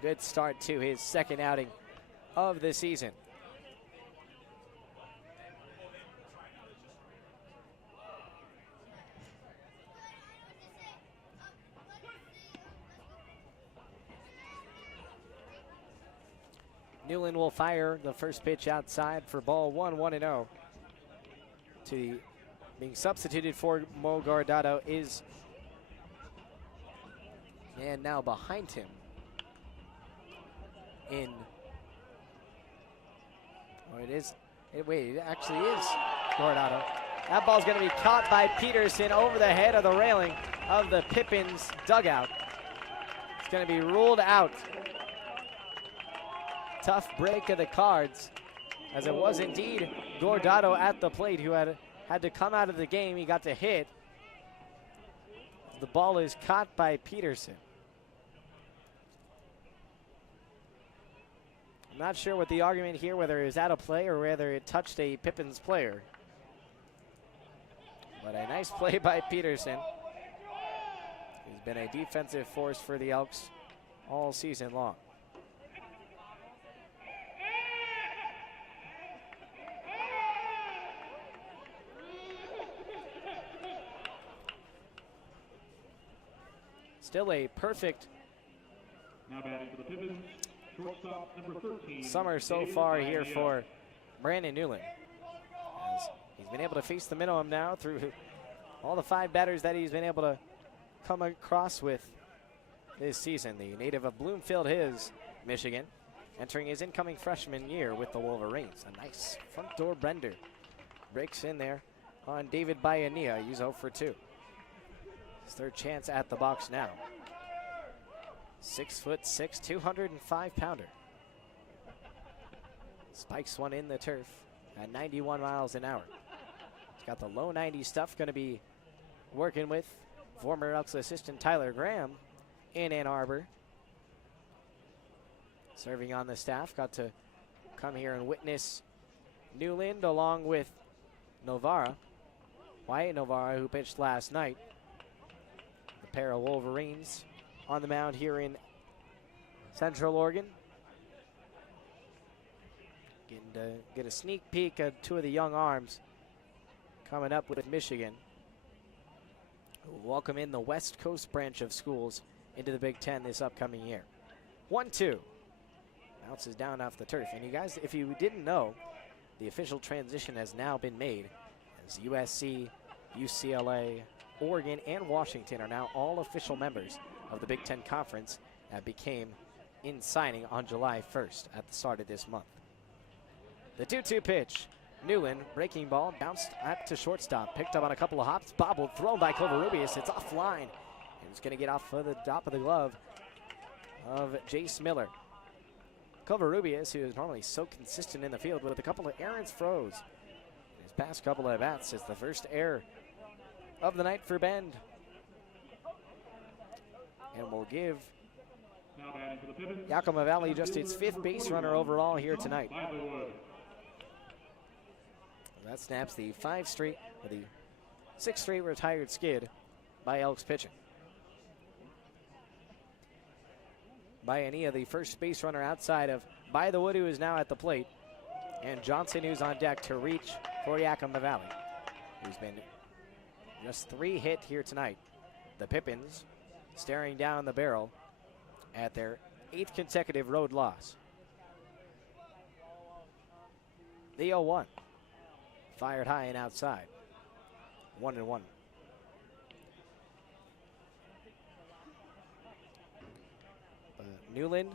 Good start to his second outing of the season. Newland will fire the first pitch outside for ball 1, 1-0. Being substituted for Mo Guardado is, and now behind him in, it actually is Guardado. That ball's going to be caught by Peterson over the head of the railing of the Pippins dugout. It's going to be ruled out. Tough break of the cards, as it was indeed Guardado at the plate who had to come out of the game. He got to hit. The ball is caught by Peterson. I'm not sure what the argument here, whether it was out of play or whether it touched a Pippins player. But a nice play by Peterson. He's been a defensive force for the Elks all season long. Still a perfect summer so far here for Brandon Newland. He's been able to face the minimum now through all the 5 batters that he's been able to come across with this season. The native of Bloomfield Hills, Michigan, entering his incoming freshman year with the Wolverines. A nice front door bender. Breaks in there on David Bayania. He's 0 for 2. His 3rd chance at the box now. 6'6", 205 pounder. Spikes one in the turf at 91 miles an hour. He's got the low 90 stuff, going to be working with former Elks assistant Tyler Graham in Ann Arbor. Serving on the staff, got to come here and witness Newland along with Novara. Wyatt Novara, who pitched last night. The pair of Wolverines on the mound here in Central Oregon. Getting to get a sneak peek at 2 of the young arms coming up with Michigan. We'll welcome in the West Coast branch of schools into the Big Ten this upcoming year. 1-2. Bounces down off the turf. And you guys, if you didn't know, the official transition has now been made as USC, UCLA, Oregon, and Washington are now all official members of the Big Ten Conference that became in signing on July 1st at the start of this month. The 2-2 pitch. Newland, breaking ball, bounced up to shortstop, picked up on a couple of hops, bobbled, thrown by Covarrubias. It's offline. And it's going to get off of the top of the glove of Jace Miller. Covarrubias, who is normally so consistent in the field, with a couple of errants throws. His past couple of at-bats is the first error of the night for Bend. And we'll give Yakima Valley just its 5th base runner overall here tonight. That snaps the 6th straight retired skid by Elks pitching. Bayania, the first base runner outside of By the Wood, who is now at the plate, and Johnson, who's on deck to reach for Yakima Valley, who's been just 3 hit here tonight. The Pippins staring down the barrel at their 8th consecutive road loss. The 0-1. Fired high and outside. 1-1. Newland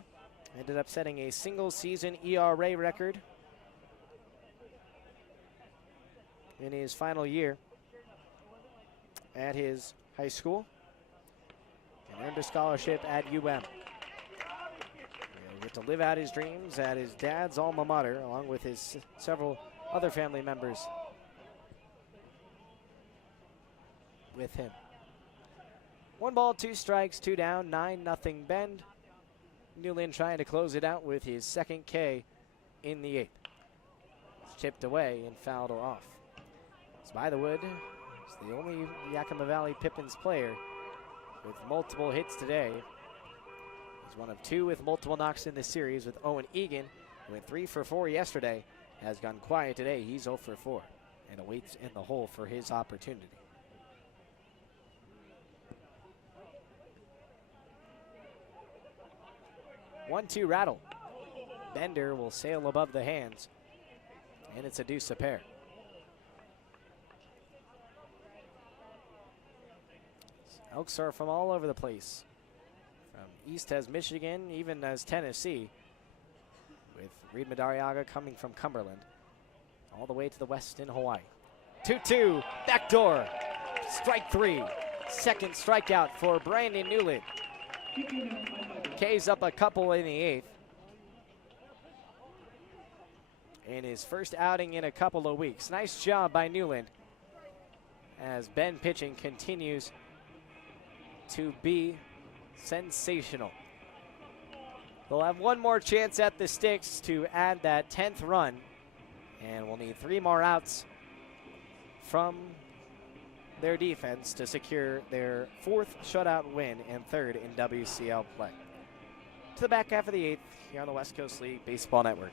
ended up setting a single-season ERA record in his final year at his high school and earned a scholarship at UM. He'll get to live out his dreams at his dad's alma mater, along with his several other family members with him. 1 ball, 2 strikes, 2 down, 9-0 Bend. Newland trying to close it out with his 2nd K in the 8th. It's chipped away and fouled off. It's By the Wood. It's the only Yakima Valley Pippins player with multiple hits today. He's one of 2 with multiple knocks in this series, with Owen Egan, who went 3 for 4 yesterday, has gone quiet today. He's 0 for 4 and awaits in the hole for his opportunity. One-two rattle. Bender will sail above the hands, and it's a deuce a pair. Elks are from all over the place, from east as Michigan, even as Tennessee, with Reed Madariaga coming from Cumberland, all the way to the west in Hawaii. 2-2, backdoor, strike 3. 2nd strikeout for Brandon Newland. K's up a couple in the 8th. In his first outing in a couple of weeks. Nice job by Newland as Ben pitching continues to be sensational. They'll have 1 more chance at the sticks to add that 10th run, and we'll need 3 more outs from their defense to secure their 4th shutout win and 3rd in WCL play. To the back half of the 8th here on the West Coast League Baseball Network.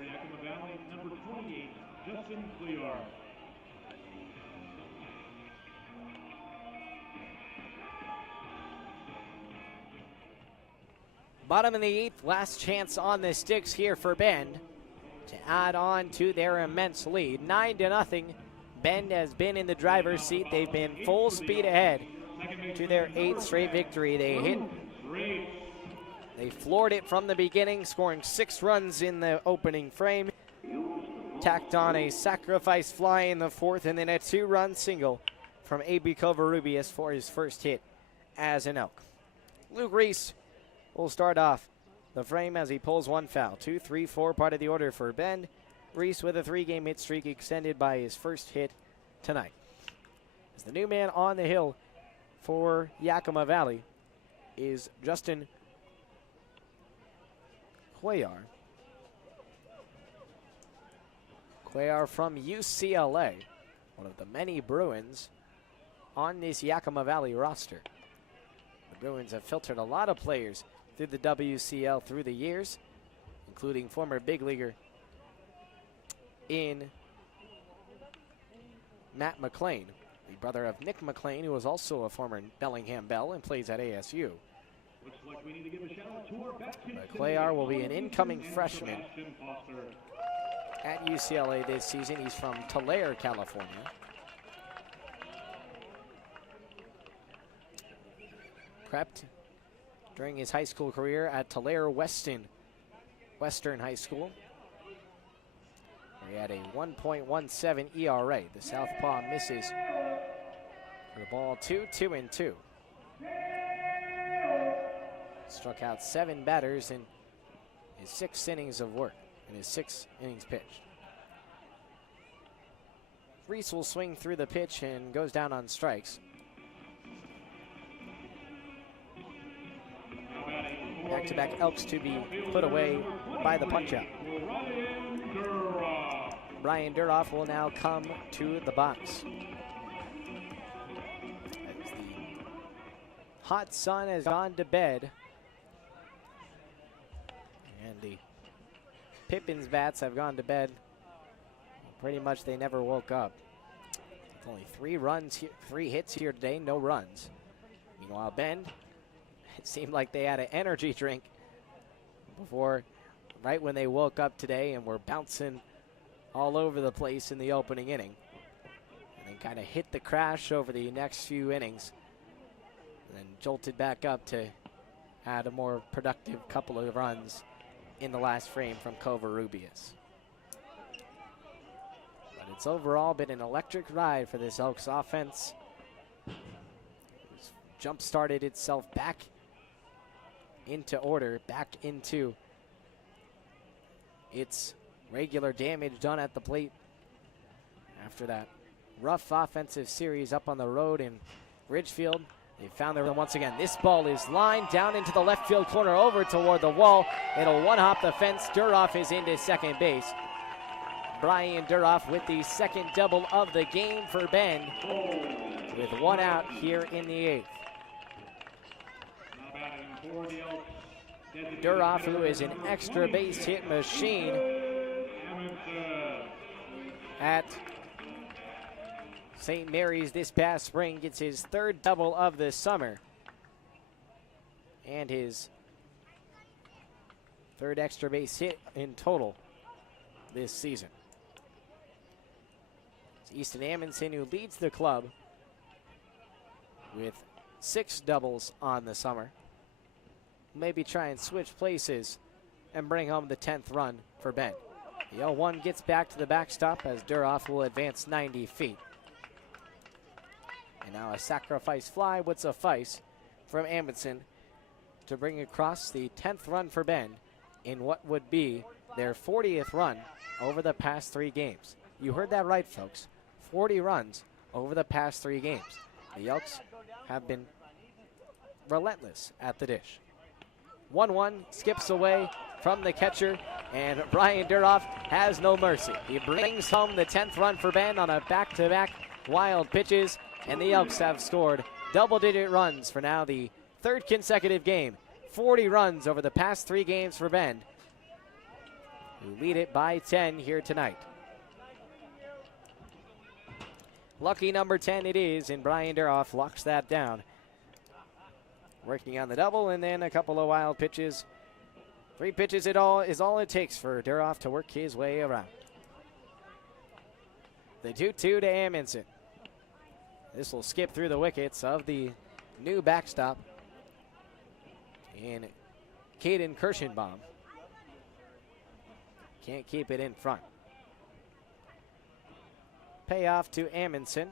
for Yakima Valley, number 28, Justin Clear. Bottom of the eighth, last chance on the sticks here for Bend to add on to their immense lead. 9-0. Bend has been in the driver's seat. They've been full speed ahead to their 8th straight victory. They floored it from the beginning, scoring 6 runs in the opening frame. Tacked on a sacrifice fly in the 4th, and then a 2-run single from A.B. Covarrubias for his first hit as an Elk. Luke Reese will start off the frame as he pulls one foul. 2, 3, 4 part of the order for Bend. Reese with a 3-game hit streak extended by his first hit tonight. As the new man on the hill for Yakima Valley is Justin Cuellar. Cuellar from UCLA, one of the many Bruins on this Yakima Valley roster. The Bruins have filtered a lot of players through the WCL through the years, including former big leaguer in Matt McLean, the brother of Nick McLean, who was also a former Bellingham Bell and plays at ASU. Looks like we need to give a shout out to our back Cuellar will be an incoming freshman at UCLA this season. He's from Tulare, California. Prepped during his high school career at Tulare Western High School, where he had a 1.17 ERA. The southpaw misses for the ball 2-2-2. Struck out 7 batters in his 6 innings of work, in his 6 innings pitched. Reese will swing through the pitch and goes down on strikes. Back-to-back Elks to be put away by the punch-out. Brian Duroff will now come to the box. As the hot sun has gone to bed, and the Pippins bats have gone to bed. Pretty much they never woke up. Only 3 hits here today, no runs. Meanwhile, Bend, it seemed like they had an energy drink before, right when they woke up today, and were bouncing all over the place in the opening inning. And then kind of hit the crash over the next few innings, and then jolted back up to add a more productive couple of runs in the last frame from Covarrubias. But it's overall been an electric ride for this Elks offense. It's jump-started itself back into order, back into its regular damage done at the plate after that rough offensive series up on the road in Ridgefield. They found their rhythm once again. This ball is lined down into the left field corner over toward the wall. It'll one-hop the fence. Duroff is into second base. Brian Duroff with the second double of the game for Bend, with 1 out here in the 8th. Duroff, who is an extra base hit machine at St. Mary's this past spring, gets his 3rd double of the summer and his 3rd extra base hit in total this season. It's Easton Amundsen who leads the club with 6 doubles on the summer. Maybe try and switch places and bring home the 10th run for Bend. The 0-1 gets back to the backstop as Duroff will advance 90 feet. And now a sacrifice fly would suffice from Amundsen to bring across the 10th run for Bend in what would be their 40th run over the past 3 games. You heard that right, folks. 40 runs over the past 3 games. The Elks have been relentless at the dish. 1-1 skips away from the catcher, and Brian Duroff has no mercy. He brings home the 10th run for Bend on a back-to-back wild pitches, and the Elks have scored double-digit runs for now the 3rd consecutive game. 40 runs over the past 3 games for Bend. who lead it by 10 here tonight. Lucky number 10 it is, and Brian Duroff locks that down. Working on the double, and then a couple of wild pitches. 3 pitches is all it takes for Duroff to work his way around. The 2-2 to Amundsen. This will skip through the wickets of the new backstop in Caden Kirschenbaum. Can't keep it in front. Payoff to Amundsen.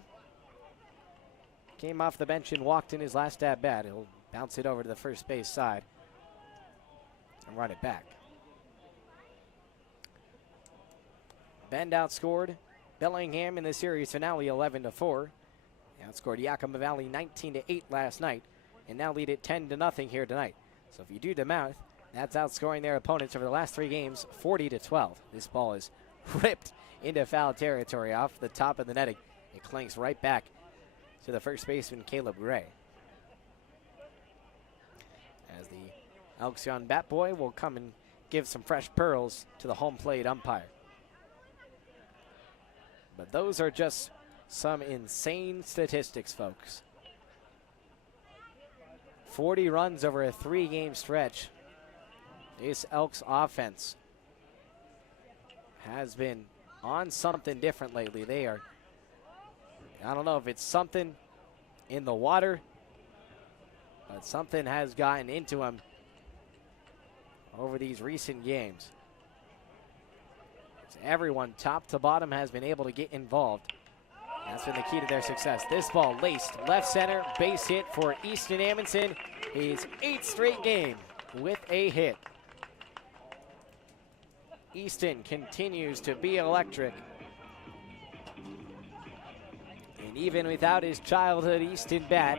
Came off the bench and walked in his last at bat. He'll bounce it over to the first base side and run it back. Bend outscored Bellingham in the series finale 11-4. Outscored Yakima Valley 19-8 last night, and now lead it 10-0 here tonight. So if you do the math, that's outscoring their opponents over the last 3 games 40-12. This ball is ripped into foul territory off the top of the netting. It clanks right back to the first baseman, Caleb Gray. As the Elks young bat boy will come and give some fresh pearls to the home plate umpire. But those are just some insane statistics, folks. 40 runs over a 3-game stretch. This Elks offense has been on something different lately. They are, I don't know if it's something in the water, but something has gotten into them over these recent games. Everyone, top to bottom, has been able to get involved. That's been the key to their success. This ball laced left center, base hit for Easton Amundsen. His 8th straight game with a hit. Easton continues to be electric. And even without his childhood Easton bat,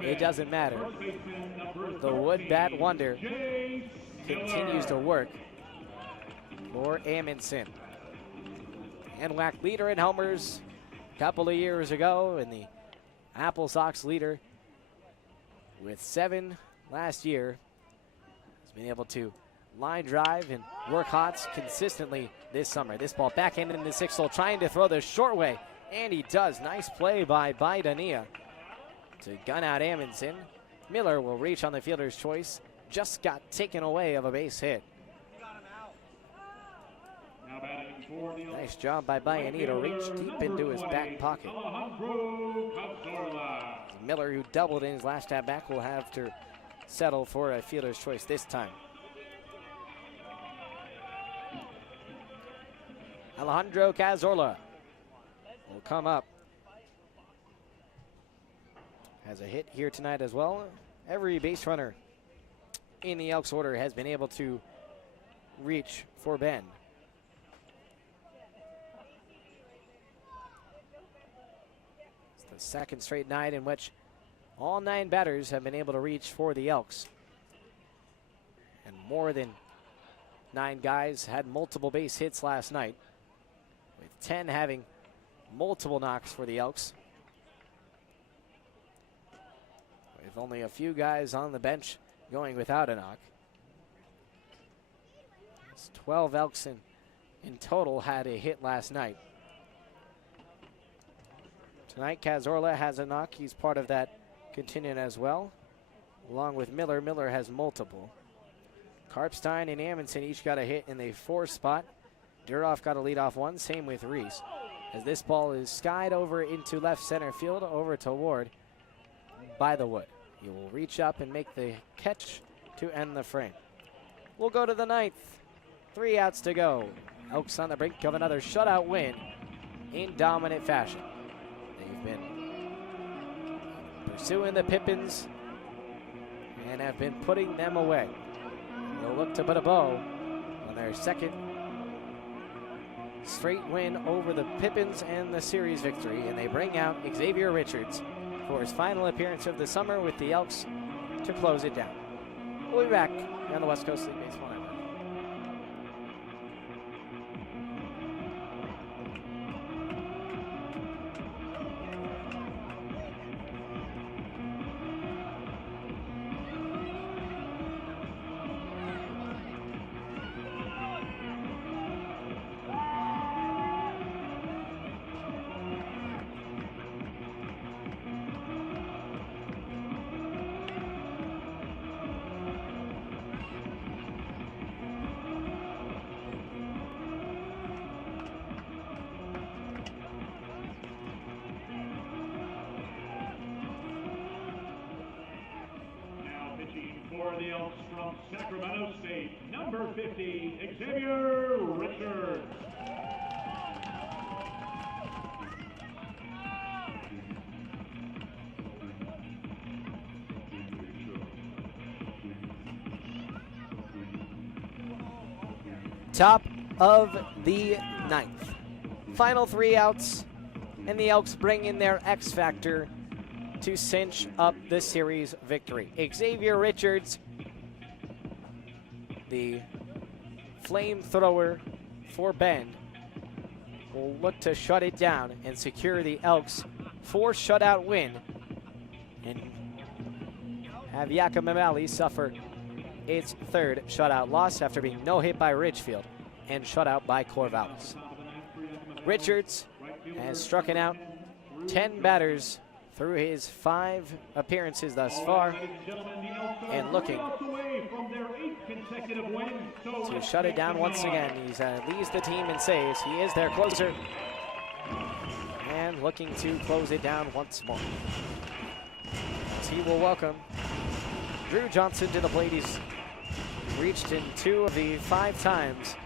it doesn't matter. The wood bat wonder continues to work for Amundsen. And NWAC leader in homers a couple of years ago, and the Apple Sox leader with 7 last year. Has been able to line drive and work hots consistently this summer. This ball backhanded in the 6th hole, trying to throw the short way, and he does. Nice play by Baidania to gun out Amundsen. Miller will reach on the fielder's choice. Just got taken away of a base hit. Nice job by Baidania to reach deep into his back pocket. Miller, who doubled in his last at bat, will have to settle for a fielder's choice this time. Alejandro Cazorla will come up. Has a hit here tonight as well. Every base runner in the Elks order has been able to reach for Ben. It's the 2nd straight night in which all 9 batters have been able to reach for the Elks. And more than 9 guys had multiple base hits last night, with 10 having multiple knocks for the Elks. With only a few guys on the bench going without a knock. It's 12 Elks in total had a hit last night. Tonight, Cazorla has a knock. He's part of that contingent as well, along with Miller. Miller has multiple. Karpstein and Amundsen each got a hit in the 4th spot. Duroff got a leadoff one, same with Reese. As this ball is skied over into left center field, over to Ward by the wood. He will reach up and make the catch to end the frame. We'll go to the 9th. 3 outs to go. Elks on the brink of another shutout win in dominant fashion. They've been pursuing the Pippins and have been putting them away. They'll look to put a bow on their 2nd straight win over the Pippins and the series victory, and they bring out Xavier Richards for his final appearance of the summer with the Elks to close it down. We'll be back on the West Coast League Baseball Network. for the Elks from Sacramento State, number 50, Xavier Richards. Top of the ninth. Final 3 outs, and the Elks bring in their X factor to cinch up the series victory. Xavier Richards, the flamethrower for Bend, will look to shut it down and secure the Elks' 4th shutout win and have Yakima Valley suffer its 3rd shutout loss after being no hit by Ridgefield and shutout by Corvallis. Richards has struck out 10 batters through his 5 appearances thus far and looking to shut it down once again. He's leads the team in saves. He is their closer and looking to close it down once more. As he will welcome Drew Johnson to the plate. He's reached in 2 of the 5 times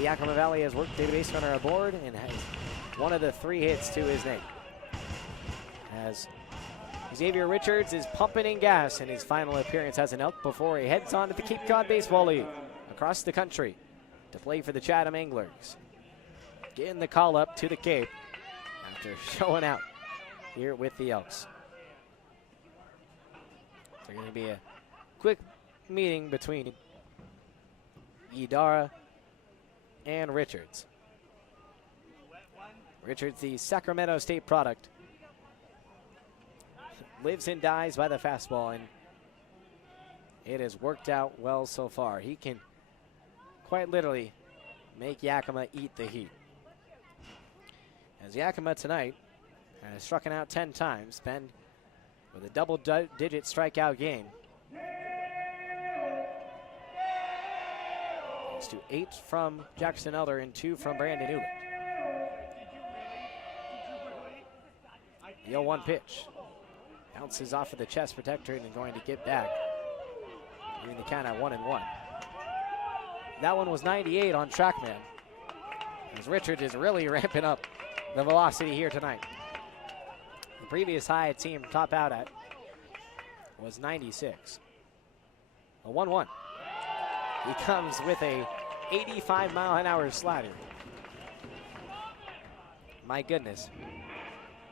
Yakima Valley has worked a base runner aboard and has 1 of the 3 hits to his name. As Xavier Richards is pumping in gas in his final appearance as an Elk before he heads on to the Cape Cod Baseball League across the country to play for the Chatham Anglers. Getting the call up to the Cape after showing out here with the Elks. There's going to be a quick meeting between Idara and Richards. Richards, the Sacramento State product, lives and dies by the fastball, and it has worked out well so far. He can quite literally make Yakima eat the heat. As Yakima tonight has struck out 10 times, been with a double-digit strikeout game. Thanks to 8 from Jackson Elder and 2 from Brandon Newland. The 0-1 pitch. Bounces off of the chest protector and going to get back. Giving the count at 1-1. That one was 98 on TrackMan. As Richards is really ramping up the velocity here tonight. The previous high I'd seen him top out at was 96. A 1-1. He comes with a 85-mile-an-hour slider. My goodness.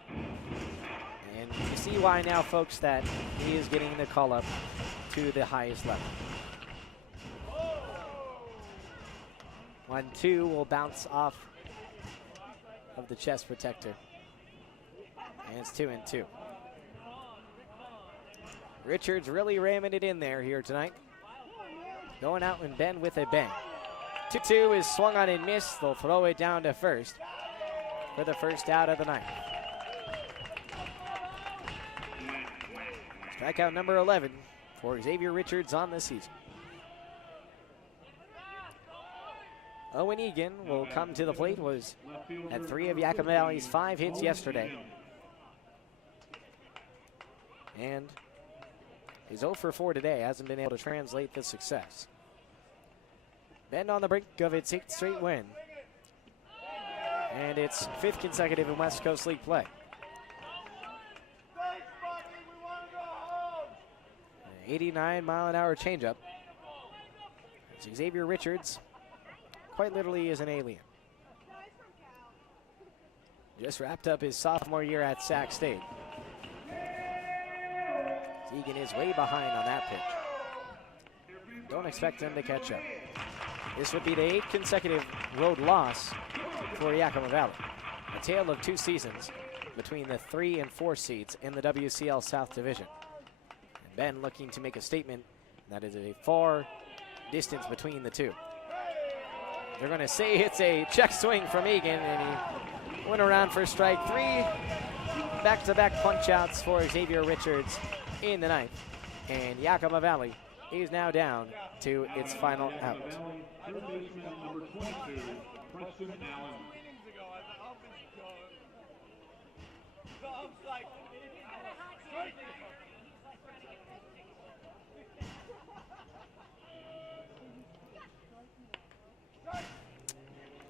And you see why now, folks, that he is getting the call up to the highest level. 1-2 will bounce off of the chest protector. And it's 2-2. Richards really ramming it in there here tonight. Going out and bend with a bang. 2-2 is swung on and missed. They'll throw it down to first for the first out of the night. Strikeout number 11 for Xavier Richards on the season. Owen Egan will come to the plate. Was at 3 of Yakima Valley's 5 hits yesterday. And he's 0 for 4 today. Hasn't been able to translate the success. Bend on the brink of its 8th straight win. And its 5th consecutive in West Coast League play. 89-mile-an-hour changeup. Xavier Richards quite literally is an alien. Just wrapped up his sophomore year at Sac State. Egan is way behind on that pitch. Don't expect him to catch up. This would be the 8th consecutive road loss for Yakima Valley. A tale of 2 seasons between the 3 and 4 seeds in the WCL South Division. And Ben looking to make a statement that is a far distance between the two. They're going to say it's a check swing from Egan, and he went around for strike 3. Back-to-back punch-outs for Xavier Richards in the 9th. And Yakima Valley is now down to its final out. Third baseman number 22, Preston Allen.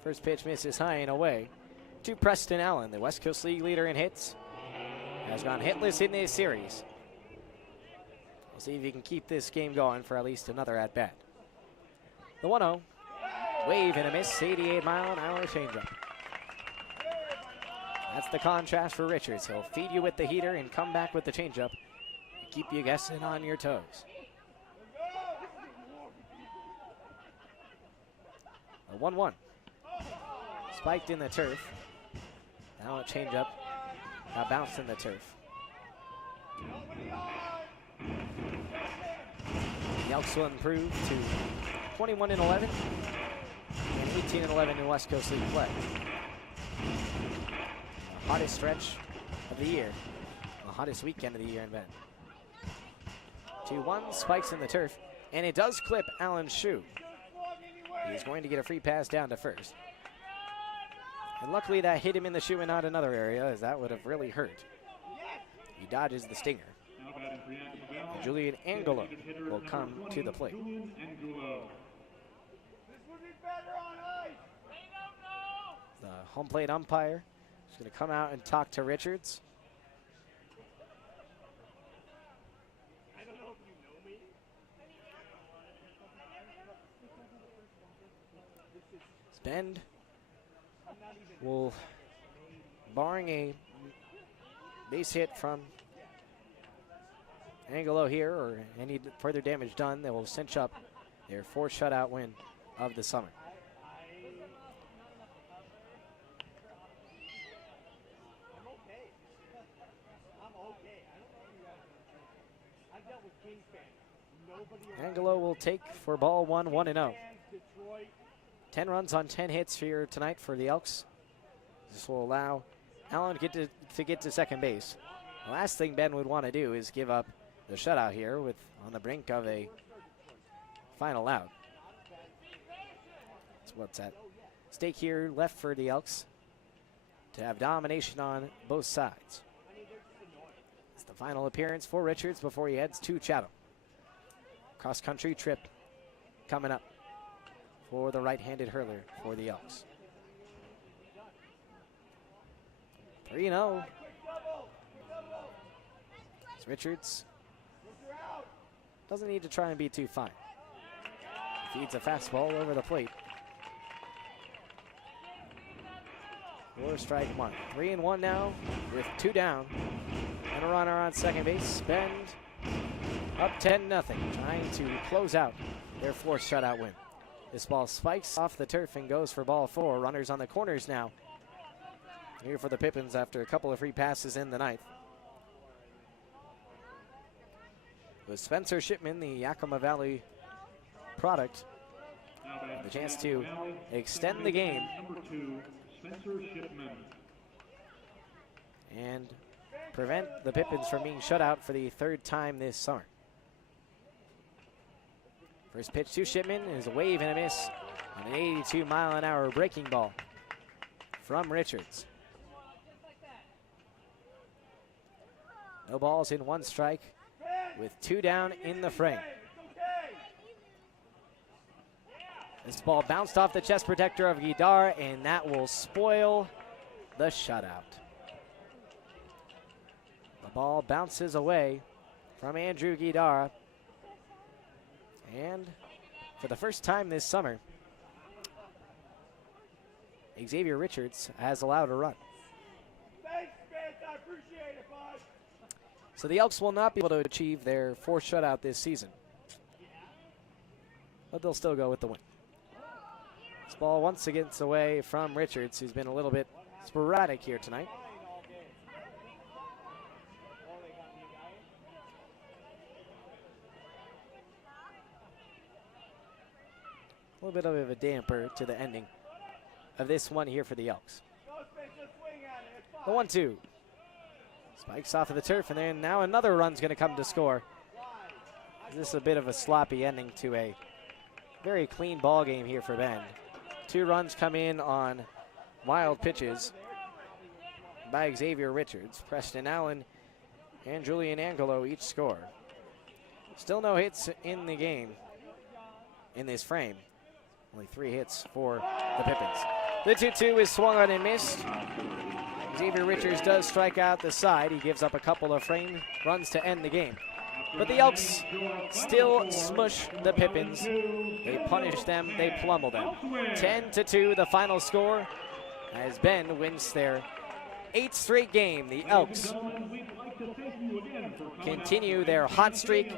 First pitch misses high and away to Preston Allen, the West Coast League leader in hits. Has gone hitless in this series. We'll see if he can keep this game going for at least another at-bat. The 1-0. Wave and a miss, 88-mile-an-hour changeup. That's the contrast for Richards. He'll feed you with the heater and come back with the changeup to keep you guessing on your toes. A 1-1. Spiked in the turf. Now a changeup. Now bounced in the turf. The Elks will improve to 21-11 and 18-11 in West Coast League play. The hottest stretch of the year, the hottest weekend of the year in Bend. 2-1, spikes in the turf, and it does clip Allen's shoe. He's going to get a free pass down to first. And luckily that hit him in the shoe and not another area, as that would have really hurt. He dodges the stinger. And Julian Angelo will come to the plate. The home plate umpire is going to come out and talk to Richards. Bend will, barring a base hit from Angelo here or any further damage done, they will cinch up their fourth shutout win of the summer. Angelo will take for ball one, 1-0. 10 runs on 10 hits here tonight for the Elks. This will allow Allen to get to second base. The last thing Ben would want to do is give up the shutout here with on the brink of a final out. That's what's at stake here left for the Elks, to have domination on both sides. It's the final appearance for Richards before he heads to Chatham. Cross-country trip coming up for the right-handed hurler for the Elks. 3-0. Richards doesn't need to try and be too fine. Feeds a fastball over the plate. 4 strike 1. 3-1 now with 2 down. And a runner on second base. Bend up 10-0, trying to close out their 4th shutout win. This ball spikes off the turf and goes for ball 4. Runners on the corners now. Here for the Pippins after a couple of free passes in the 9th. With Spencer Shipman, the Yakima Valley product, the chance to extend the game and prevent the Pippins from being shut out for the 3rd time this summer. First pitch to Shipman is a wave and a miss on an 82-mile-an-hour breaking ball from Richards. No balls in 1 strike with 2 down in the frame. This ball bounced off the chest protector of Guidar, and that will spoil the shutout. The ball bounces away from Andrew Guidar, and for the first time this summer, Xavier Richards has allowed a run. So the Elks will not be able to achieve their 4th shutout this season, but they'll still go with the win. This ball once again gets away from Richards, who's been a little bit sporadic here tonight. A little bit of a damper to the ending of this one here for the Elks. The 1-2. Spikes off of the turf, and then now another run's going to come to score. This is a bit of a sloppy ending to a very clean ball game here for Bend. 2 runs come in on wild pitches by Xavier Richards. Preston Allen and Julian Angelo each score. Still no hits in the game in this frame. Only 3 hits for the Pippins. The 2-2 is swung on and missed. Xavier Richards does strike out the side. He gives up a couple of frame runs to end the game. But the Elks still smush the Pippins. They punish them, they pummel them. 10-2 the final score as Ben wins their 8th straight game. The Elks continue their hot streak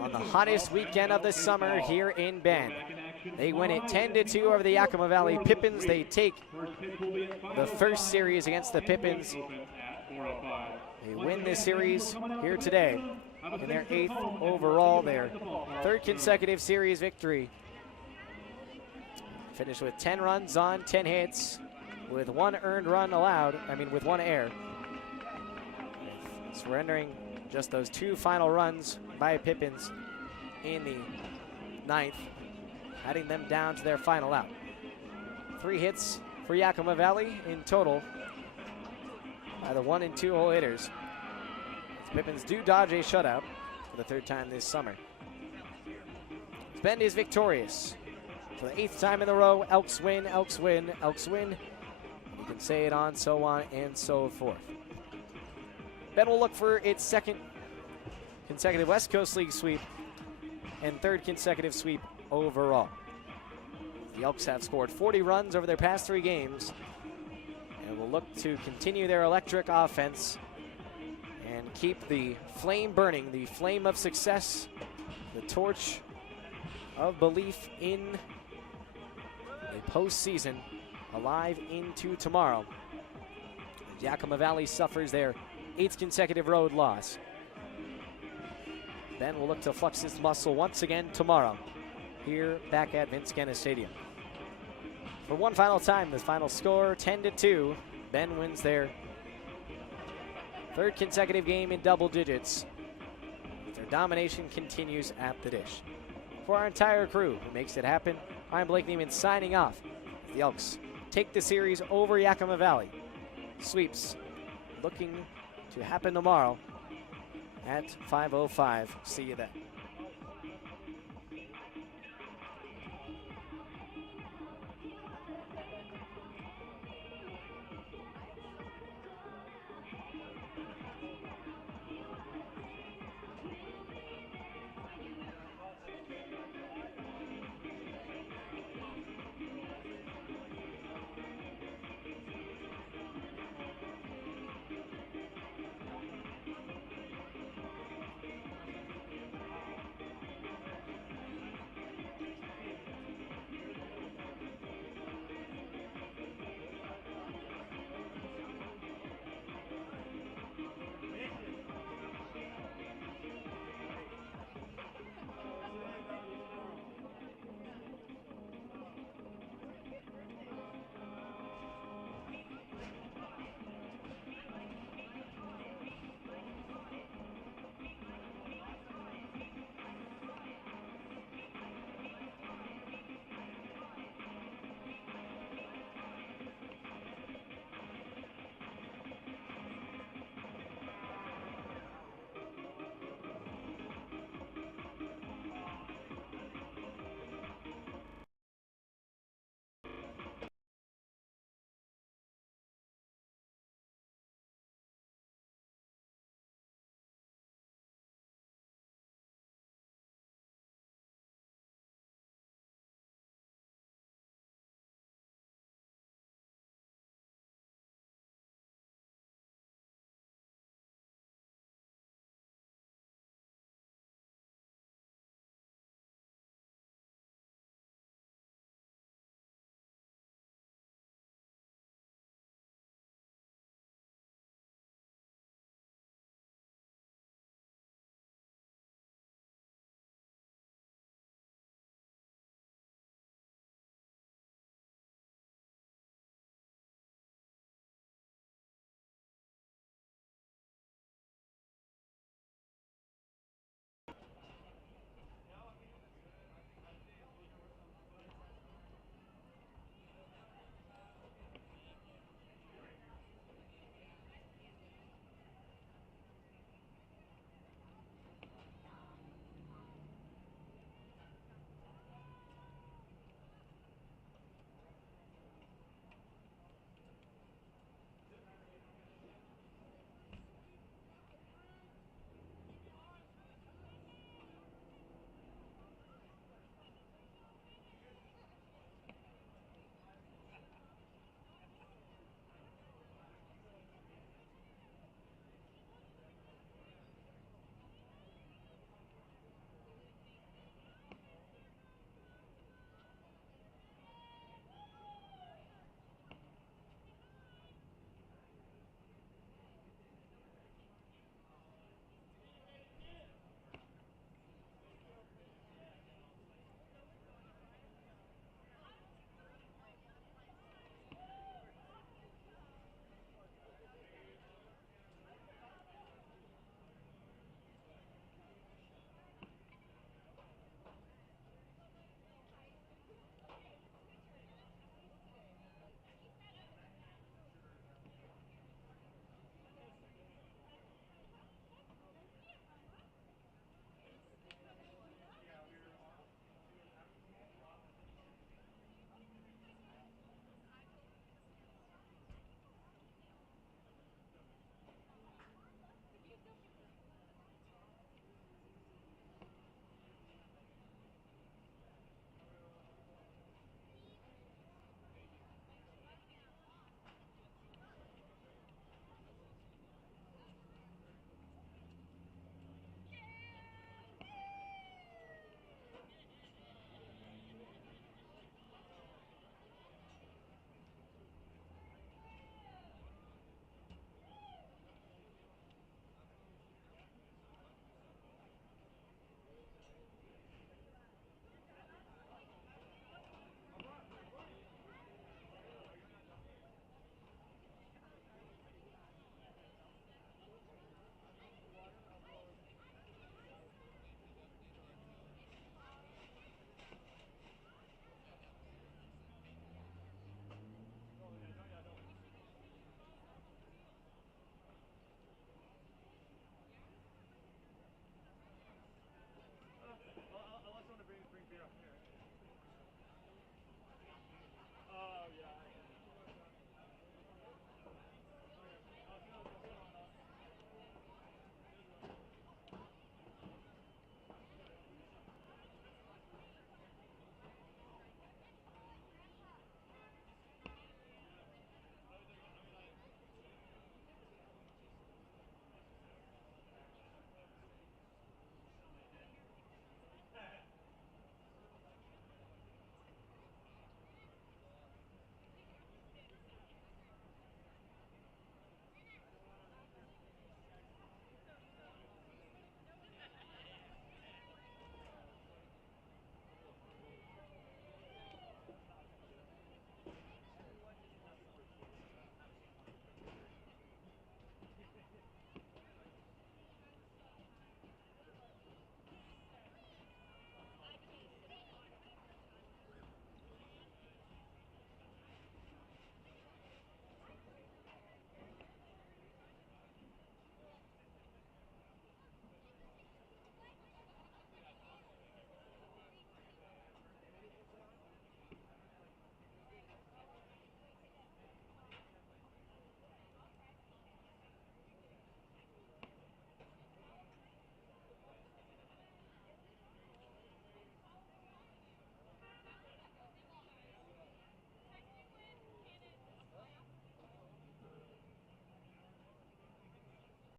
on the hottest weekend of the summer here in Bend. They win it 10-2 over the Yakima Valley Pippins. They take the first series against the Pippins. They win this series here today in their 8th overall, their 3rd consecutive series victory. Finished with 10 runs on 10 hits with 1 earned run allowed, with 1 error. Surrendering just those 2 final runs by Pippins in the 9th, heading them down to their final out. 3 hits for Yakima Valley in total by the 1 and 2 hole hitters. The Pippins do dodge a shutout for the 3rd time this summer. Bend is victorious for the 8th time in a row. Elks win, Elks win, Elks win. You can say it on, so on, and so forth. Bend will look for its 2nd consecutive West Coast League sweep and 3rd consecutive sweep overall. The Elks have scored 40 runs over their past 3 games and will look to continue their electric offense and keep the flame burning, the flame of success, the torch of belief in the postseason alive into tomorrow. Yakima Valley suffers their 8th consecutive road loss. Ben will look to flex his muscle once again tomorrow here back at Vince Guenna Stadium. For one final time, the final score 10-2. Ben wins their 3rd consecutive game in double digits. Their domination continues at the dish. For our entire crew who makes it happen, I'm Blake Neiman signing off. The Elks take the series over Yakima Valley. Sweeps looking to happen tomorrow at 5:05. See you then.